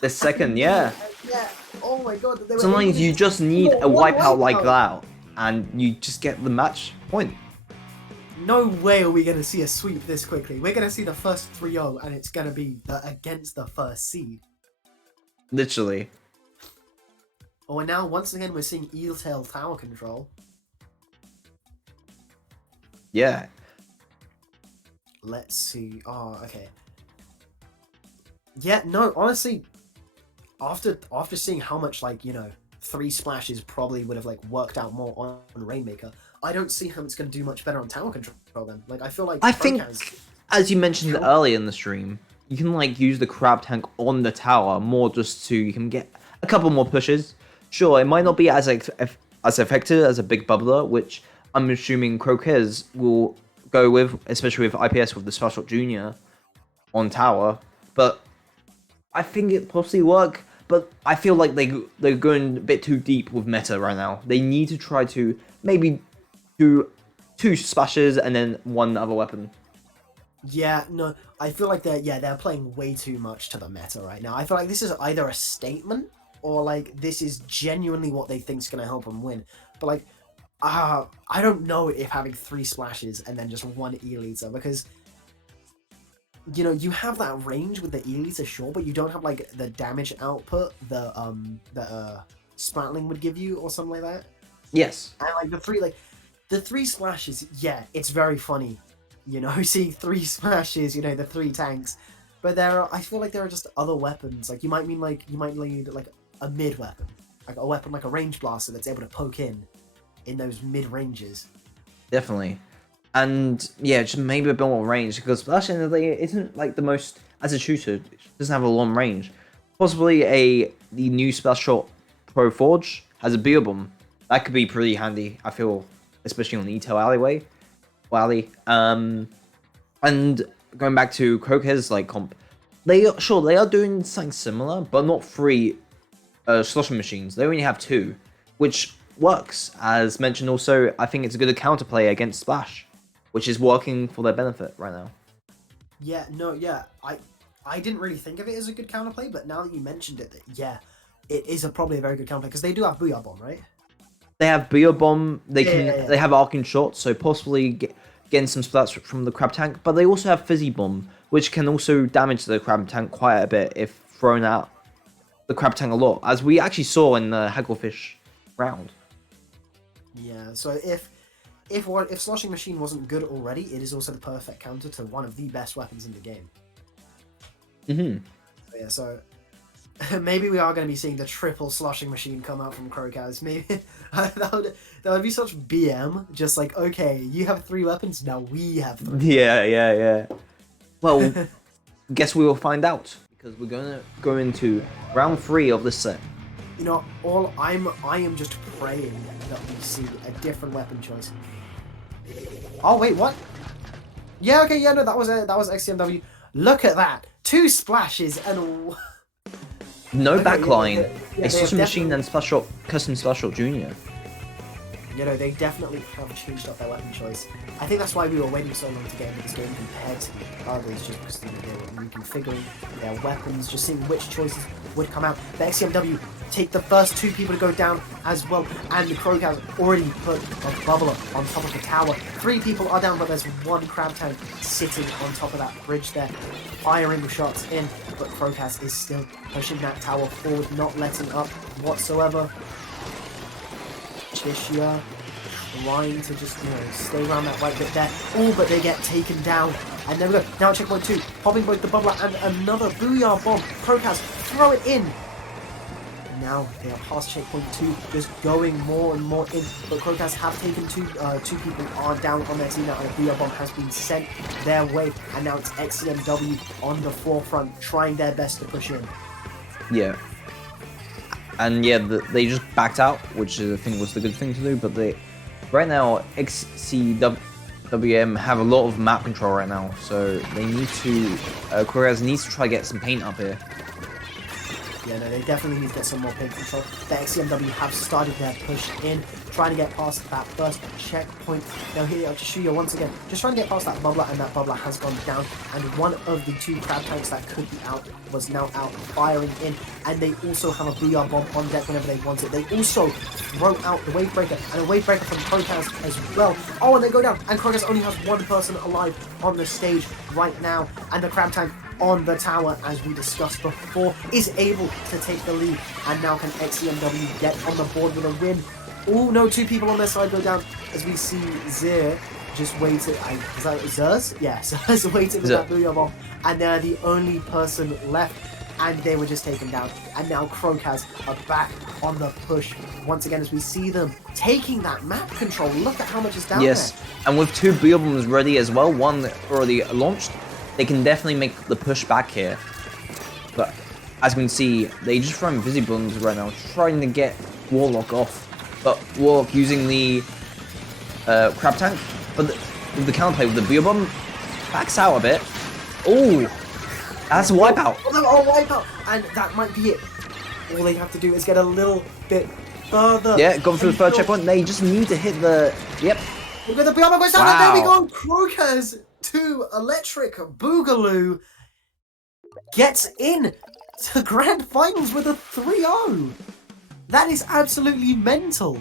The second, yeah. Yeah. Oh my god. Sometimes you just need a wipeout like that, and you just get the match point. No way are we gonna see a sweep this quickly. We're gonna see the first 3-0, and it's gonna be against the first seed. Literally. Oh, and now once again we're seeing Eeltail tower control. Yeah. Let's see. Oh, okay. Yeah, no, honestly, after seeing how much 3 splashes probably would have worked out more on Rainmaker, I don't see how it's gonna do much better on tower control then. I feel like I think, as you mentioned earlier in the stream, you can use the crab tank on the tower more just so you can get a couple more pushes. Sure, it might not be as effective as a big bubbler, which I'm assuming Krokaz will go with, especially with IPS with the Special Junior on tower. But I think it possibly work. But I feel like they're going a bit too deep with meta right now. They need to try to maybe do 2 splashes and then 1 other weapon. Yeah, no, I feel like they're playing way too much to the meta right now. I feel like this is either a statement or this is genuinely what they think is going to help them win. But I don't know if having 3 splashes and then just 1 E-liter, because you have that range with the E-liter, sure, but you don't have the damage output the Splatling would give you or something like that. Yes. And the 3 splashes, yeah, it's very funny. Seeing 3 splashes, the 3 tanks. But I feel like there are just other weapons. You might need a mid weapon, a weapon like a range blaster that's able to poke in those mid ranges. Definitely. And yeah, just maybe a bit more range, because Splash in the day isn't the most, as a shooter, it doesn't have a long range. Possibly the new Splash Shot Pro Forge has a beer bomb. That could be pretty handy, I feel, especially on the E-tail alley. And going back to Krokaz comp, they are doing something similar, but not 3 sloshing machines. They only have 2, which works. As mentioned, also I think it's a good counterplay against Splash, which is working for their benefit right now. Yeah, no, yeah, I didn't really think of it as a good counterplay, but now that you mentioned it, yeah, it is probably a very good counterplay because they do have Booyah Bomb, right? They have Booyah Bomb. They Yeah. they have Arcing Shot, so possibly getting some splats from the Crab Tank. But they also have Fizzy Bomb, which can also damage the Crab Tank quite a bit if thrown out the Crab Tank a lot, as we actually saw in the Hagglefish round. Yeah, so if Sloshing Machine wasn't good already, it is also the perfect counter to one of the best weapons in the game. Yeah, so maybe we are going to be seeing the triple Sloshing Machine come out from Krokaz. Maybe that would be such BM. Just like, okay, you have 3 weapons, now we have 3. Yeah. Well, guess we will find out, because we're gonna go into round 3 of the set. You know, I am just praying that we see a different weapon choice. Oh wait, what? Yeah, okay, yeah, no, that was xcmw. Look at that, 2 splashes and No okay, backline, yeah, a Sloshing Machine and Splash Shot, Custom Splash Shot Junior. You know, they definitely have changed up their weapon choice. I think that's why we were waiting so long to get into this game compared to the others, just because they were reconfiguring their weapons, just seeing which choices would come out. The XCMW take the first 2 people to go down as well, and the Krokaz already put a bubbler on top of the tower. 3 people are down, but there's 1 Crab Tank sitting on top of that bridge there, firing shots in, but Krokaz is still pushing that tower forward, not letting up whatsoever. Chishia trying to just, stay around that right bit there. Oh, but they get taken down. And there we go. Now checkpoint 2. Popping both the bubbler and another Booyah Bomb. Krokaz, throw it in. And now they are past checkpoint 2, just going more and more in. But Krokaz have taken 2 people are down on their team now, and a Booyah Bomb has been sent their way. And now it's XCMW on the forefront, trying their best to push in. Yeah. And yeah, they just backed out, which I think was the good thing to do. But right now, XCWM have a lot of map control right now, so they need to. Krokaz needs to try to get some paint up here. Yeah, no, they definitely need to get some more paint control. The XCMW have started their push in, trying to get past that first checkpoint. Now here, Chishuya once again, just trying to get past that bubbler, and that bubbler has gone down. And one of the 2 Crab Tanks that could be out was now out firing in. And they also have a Booyah Bomb on deck whenever they want it. They also throw out the Wave Breaker, and a Wave Breaker from Krokaz as well. Oh, and they go down, and Krokaz only has 1 person alive on the stage right now. And the Crab Tank on the tower, as we discussed before, is able to take the lead. And now can XCMW get on the board with a win? Oh no, 2 people on their side go down, as we see Zir just waited. Is that Zers? Yeah, Zers waited with that Booyah Bomb, and they're the only person left, and they were just taken down. And now Krokaz are back on the push once again, as we see them taking that map control. Look at how much is down there. Yes, and with 2 Booyah Bombs ready as well, 1 already launched, they can definitely make the push back here. But as we can see, they just throwing Fizzy Bombs right now, trying to get Warlock off. But Warlock using the Crab Tank, but with the counterplay with the Booyah Bomb, backs out a bit. Oh, that's a wipeout. Oh, wipeout, and that might be it. All they have to do is get a little bit further. Yeah, gone through the 3rd checkpoint. They just need to hit the. Yep. Look at the Booyah Bomb goes down, and there we go. Krokaz to Electric Boogaloo gets in to Grand Finals with a 3-0. That is absolutely mental.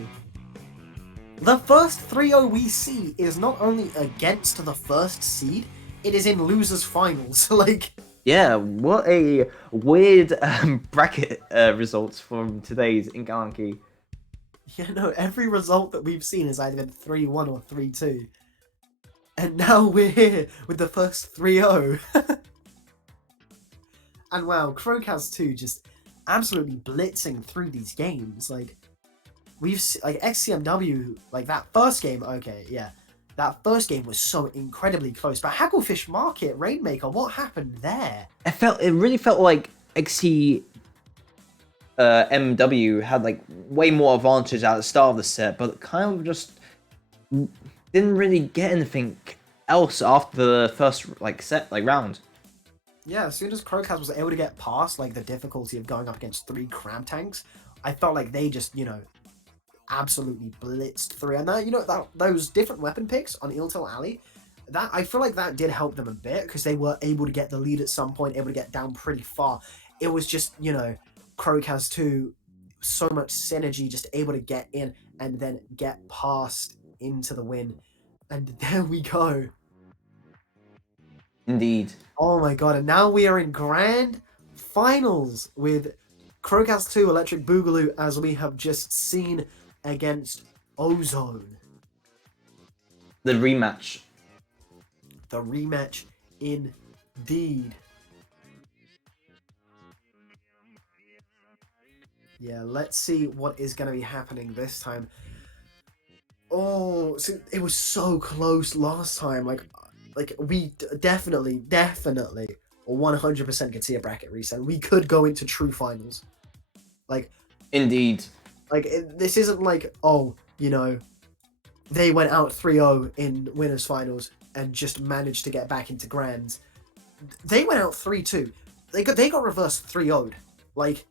The first 3-0 we see is not only against the first seed, it is in losers finals. Like, yeah, what a weird bracket results from today's Ink Anarchy. Yeah, no, every result that we've seen has either been 3-1 or 3-2. And now we're here with the first 3-0. And wow, Krokaz 2 just absolutely blitzing through these games. Like, like XCMW, like that first game, okay, yeah. That first game was so incredibly close. But Hagglefish Market, Rainmaker, what happened there? It really felt like XCMW had like way more advantage at the start of the set, but kind of just didn't really get anything else after the first round. Yeah, as soon as Krokaz was able to get past like the difficulty of going up against 3 crab tanks, I felt like they just, absolutely blitzed through. And that, those different weapon picks on Iltil Alley, that I feel like that did help them a bit because they were able to get the lead at some point, able to get down pretty far. It was just, Krokaz 2, so much synergy, just able to get in and then get past into the win. And there we go. Indeed. Oh my god, and now we are in grand finals with Krokaz 2 Electric Boogaloo, as we have just seen, against Ozone. The rematch. The rematch indeed. Yeah, let's see what is going to be happening this time. Oh, so it was so close last time. Like we definitely 100% could see a bracket reset. We could go into true finals. Like, indeed. Like, this isn't like, they went out 3-0 in winners finals and just managed to get back into grands. They went out 3-2. They got reversed 3-0'd. Like,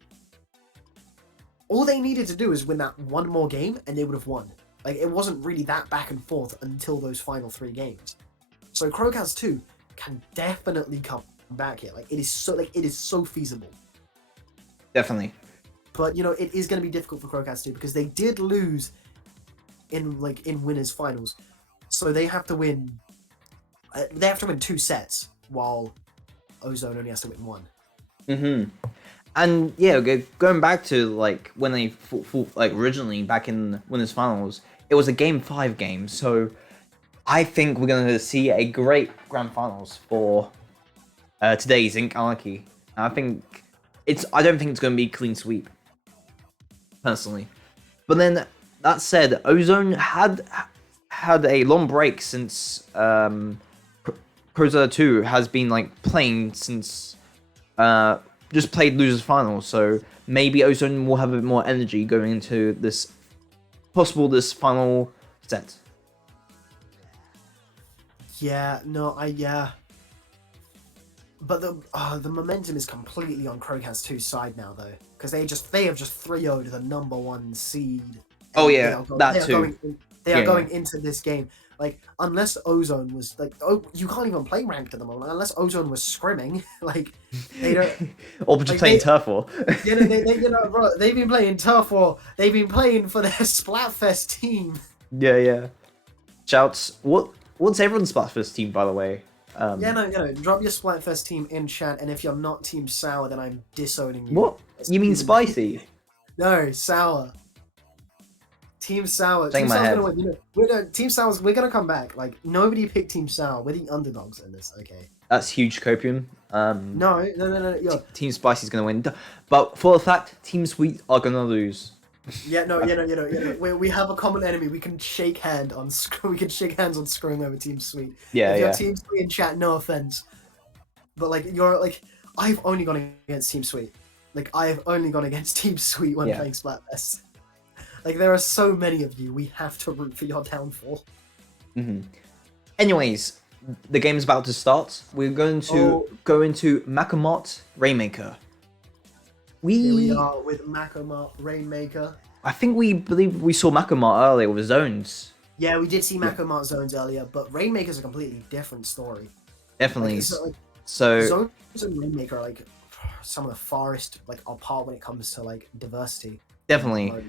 all they needed to do is win that one more game and they would have won. Like, it wasn't really that back and forth until those final 3 games. So Krokaz 2 can definitely come back here. Like, it is so feasible. Definitely. But it is going to be difficult for Krokaz 2 because they did lose in winners finals. So they have to win 2 sets while Ozone only has to win 1. Mm-hmm. And yeah, going back to like when they fought like originally back in winners finals, it was a Game 5 game. So I think we're going to see a great grand finals for today's Ink Anarchy. I don't think it's going to be clean sweep, personally. But then that said, Ozone had a long break since Krokaz 2 has been like playing since just played losers finals. So maybe Ozone will have a bit more energy going into this final set. Yeah, but the momentum is completely on Krokaz 2's side now, though, because they have just 3-0'd the number 1 seed. Oh yeah, They are going into this game. Like, unless Ozone was like, you can't even play ranked at the moment unless Ozone was scrimming. Like, they don't. Or just playing turf war. Bro, they've been playing turf war. They've been playing for their Splatfest team. Yeah. Shouts. What's everyone's Splatfest team, by the way? Drop your Splatfest team in chat, and if you're not Team Sour, then I'm disowning you. What? You mean spicy? No, Sour. Team Sour. Team Sour's gonna win. Team Sour's. We're gonna come back. Like, nobody picked Team Sour. We're the underdogs in this. Okay. That's huge copium. No. Yo. Team Spicy's gonna win, but for a fact, Team Sweet are gonna lose. We have a common enemy. We can shake hands on screwing over Team Sweet. Yeah. If you're Team Sweet in chat, no offense, but I've only gone against Team Sweet. Like, I've only gone against Team Sweet when playing Splatfest. Like, there are so many of you. We have to root for your downfall. Mm-hmm. Anyways, the game's about to start. We're going to go into Makamot Rainmaker. Here we are with Makamot Rainmaker. I think believe we saw Makamot earlier with Zones. Yeah, we did see Makamot Zones earlier, but Rainmaker's a completely different story. Definitely. So Zones and Rainmaker are like some of the farthest apart when it comes to diversity. Definitely.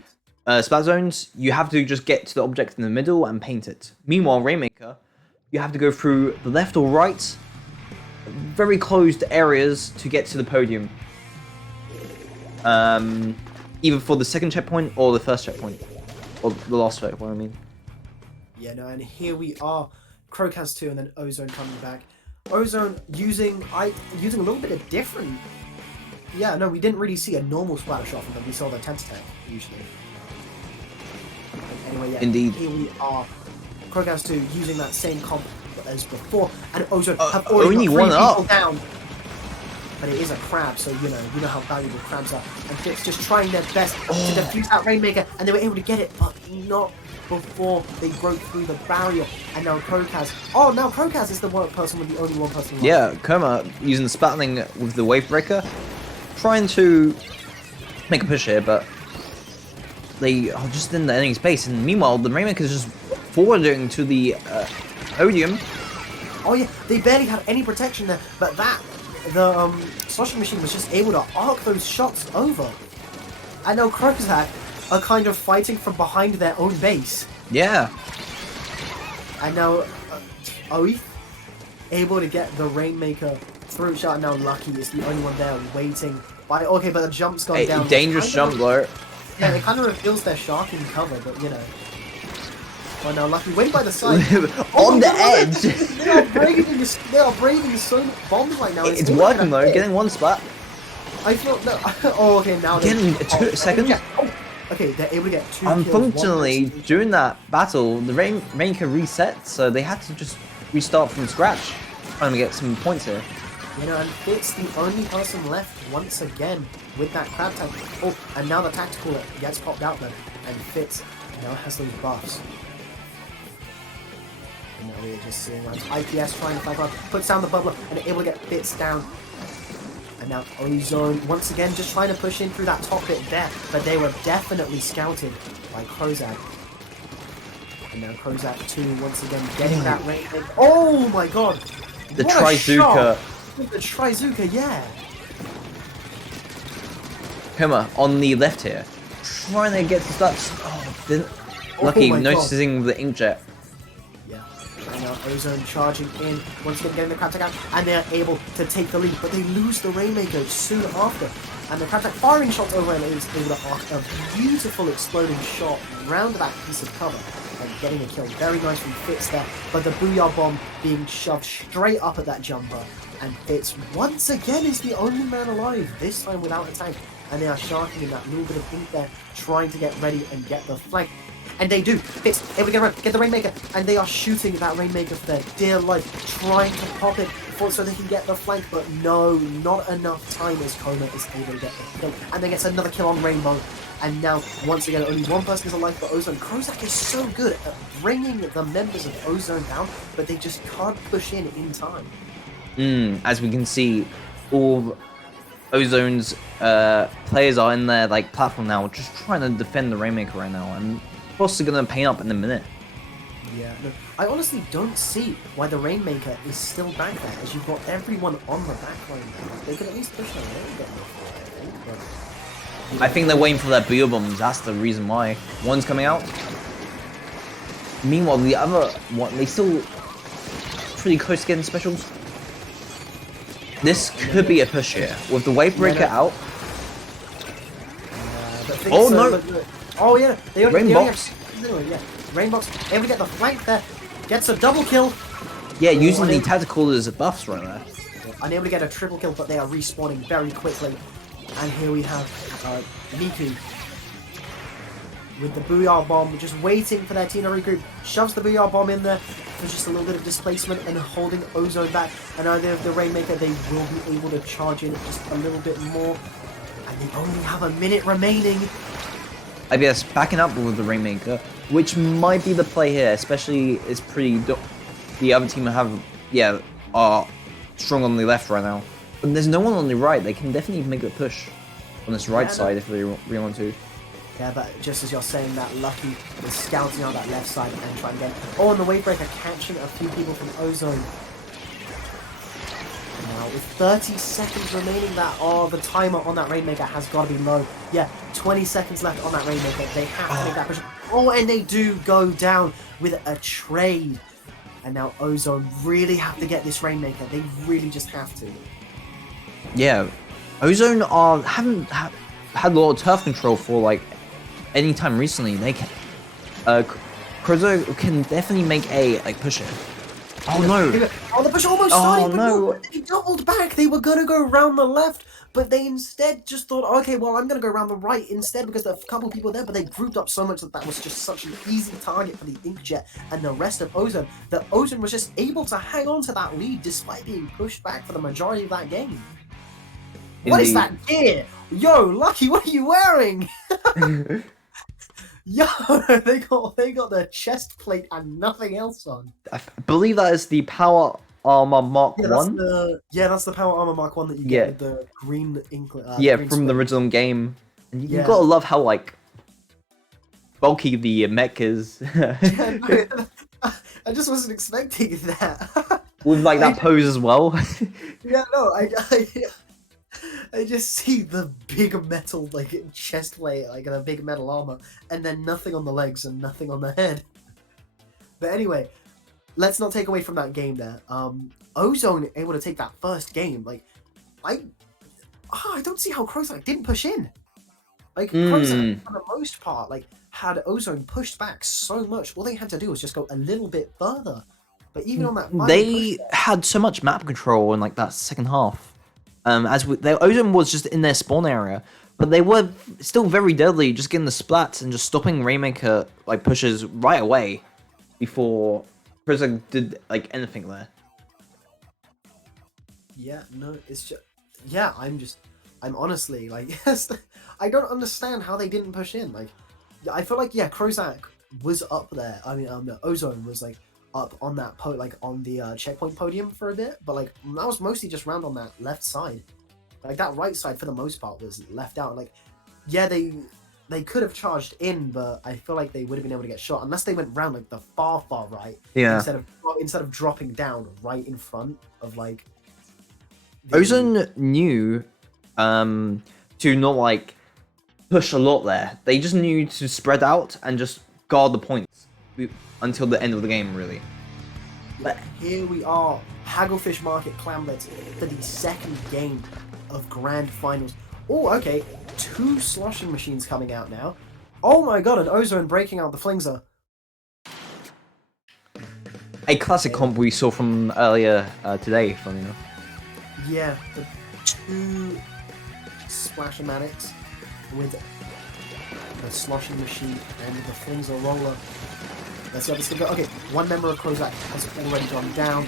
Splat Zones, you have to just get to the object in the middle and paint it. Meanwhile, Rainmaker, you have to go through the left or right, very closed areas to get to the podium. Either for the second checkpoint or the first checkpoint. Or the last checkpoint, I mean. Yeah, no, and here we are. Krokaz 2 and then Ozone coming back. Ozone using a little bit of different... Yeah, no, we didn't really see a normal splatter shot from them. We saw the tense attack, usually. Anyway, yeah, Indeed. Here we are. Krokaz 2 using that same comp as before. And Ozone have already only got 3 one people up. down. but it is a crab, so you know how valuable crabs are. And Fitz just trying their best to defuse that Rainmaker, and they were able to get it, but not before they broke through the barrier. And now Krokaz. Oh, now Krokaz is the one person with the only one person left. Yeah, Koma using the Splatling with the Wave Breaker, trying to make a push here, but they are just in the enemy space. And meanwhile, the Rainmaker is just forwarding to the podium. Oh yeah, they barely had any protection there, but the sloshing machine was just able to arc those shots over. And now Krokaz are kind of fighting from behind their own base. Yeah. And now Oath able to get the Rainmaker through shot. And now Lucky is the only one there waiting. Okay, but the jump's gone down. Dangerous jump though. Yeah, it kind of reveals their sharking cover, but you know. Oh no, Lucky, wait by the side. On the edge! They are braving so many bombs right now. It's working though, getting one spot. I feel no. Oh, okay, now getting 2 seconds. Okay, they're able to get 2 Unfortunately, kills. during that battle, the Rainmaker reset, so they had to just restart from scratch, trying to get some points here. You know, and Fitz the only person left once again with that crab tank. Oh, and now the tactical gets popped out then, and Fitz now has those buffs. And now we're just seeing around IPS trying to fight up, puts down the bubbler, and able to get Fitz down. And now Ozone once again just trying to push in through that top bit there, but they were definitely scouted by Krokaz. And now Krokaz 2 once again getting that range. Oh my god! The What Trizuka. The Trizuka, yeah. Koma on the left here, trying to get the stats. Lucky noticing the inkjet. Yeah. And now Ozone charging in, once again getting the crab tank out, and they're able to take the lead, but they lose the Rainmaker soon after. And the crab tank firing shots over, and is able to arc a beautiful exploding shot round that piece of cover and getting a kill. Very nice from Fitz there, but the Booyah Bomb being shoved straight up at that jumper. And Fitz once again is the only man alive, this time without a tank. And they are sharking in that little bit of ink there, trying to get ready and get the flank. And they do. Fitz able to get around, get the Rainmaker, and they are shooting that Rainmaker for their dear life, trying to pop it so they can get the flank, but no, not enough time as Koma is able to get the kill. And then gets another kill on Rainbow. And now, once again, only one person is alive for Ozone. Krokaz is so good at bringing the members of Ozone down, but they just can't push in time. As we can see, all Ozone's players are in their platform now, just trying to defend the Rainmaker right now, and Frost are gonna paint up in a minute. Yeah, no, I honestly don't see why the Rainmaker is still back there, as you've got everyone on the back line now. They could at least push a little bit more forward, I think, but... I think they're waiting for their Booyah Bombs, that's the reason why. One's coming out. Meanwhile, the other one, they still pretty close to getting specials. This could be a push here, with the Wave Breaker out. Oh no! Oh yeah, they only Rainbox. Yeah, Rainbox able to get the flank there, gets a double kill. Yeah, using the tactical as buffs right there. Unable to get a triple kill, but they are respawning very quickly. And here we have Miku with the Booyah Bomb, just waiting for their team to regroup. Shoves the Booyah Bomb in there for just a little bit of displacement and holding Ozone back. And either the Rainmaker, they will be able to charge in just a little bit more. And they only have a minute remaining. IBS backing up with the Rainmaker, which might be the play here, especially it's pretty... The other team are strong on the left right now. But there's no one on the right, they can definitely make a push on this right side if they really want to. Yeah, but just as you're saying that, Lucky is scouting out that left side and trying to get... Oh, and the Wavebreaker catching a few people from Ozone. Now, with 30 seconds remaining, the timer on that Rainmaker has got to be low. Yeah, 20 seconds left on that Rainmaker. They have to make that push. Oh, and they do go down with a trade. And now Ozone really have to get this Rainmaker. They really just have to. Yeah, Ozone haven't had a lot of turf control for any time recently. They can, Krokaz can definitely make a push it. Oh no! Oh, the push almost started, but no, they doubled back. They were gonna go around the left, but they instead just thought, okay, well, I'm gonna go around the right instead because there are a couple of people there. But they grouped up so much that was just such an easy target for the Inkjet and the rest of Ozone. That Ozone was just able to hang on to that lead despite being pushed back for the majority of that game. What is Indeed. that gear? Yo, Lucky, what are you wearing? Yo, they got their chest plate and nothing else on. I believe that is the Power Armor Mark Yeah, 1. that's the Power Armor Mark 1 that you get with the green ink. Yeah, green from the spray. original game. And you Yeah. gotta love how, like, bulky the mech is. Yeah, no, I just wasn't expecting that. With, like, that pose as well. Yeah, no, I just see the big metal, like, chest plate, like, a big metal armor, and then nothing on the legs and nothing on the head. But anyway, let's not take away from that game there. Ozone able to take that first game, like, I don't see how Krokaz didn't push in. Like, Krokaz, for the most part, like, had Ozone pushed back so much, all they had to do was just go a little bit further. But even on that final They push had so much map control in, like, that second half. Ozone was just in their spawn area, but they were still very deadly, just getting the splats and just stopping Rainmaker, like, pushes right away before Krokaz did, like, anything there. Yeah, no, it's just... Yeah, I'm honestly, like, I don't understand how they didn't push in. Like, I feel like, yeah, Krokaz was up there. I mean, Ozone was, like, up on that, on the checkpoint podium for a bit. But, like, that was mostly just round on that left side. Like, that right side, for the most part, was left out. Like, yeah, they could have charged in, but I feel like they would have been able to get shot. Unless they went round, like, the far right. Yeah. Instead of dropping down right in front of, like... Ozone knew to not, like, push a lot there. They just knew to spread out and just guard the points until the end of the game, really. But here we are, Hagglefish Market Clamblets for the second game of Grand Finals. Oh, okay, 2 sloshing machines coming out now. Oh my god, and Ozone breaking out the Flingser. A classic comp we saw from earlier today, funny enough. Yeah, the 2 Splash-O-Matics with the sloshing machine and the Flingser roller. Let's see how this can go. Okay, one member of Krokaz has already gone down.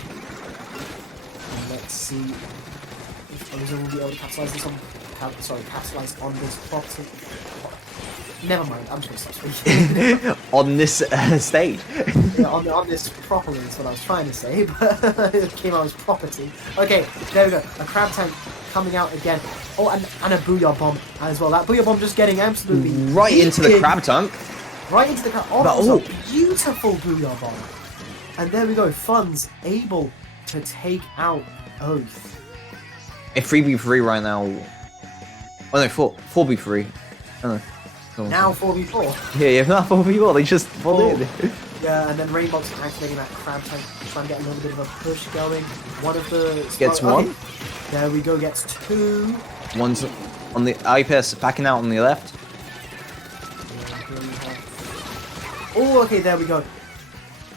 And let's see if Ozone will be able to capitalize this on... capitalize on this property. Never mind, I'm just going to stop speaking. On this stage. Yeah, on this properly is what I was trying to say, but it came out as property. Okay, there we go. A crab tank coming out again. Oh, and a booyah bomb as well. That booyah bomb just getting absolutely right into the crab tank. Right into the crab. Oh, that was a beautiful booyah bomb. And there we go. Fun's able to take out Oath. A 3v3 right now. Oh no, 4v3. Oh, no. Now 4v4. Yeah, not 4v4. They just folded. Yeah, and then Rainbox activating that crab tank, trying to get a little bit of a push going. One of the... Gets one. There we go, gets 2. One's on the IPS backing out on the left. Oh, okay, there we go.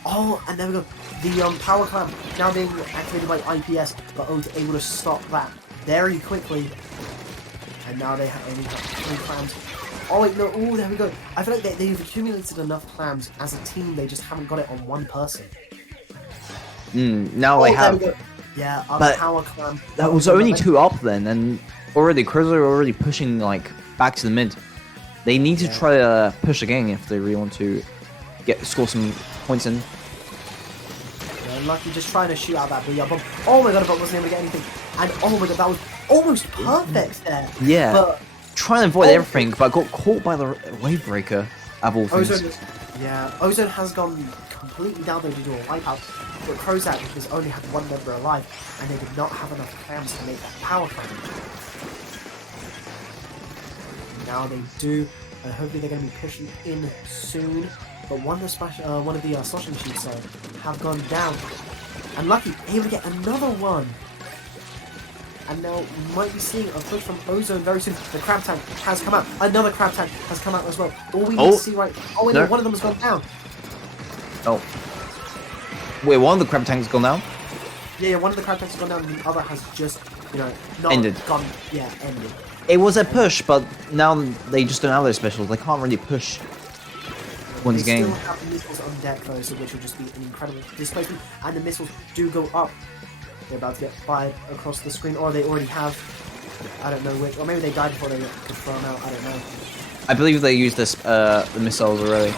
Oh, and there we go. The power clamp now being activated by IPS, but Oath able to stop that very quickly. And now they only have 3 clams. Oh wait, no, oh, there we go. I feel like they've accumulated enough clams as a team, they just haven't got it on one person. Now they have. Yeah, but power clam. That was only 2 up then, and already Krokaz are already pushing like back to the mid. They need to try to push again if they really want to score some points in. Yeah, Lucky just trying to shoot out that booyah bomb. Oh my god, but wasn't able to get anything. And oh my god, that was almost perfect there. Yeah. But trying to avoid everything, but got caught by the wave breaker. Ozone has gone completely down there to do a wipeout. But Krokaz has only had 1 member alive, and they did not have enough clams to make that power clam. Now they do, and hopefully they're going to be pushing in soon. But one of the sloshing machines have gone down, and Lucky able to get another one. And now we might be seeing a push from Ozone very soon. The crab tank has come out. Another crab tank has come out as well. All we need to see right... Oh, wait, no, one of them has gone down. Oh. Wait, one of the crab tanks gone down? Yeah, one of the crab tanks has gone down, and the other has just, not ended. Ended. It was a push, but now they just don't have those specials. They can't really push one's game. They still have the missiles on deck, though, so which will just be an incredible displacement. And the missiles do go up. They're about to get fired across the screen, or they already have. I don't know which, or maybe they died before they could throw them out. I don't know. I believe they used this the missiles already.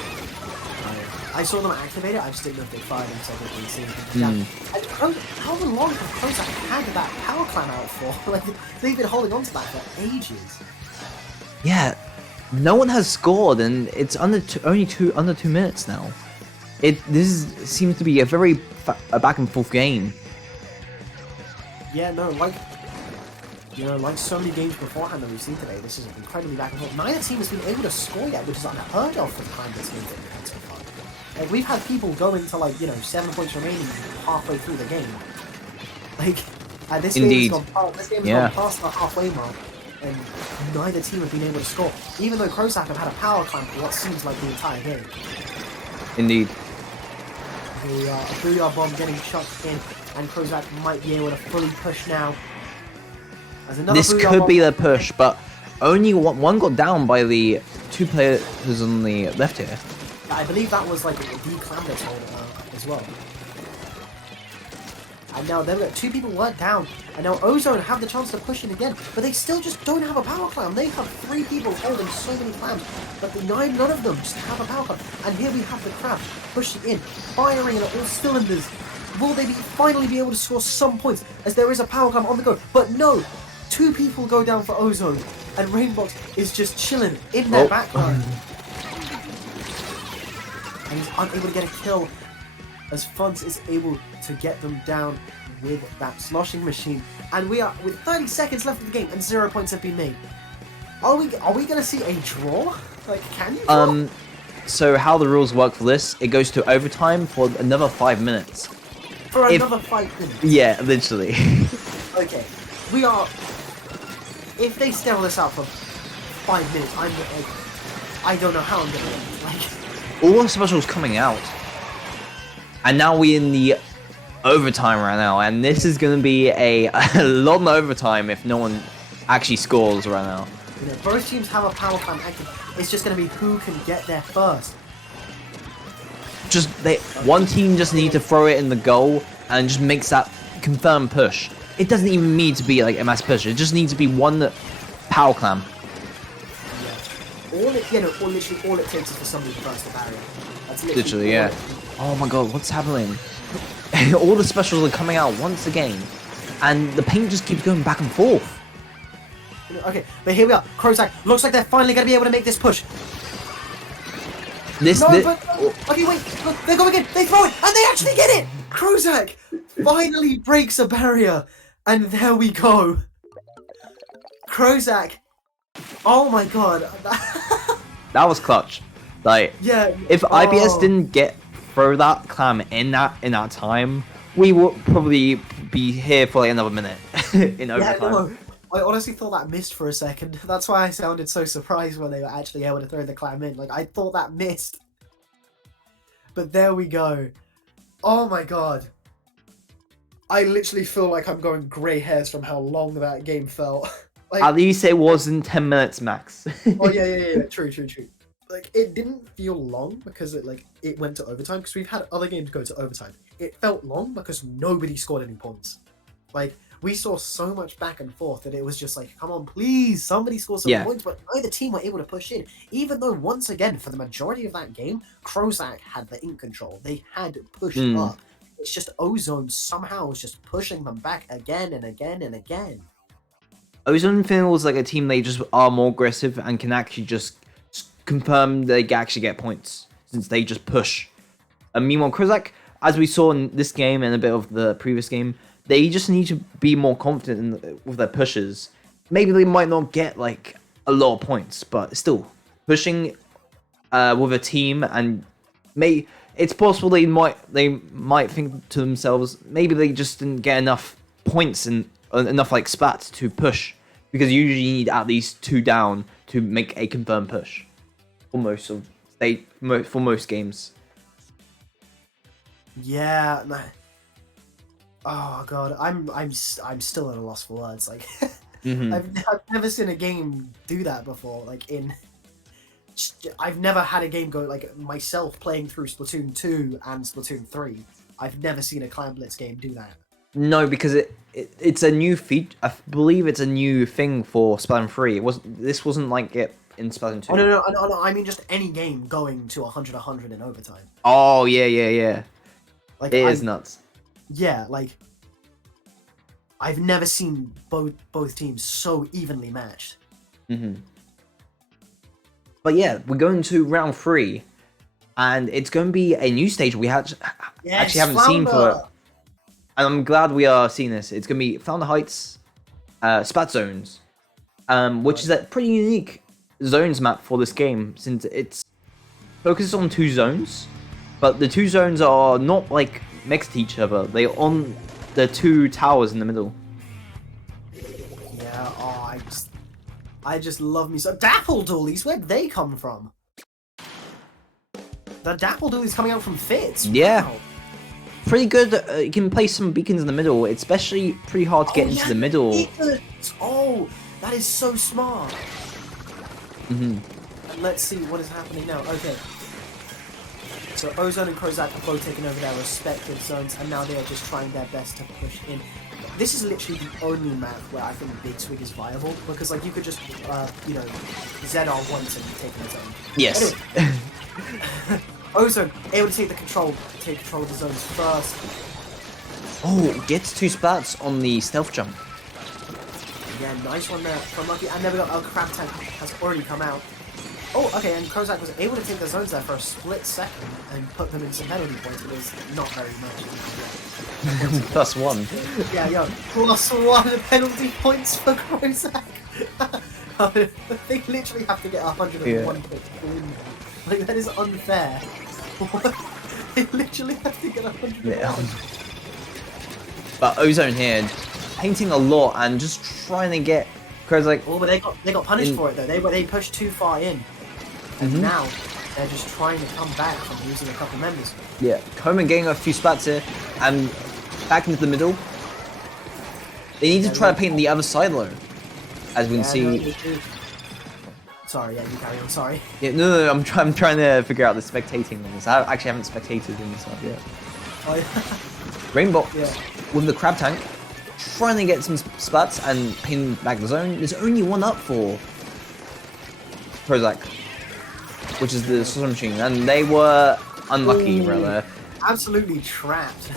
I saw them activate it. I just didn't know if they fired them, so I couldn't really see anything. And how long have Krokaz had that power clam out for? Like they've been holding on to that for ages. Yeah, no one has scored, and it's under only under 2 minutes now. Seems to be a very back and forth game. Yeah, no, like like so many games beforehand that we've seen today, this is incredibly back and forth. Neither team has been able to score yet, which is unheard of for the kind of teams that we've had so far. Like we've had people go into 7 points remaining halfway through the game. Like, this game has gone past the halfway mark, and neither team have been able to score. Even though Krokaz have had a power climb for what seems like the entire game. Indeed. The Booyah Bomb getting chucked in, and Krokaz might be able to fully push now. This could be the push, but only one got down by the 2 players on the left here. Yeah, I believe that was like the Clamblitz hold as well. And now they've got 2 people were down, and now Ozone have the chance to push in again, but they still just don't have a power clam. They have 3 people holding so many clams, but none of them just have a power clam. And here we have the crab pushing in, firing in all cylinders. Will they finally be able to score some points as there is a power clam on the go? But no, 2 people go down for Ozone, and Rainbox is just chilling in their background. And he's unable to get a kill as Funs is able to get them down with that sloshing machine. And we are with 30 seconds left of the game and 0 points have been made. Are we gonna see a draw? Like, can you draw? So how the rules work for this, it goes to overtime for another 5 minutes. For another 5 minutes? Yeah, literally. Okay. We are... If they steal this out for 5 minutes, I don't know how I'm gonna win. Like... All the specials coming out. And now we're in the overtime right now, and this is going to be a long overtime if no one actually scores right now. Both teams have a power clam active. It's just going to be who can get there first. One team just need to throw it in the goal and just makes that confirmed push. It doesn't even need to be like a mass push. It just needs to be one power clam. Yeah. Literally all it takes is for somebody to burst the barrier. That's literally yeah. Oh my god, what's happening? All the specials are coming out once again, and the paint just keeps going back and forth. Okay, but here we are. Krokaz looks like they're finally going to be able to make this push. Okay, wait, look, they're going in. They throw it, and they actually get it. Krokaz finally breaks a barrier, and there we go. Krokaz. Oh my god. That was clutch. Like, yeah. If IBS didn't throw that clam in that time, we would probably be here for like another minute in overtime. Yeah, no, I honestly thought that missed for a second. That's why I sounded so surprised when they were actually able to throw the clam in. Like, I thought that missed. But there we go. Oh my god. I literally feel like I'm going grey hairs from how long that game felt. Like, at least it wasn't 10 minutes max. Oh yeah. True. Like, it didn't feel long because it went to overtime, because we've had other games go to overtime. It felt long because nobody scored any points. Like, we saw so much back and forth that it was just like, come on, please, somebody score some points, but neither team were able to push in. Even though, once again, for the majority of that game, Krokaz had the ink control. They had pushed up. It's just Ozone somehow was just pushing them back again and again and again. Ozone feels like a team they just are more aggressive and can actually just confirm they actually get points since they just push. And meanwhile, Krokaz, as we saw in this game and a bit of the previous game, they just need to be more confident with their pushes. Maybe they might not get like a lot of points, but still pushing with a team, and it's possible they might think to themselves, maybe they just didn't get enough points and enough like splats to push, because you usually need at least 2 down to make a confirmed push for most games. Yeah. Oh god, I'm still at a loss for words. Like, I've never seen a game do that before. Like, I've never had a game go like myself playing through Splatoon 2 and Splatoon 3. I've never seen a Clan Blitz game do that. No, because it's a new feat. I believe it's a new thing for Splatoon 3. This wasn't like it in Splatoon 2. Oh no! I mean just any game going to 100 in overtime. Oh yeah. Like It is nuts. Yeah, like I've never seen both teams so evenly matched. But yeah, we're going to round 3, and it's going to be a new stage we actually haven't seen for. And I'm glad we are seeing this. It's going to be Flounder Heights, Splat Zones, which is a pretty unique zones map for this game, since it's focuses on 2 zones, but the 2 zones are not like next to each other. They're on the 2 towers in the middle. Yeah, oh, I just love me so Dapple Doolies. Where'd they come from? The Dapple Doolies coming out from Fitz. Yeah. Wow. Pretty good. You can place some beacons in the middle. It's especially pretty hard to get into the middle. Beacons. Oh, that is so smart. Let's see what is happening now. Okay. So Ozone and Krokaz have both taken over their respective zones, and now they are just trying their best to push in. This is literally the only map where I think Big Swig is viable, because like you could just, you know, ZR once and take the zone. Yes. Anyway, Ozone able to take control of the zones first. Oh, gets 2 splats on the stealth jump. Yeah, nice one there from Lucky. And there we go. El Crab Tank has already come out. Oh, okay, and Krokaz was able to take the zones there for a split second and put them in some penalty points, but it was not very much. +1. Yeah, yo, +1 penalty points for Krokaz. They literally have to get 101 points to win. Like, that is unfair. They literally have to get 101. Yeah. But Ozone here, painting a lot and just trying to get Krokaz. Oh, but they got punished for it though. They pushed too far in. And now they're just trying to come back from losing a couple members. Yeah, Coleman getting a few splats here, and back into the middle. They need to try to paint the other side though, as we can see. No, sorry, yeah, you carry on. Sorry. Yeah, no, I'm trying to figure out the spectating on this. I actually haven't spectated in this one yet. Oh yeah. Rainbow with the crab tank, trying to get some splats and pin back the zone. There's only one up for Krokaz, which is the slot machine, and they were unlucky, rather. Absolutely trapped.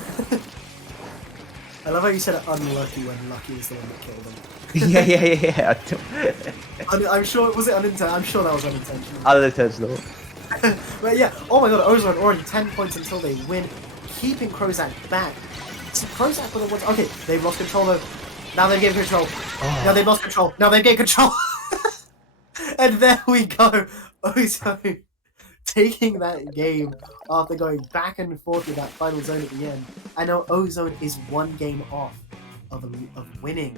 I love how you said unlucky when Lucky is the one that killed them. yeah. I'm sure, was it unintentional? I'm sure that was unintentional. Unintentional. But yeah, oh my god, Ozone already 10 points until they win, keeping Krokaz back. So Krokaz were the ones. Okay, they've lost control though. Now they've gained control. Oh. Now they've lost control. Now they've gained control. And there we go. Ozone taking that game after going back and forth with that final zone at the end. I know Ozone is 1 game off of winning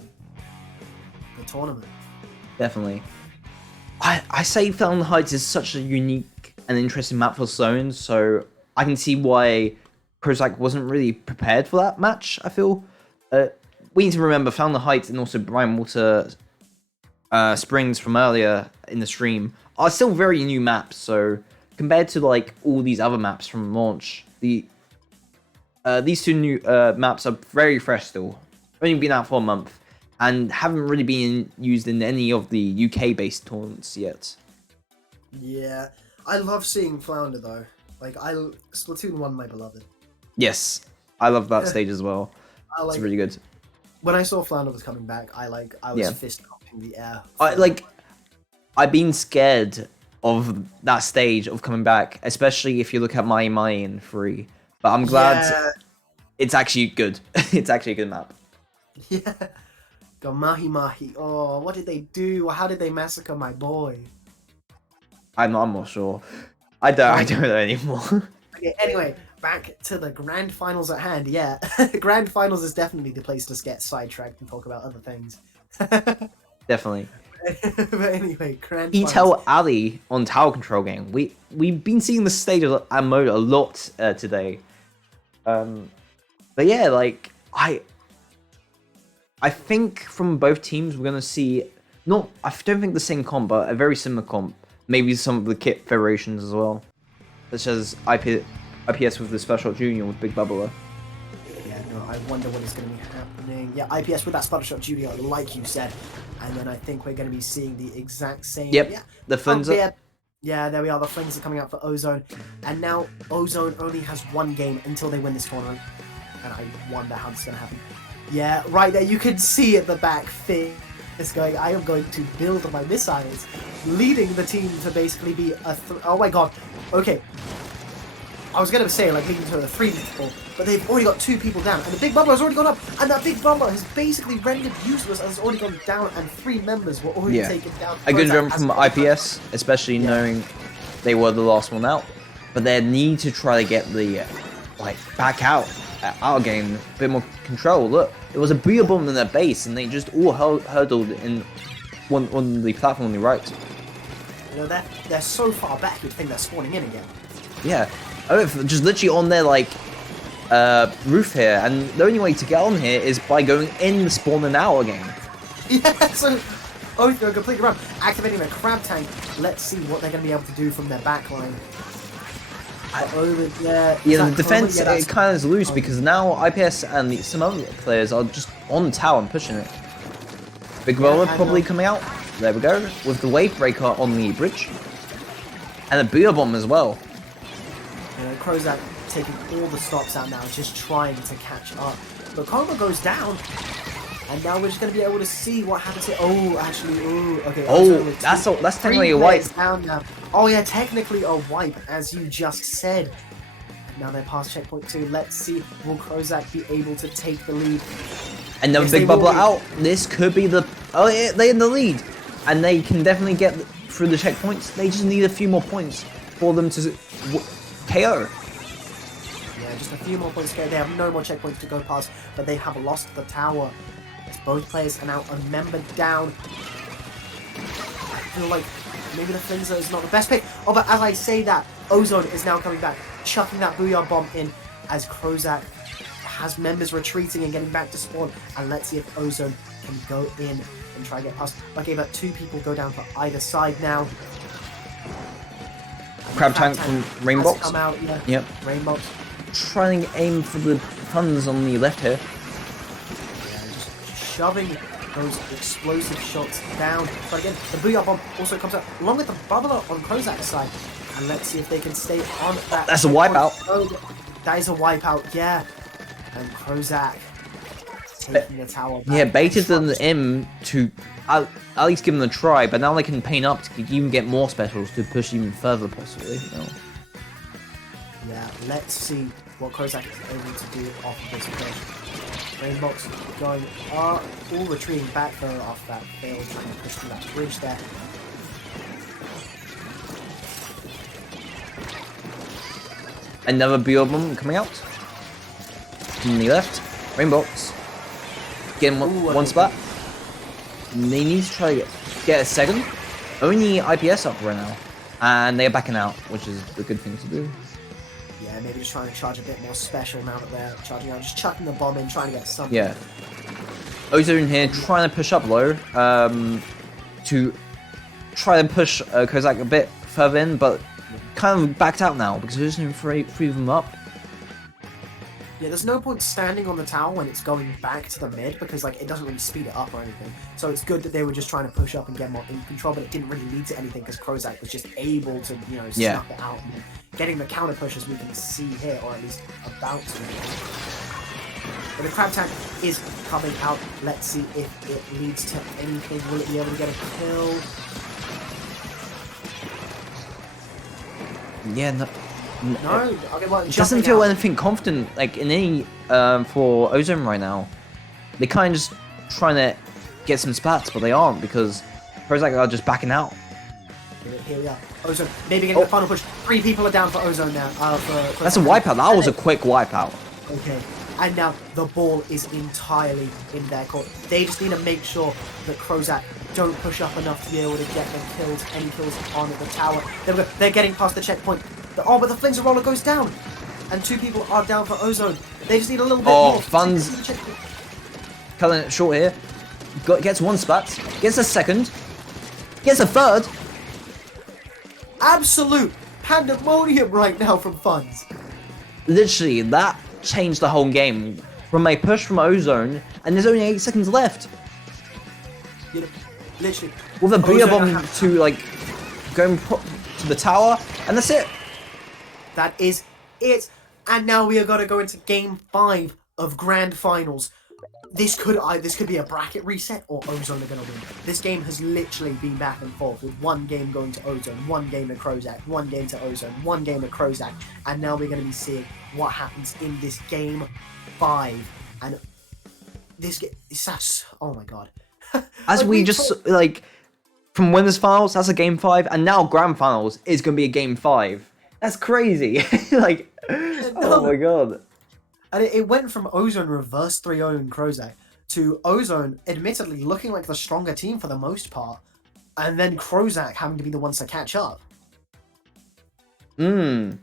the tournament. Definitely. I say Flounder Heights is such a unique and interesting map for zones, so I can see why Krokaz wasn't really prepared for that match, I feel. We need to remember Flounder Heights and also Brine Water Springs from earlier in the stream are still very new maps, so compared to like all these other maps from launch, these 2 new maps are very fresh still. Only been out for a month and haven't really been used in any of the UK-based tournaments yet. Yeah, I love seeing Flounder though. Like, Splatoon 1, my beloved. Yes, I love that stage as well. It's really good. When I saw Flounder was coming back, I was fist pumping the air. I've been scared of that stage of coming back, especially if you look at my in 3. But I'm glad it's actually good. It's actually a good map. Yeah. Go Mahi Mahi. Oh, what did they do? How did they massacre my boy? I'm not sure. I don't know anymore. Okay, anyway, back to the grand finals at hand. Yeah, grand finals is definitely the place to get sidetracked and talk about other things. Definitely. But anyway, grand Etel Alley on tower control game. We've been seeing the stage and mode a lot today. But yeah, like I think from both teams we're gonna see I don't think the same comp, but a very similar comp. Maybe some of the kit variations as well, such as IPS with the Special Junior with Big Bubbler. Yeah, no, I wonder what is going to be happening. Yeah, IPS with that Splattershot Junior, like you said. And then I think we're going to be seeing the exact same... Yep, yeah. the Flings are... Yeah, there we are. The Flings are coming out for Ozone. And now Ozone only has one game until they win this tournament. And I wonder how this is going to happen. Yeah, right there. You can see at the back Finn is going, I am going to build my missiles, leading the team to basically be a... oh my god. Okay. I was going to say, like, leading to a 3 people, but they've already got 2 people down, and the big bubble has already gone up, and that big bubble has basically rendered useless and has already gone down, and 3 members were already taken down. A good run from IPS, especially knowing they were the last one out, but they need to try to get the, like, back out at our game, a bit more control. Look, it was a booyah bomb in their base, and they just all hurdled in on the platform on the right. You know, they're so far back, you'd think they're spawning in again. Yeah. Oh, just literally on their, like, roof here, and the only way to get on here is by going in the spawn and out again. Yeah, so Oath go completely around, activating their crab tank. Let's see what they're going to be able to do from their backline. The defense it kind of is loose because now IPS and some other players are just on the tower and pushing it. Big Roller probably coming out. There we go, with the wave breaker on the bridge, and a booyah bomb as well. Krokaz taking all the stops out now, just trying to catch up. But Cobra goes down, and now we're just going to be able to see what happens here. Oh, actually, okay. Oh, that's technically a wipe. Down now. Oh yeah, technically a wipe, as you just said. And now they're past checkpoint 2. Let's see, will Krokaz be able to take the lead? Another big bubble out. This could be the... oh, yeah, they're in the lead. And they can definitely get through the checkpoints. They just need a few more points for them to... KO. Yeah, just a few more points to go. They have no more checkpoints to go past, but they have lost the tower. As both players are now a member down. I feel like maybe the Flinzer is not the best pick. Oh, but as I say that, Ozone is now coming back, chucking that booyah bomb in as Krokaz has members retreating and getting back to spawn. And let's see if Ozone can go in and try to get past. Okay, but 2 people go down for either side now. Crab tank from Rainbox. Come out, yeah. Yep. Rainbox. Trying to aim for the funds on the left here. Yeah, just shoving those explosive shots down. But again, the booyah bomb also comes out along with the bubbler on Krokaz's side. And let's see if they can stay on that. That's a wipeout. Oh, that is a wipeout, yeah. And Krokaz taking the tower back. Yeah, baited them in to at least give them a try, but now they can paint up to even get more specials to push even further, possibly. You know? Yeah, let's see what Krokaz is able to do off of this push. Rainbox going all retreating back though off that failed trying to push through that bridge there. Another booyah bomb coming out. From the left. Rainbox. Getting one spot. They need to try to get a second. Only IPS up right now. And they're backing out, which is a good thing to do. Yeah, maybe just trying to charge a bit more special now that they're charging out. Just chucking the bomb in, trying to get something. Yeah. Ozone here trying to push up low. To try to push Krokaz a bit further in, but kind of backed out now because there's no free them up. Yeah, there's no point standing on the tower when it's going back to the mid because like it doesn't really speed it up or anything. So it's good that they were just trying to push up and get more in control, but it didn't really lead to anything because Krokaz was just able to, you know, snuff it out and getting the counter push as we can see here, or at least about to. But the crab tank is coming out. Let's see if it leads to anything. Will it be able to get a kill? Yeah, no. No, okay, well, it doesn't feel anything confident like in any for Ozone right now. They're kind of just trying to get some spats, but they aren't because Krokaz are just backing out. Here we are. Ozone maybe getting the final push. 3 people are down for Ozone now. That's a wipeout. That was a quick wipeout. Okay, and now the ball is entirely in their court. They just need to make sure that Krokaz don't push up enough to be able to get the kills, any kills on the tower. There we go. They're getting past the checkpoint. Oh, but the Flinzer roller goes down, and 2 people are down for Ozone. They just need a little bit more. Funds cutting it short here. Gets 1 spot, gets a second, gets a third. Absolute pandemonium right now from Funds. Literally, that changed the whole game from a push from Ozone, and there's only 8 seconds left. You know, literally. With a beer Ozone bomb to like go to the tower, and that's it. That is it. And now we are going to go into Game 5 of Grand Finals. This could be a bracket reset, or Ozone are going to win. This game has literally been back and forth, with one game going to Ozone, one game to Krokaz, one game to Ozone, one game to Krokaz, and now we're going to be seeing what happens in this Game 5. And this game, oh my god. As like we just, like, from winners finals, that's a Game 5, and now Grand Finals is going to be a Game 5. That's crazy. Like, oh my god. And it went from Ozone reverse 3-0 in Krokaz to Ozone admittedly looking like the stronger team for the most part, and then Krokaz having to be the ones to catch up. And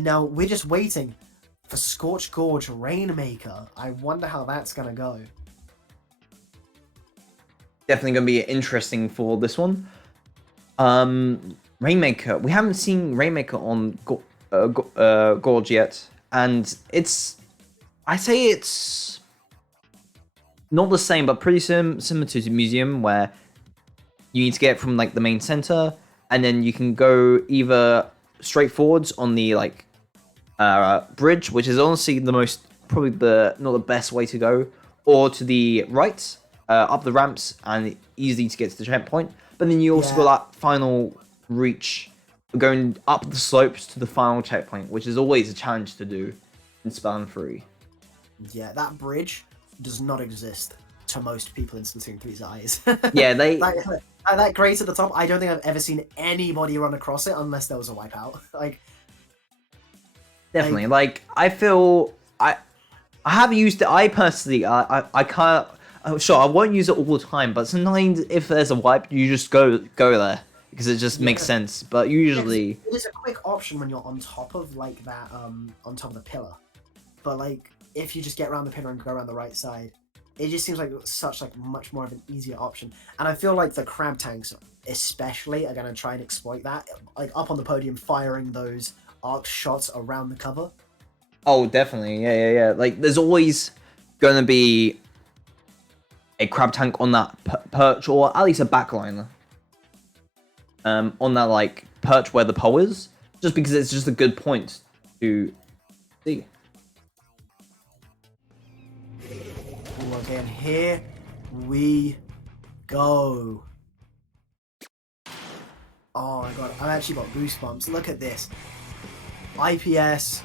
now we're just waiting for Scorched Gorge Rainmaker. I wonder how that's going to go. Definitely going to be interesting for this one. Rainmaker. We haven't seen Rainmaker on Gorge yet, and I say it's not the same, but pretty similar to the museum, where you need to get from like the main center, and then you can go either straight forwards on the like bridge, which is honestly not the best way to go, or to the right up the ramps and easy to get to the checkpoint. But then you also got that final reach going up the slopes to the final checkpoint, which is always a challenge to do in Splatoon 3. Yeah, that bridge does not exist to most people in Splatoon 3's eyes. Yeah, that grate at the top, I don't think I've ever seen anybody run across it unless there was a wipeout. Definitely. Like, I feel I have used it. I personally, I can't. Sure, I won't use it all the time, but sometimes if there's a wipe, you just go there because it just makes sense. But usually, it is a quick option when you're on top of like that, on top of the pillar. But like, if you just get around the pillar and go around the right side, it just seems like much more of an easier option. And I feel like the crab tanks, especially, are gonna try and exploit that, like up on the podium, firing those arc shots around the cover. Oh, definitely, yeah. Like, there's always gonna be a crab tank on that perch, or at least a backliner. On that like perch where the pole is, just because it's just a good point to see. Again, here we go. Oh my god, I've actually got goosebumps. Look at this. IPS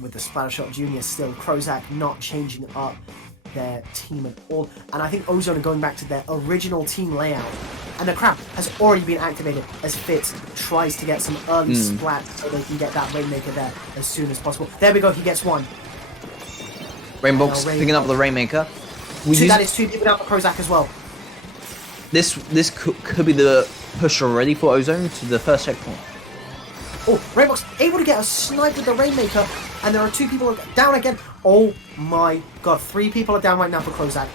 with the Splattershot Junior still. Krokaz not changing up their team at all. And I think Ozone are going back to their original team layout. And the crab has already been activated as Fitz tries to get some early splat so they can get that Rainmaker there as soon as possible. There we go, he gets one. Rainbox picking up the Rainmaker. That is 2 people down for Krokaz as well. This could be the push already for Ozone to the first checkpoint. Oh, Rainbox able to get a snipe with the Rainmaker, and there are 2 people down again. Oh my god, 3 people are down right now for Krokaz.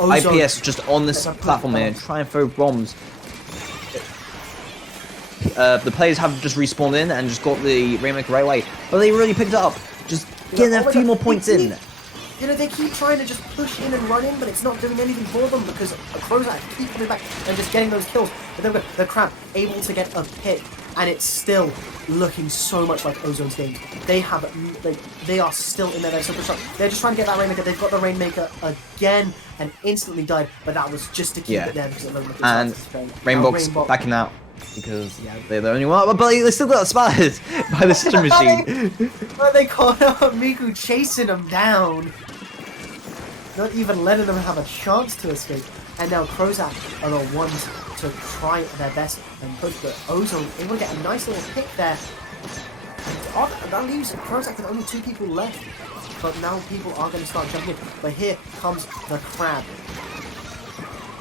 IPS just on this platform here, try and throw bombs. The players have just respawned in and just got the Rainmaker right away, but they really picked it up. Just getting a few more points in. You know, they keep trying to just push in and run in, but it's not doing anything for them because Krokaz keep coming back and just getting those kills. But then the crab able to get a pick, and it's still looking so much like Ozone's game. They are still in their super shot. They're just trying to get that Rainmaker. They've got the Rainmaker again and instantly died, but that was just to keep it there because it looked like and Rainbox backing out because they're the only one. But they still got spotted by the sister machine. But they caught up Miku chasing them down. Not even letting them have a chance to escape. And now Krokaz are the ones to try their best and push, but Ozone able to get a nice little pick there. And that leaves Krokaz with only 2 people left. But now people are going to start jumping in. But here comes the crab.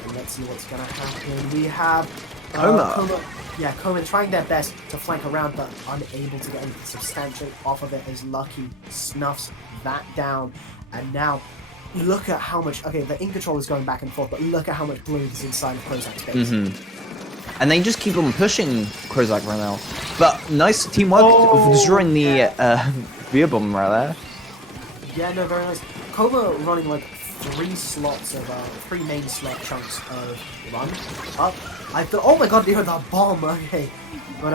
And let's see what's going to happen. We have Coma. Yeah, Coma trying their best to flank around, but unable to get anything substantial off of it as Lucky snuffs that down. And now, look at how much... Okay, the ink control is going back and forth, but look at how much blue is inside of Krokaz's base. And they just keep on pushing Krokaz right now. But nice teamwork of destroying the beer bomb right there. Yeah, no, very nice. Coma running like 3 main slot chunks of run up. I feel, oh my god, they heard that bomb. Okay, but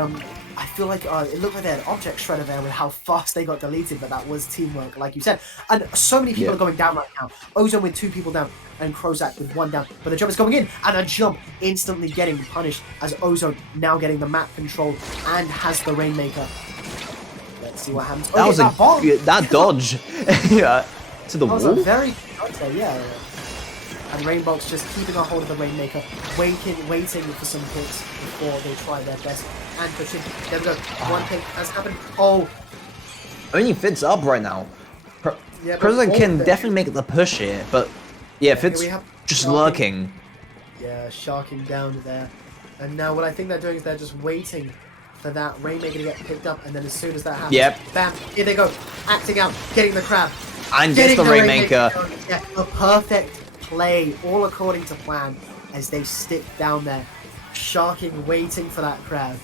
I feel like it looked like they had object shredder there with how fast they got deleted, but that was teamwork, like you said. And so many people are going down right now. Ozone with 2 people down, and Krokaz with 1 down. But the jump is going in, and a jump instantly getting punished as Ozone now getting the map control and has the Rainmaker. Let's see what happens. That was that bomb. That dodge. Yeah, to the That was wall. a very yeah. And Rainbox just keeping a hold of the Rainmaker, waiting for some hits before they try their best and pushing. There we go. One hit has happened. Oh, Only Fitz up right now. yeah, President can definitely make the push here, but yeah, Fitz we have just Sharking. lurking. Yeah, sharking down there. And now what I think they're doing is they're just waiting for that Rainmaker to get picked up, and then as soon as that happens, Yep. bam, here they go, acting out, getting the crab. And gets the Rainmaker. Yeah, a perfect play, all according to plan, as they stick down there, sharking, waiting for that crab.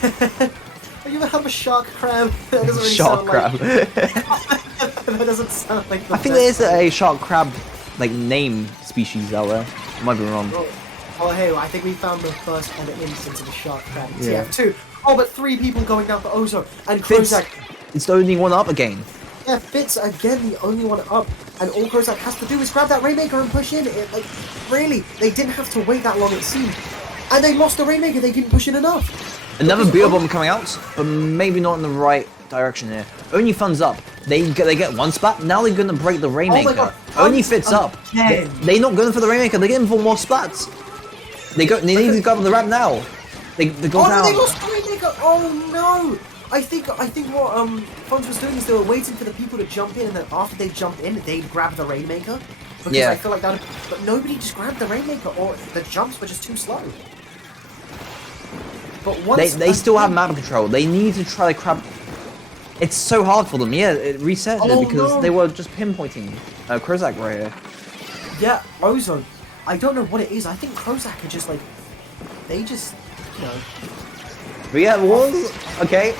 Have you ever had a shark crab? That doesn't really Shark sound crab. Like... that doesn't sound like the I think best. there's a shark crab like name species out there. I might be wrong. Oh, hey, I think we found the first ever instance of a shark crab in Yeah. TF2. Oh, but 3 people going down for Ozone, and Fitz, Krokaz. it's the only one up again. Yeah, Fitz again, the only one up, and all Krokaz has to do is grab that Rainmaker and push in. It, like, really, they didn't have to wait that long, it seemed. And they lost the Rainmaker, they didn't push in enough. Another beer bomb coming out, but maybe not in the right direction here. Only Fun's up. They get 1 splat. Now they're gonna break the Rainmaker. God, Only Fitz up. again. They're not going for the Rainmaker. They're getting for more splats. They need to go for the ramp now. They go Oh down. no, they lost the Rainmaker! Oh no! I think what Fonz was doing is they were waiting for the people to jump in, and then after they jump in, they'd grab the Rainmaker. Because Yeah. I feel like that, but nobody just grabbed the Rainmaker, or the jumps were just too slow. But once They still have map control. They need to try to crab. It's so hard for them. Yeah, it reset Oh, it because no. they were just pinpointing Krokaz right here. Yeah, Ozone. I don't know what it is. I think Krokaz are just like, they just, you know. But yeah, walls. Okay.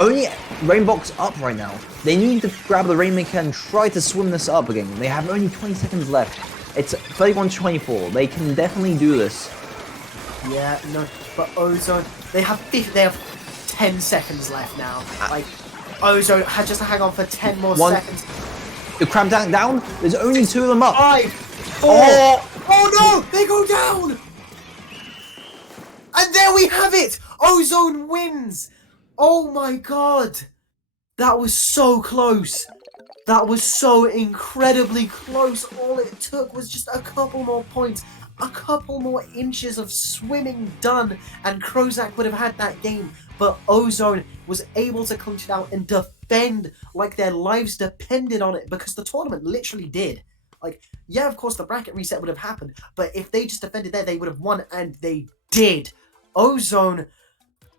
Only Rainbox up right now. They need to grab the Rainmaker and try to swim this up again. They have only 20 seconds left. It's 31-24. They can definitely do this. Yeah, no, but Ozone, they have 10 seconds left now. Like, Ozone had just to hang on for 10 more seconds. The crab tank down. There's only 2 of them up. 5, 4. Oh no! They go down! And there we have it! Ozone wins! Oh my god! That was so close. That was so incredibly close. All it took was just a couple more points. A couple more inches of swimming done, and Krokaz would have had that game. But Ozone was able to clinch it out and defend like their lives depended on it, because the tournament literally did. Like, yeah, of course the bracket reset would have happened, but if they just defended there, they would have won, and they did. Ozone,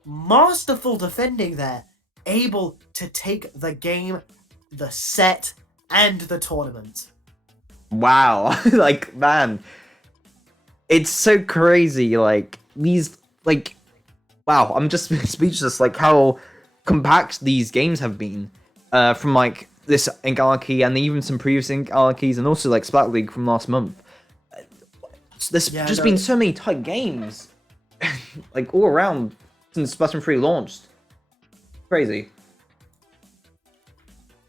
masterful defending there, able to take the game, the set, and the tournament. Wow. Like, man. It's so crazy, like, these, like, wow, I'm just speechless, like, how compact these games have been, from, like, this Ink Anarchy, and even some previous Ink Anarchies, and also, like, Splat League from last month. There's been so many tight games, like, all around, since Splatoon 3 launched. Crazy.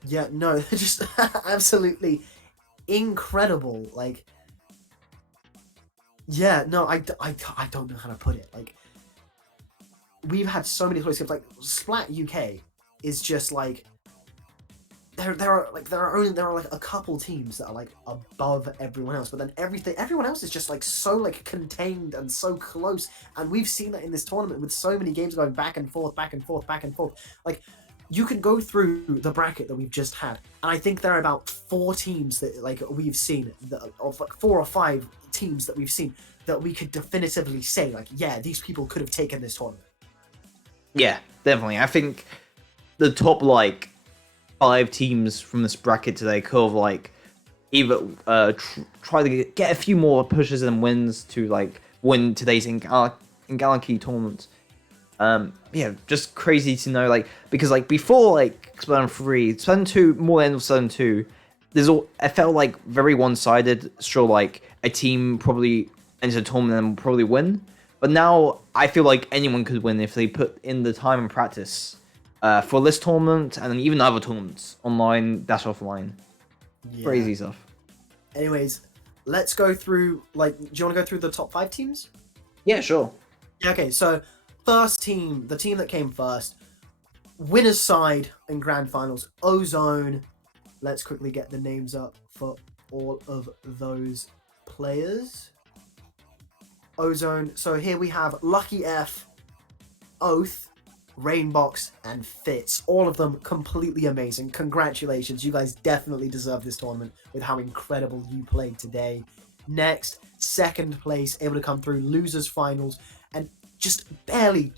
Yeah, no, they're just absolutely incredible, like... Yeah, no, I don't know how to put it. Like, we've had so many close games. Like, Splat UK is just like there are like a couple teams that are like above everyone else, but then everyone else is just like so like contained and so close. And we've seen that in this tournament with so many games going back and forth, back and forth, back and forth. Like, you can go through the bracket that we've just had, and I think there are about 4 teams that like we've seen, of like 4 or 5 teams that we've seen that we could definitively say like, yeah, these people could have taken this tournament. Yeah, definitely. I think the top like 5 teams from this bracket today could have like either try to get a few more pushes and wins to like win today's Ink Anarchy tournament. Yeah, just crazy to know, like, because like before like Splatoon 3, Splatoon 2, more than Splatoon 2, it felt like very one-sided. Sure, like a team probably enter a tournament and will probably win, but now I feel like anyone could win if they put in the time and practice for this tournament and then even other tournaments, online dash offline. Yeah. Crazy stuff. Anyways, let's go through, like, do you want to go through the top 5 teams? Yeah, sure. Yeah, okay, so first team, the team that came first, winner's side in grand finals, Ozone. Let's quickly get the names up for all of those players. Ozone, so here we have Lucky F, Oath, Rainbox, and Fitz. All of them completely amazing. Congratulations, you guys definitely deserve this tournament with how incredible you played today. Next, second place, able to come through losers finals, and just barely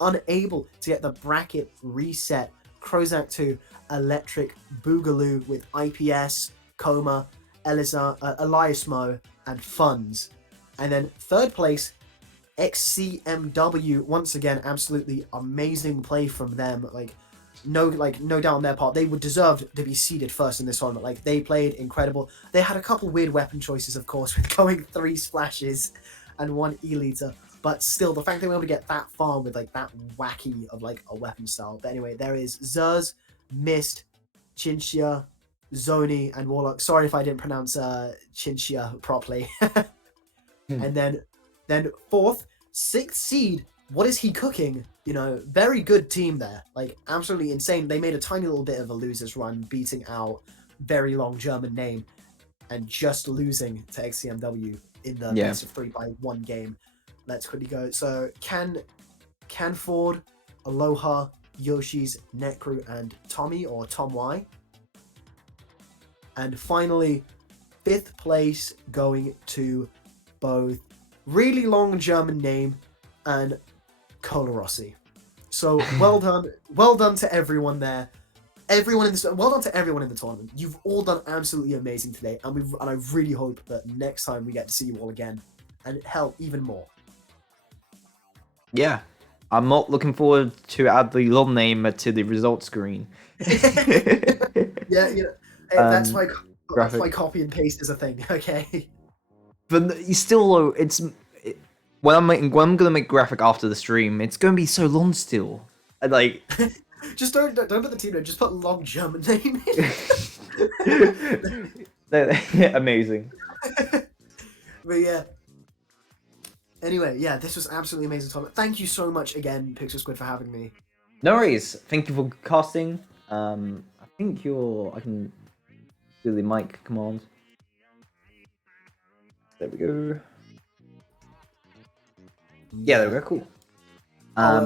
unable to get the bracket reset. Krokaz 2, Electric, Boogaloo with IPS, Coma, Eliasmo, and Funds. And then third place, xcmw. Once again, absolutely amazing play from them. No doubt on their part. They would deserve to be seeded first in this tournament. Like, they played incredible. They had a couple weird weapon choices, of course, with going 3 splashes and 1 E-liter. But still, the fact they were able to get that far with like that wacky of like a weapon style. But anyway, there is Zers, Mist, Chinchia, Zoni, and Warlock. Sorry if I didn't pronounce Chinchia properly. And then fourth, 6th seed. What is he cooking? You know, very good team there. Like, absolutely insane. They made a tiny little bit of a loser's run, beating out very long German name and just losing to xcmw in the best of 3 by 1 game. Let's quickly go. So, Canford, Aloha, Yoshi's, Necru, and Tommy, or Tom Y. And finally, 5th place going to both really long German name and couleurs. So well done to everyone there. Well done to everyone in the tournament. You've all done absolutely amazing today, and I really hope that next time we get to see you all again, and hell, even more. Yeah, I'm not looking forward to add the long name to the results screen. Yeah, you know, that's why copy and paste is a thing. Okay. But still, when I'm gonna make graphic after the stream, it's gonna be so long still. Like, just don't put the team name. Just put long German name in. Amazing. But yeah. Anyway, yeah, this was absolutely amazing tournament. Thank you so much again, Pixel Squid, for having me. No worries. Thank you for casting. I think I can do the mic command. There we go. Yeah, there we go. Cool.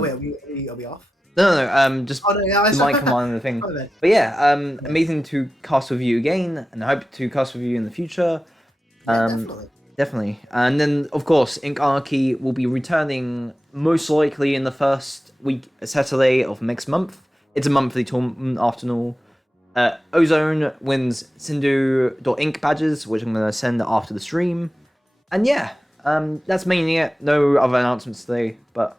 Wait, are we off? No. Just the mic command and the thing. But yeah, amazing to cast with you again, and I hope to cast with you in the future. Definitely. And then, of course, Ink Anarchy will be returning most likely in the first week, Saturday of next month. It's a monthly tournament after all. Ozone wins Sindu.ink badges, which I'm going to send after the stream. And yeah, that's mainly it. No other announcements today, but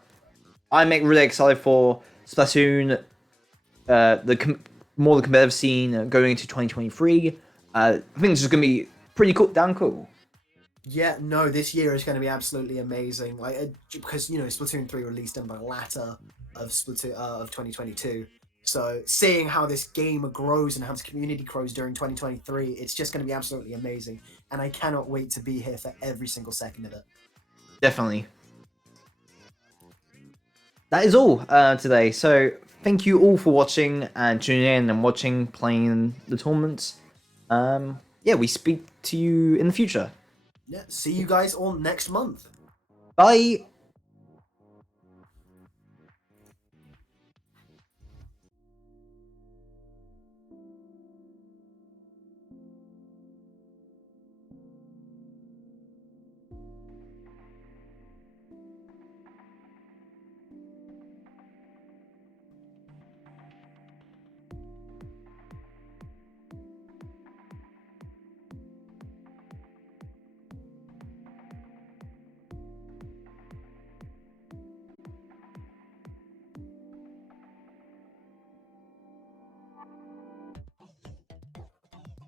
I'm really excited for Splatoon, more the competitive scene going into 2023. I think it's just going to be pretty cool, damn cool. Yeah, no, this year is going to be absolutely amazing. Like, because you know, Splatoon 3 released in the latter of Splatoon of 2022. So seeing how this game grows and how this community grows during 2023, it's just going to be absolutely amazing. And I cannot wait to be here for every single second of it. Definitely. That is all today. So thank you all for watching and tuning in and playing the tournaments. Yeah, we speak to you in the future. Yeah, see you guys all next month. Bye.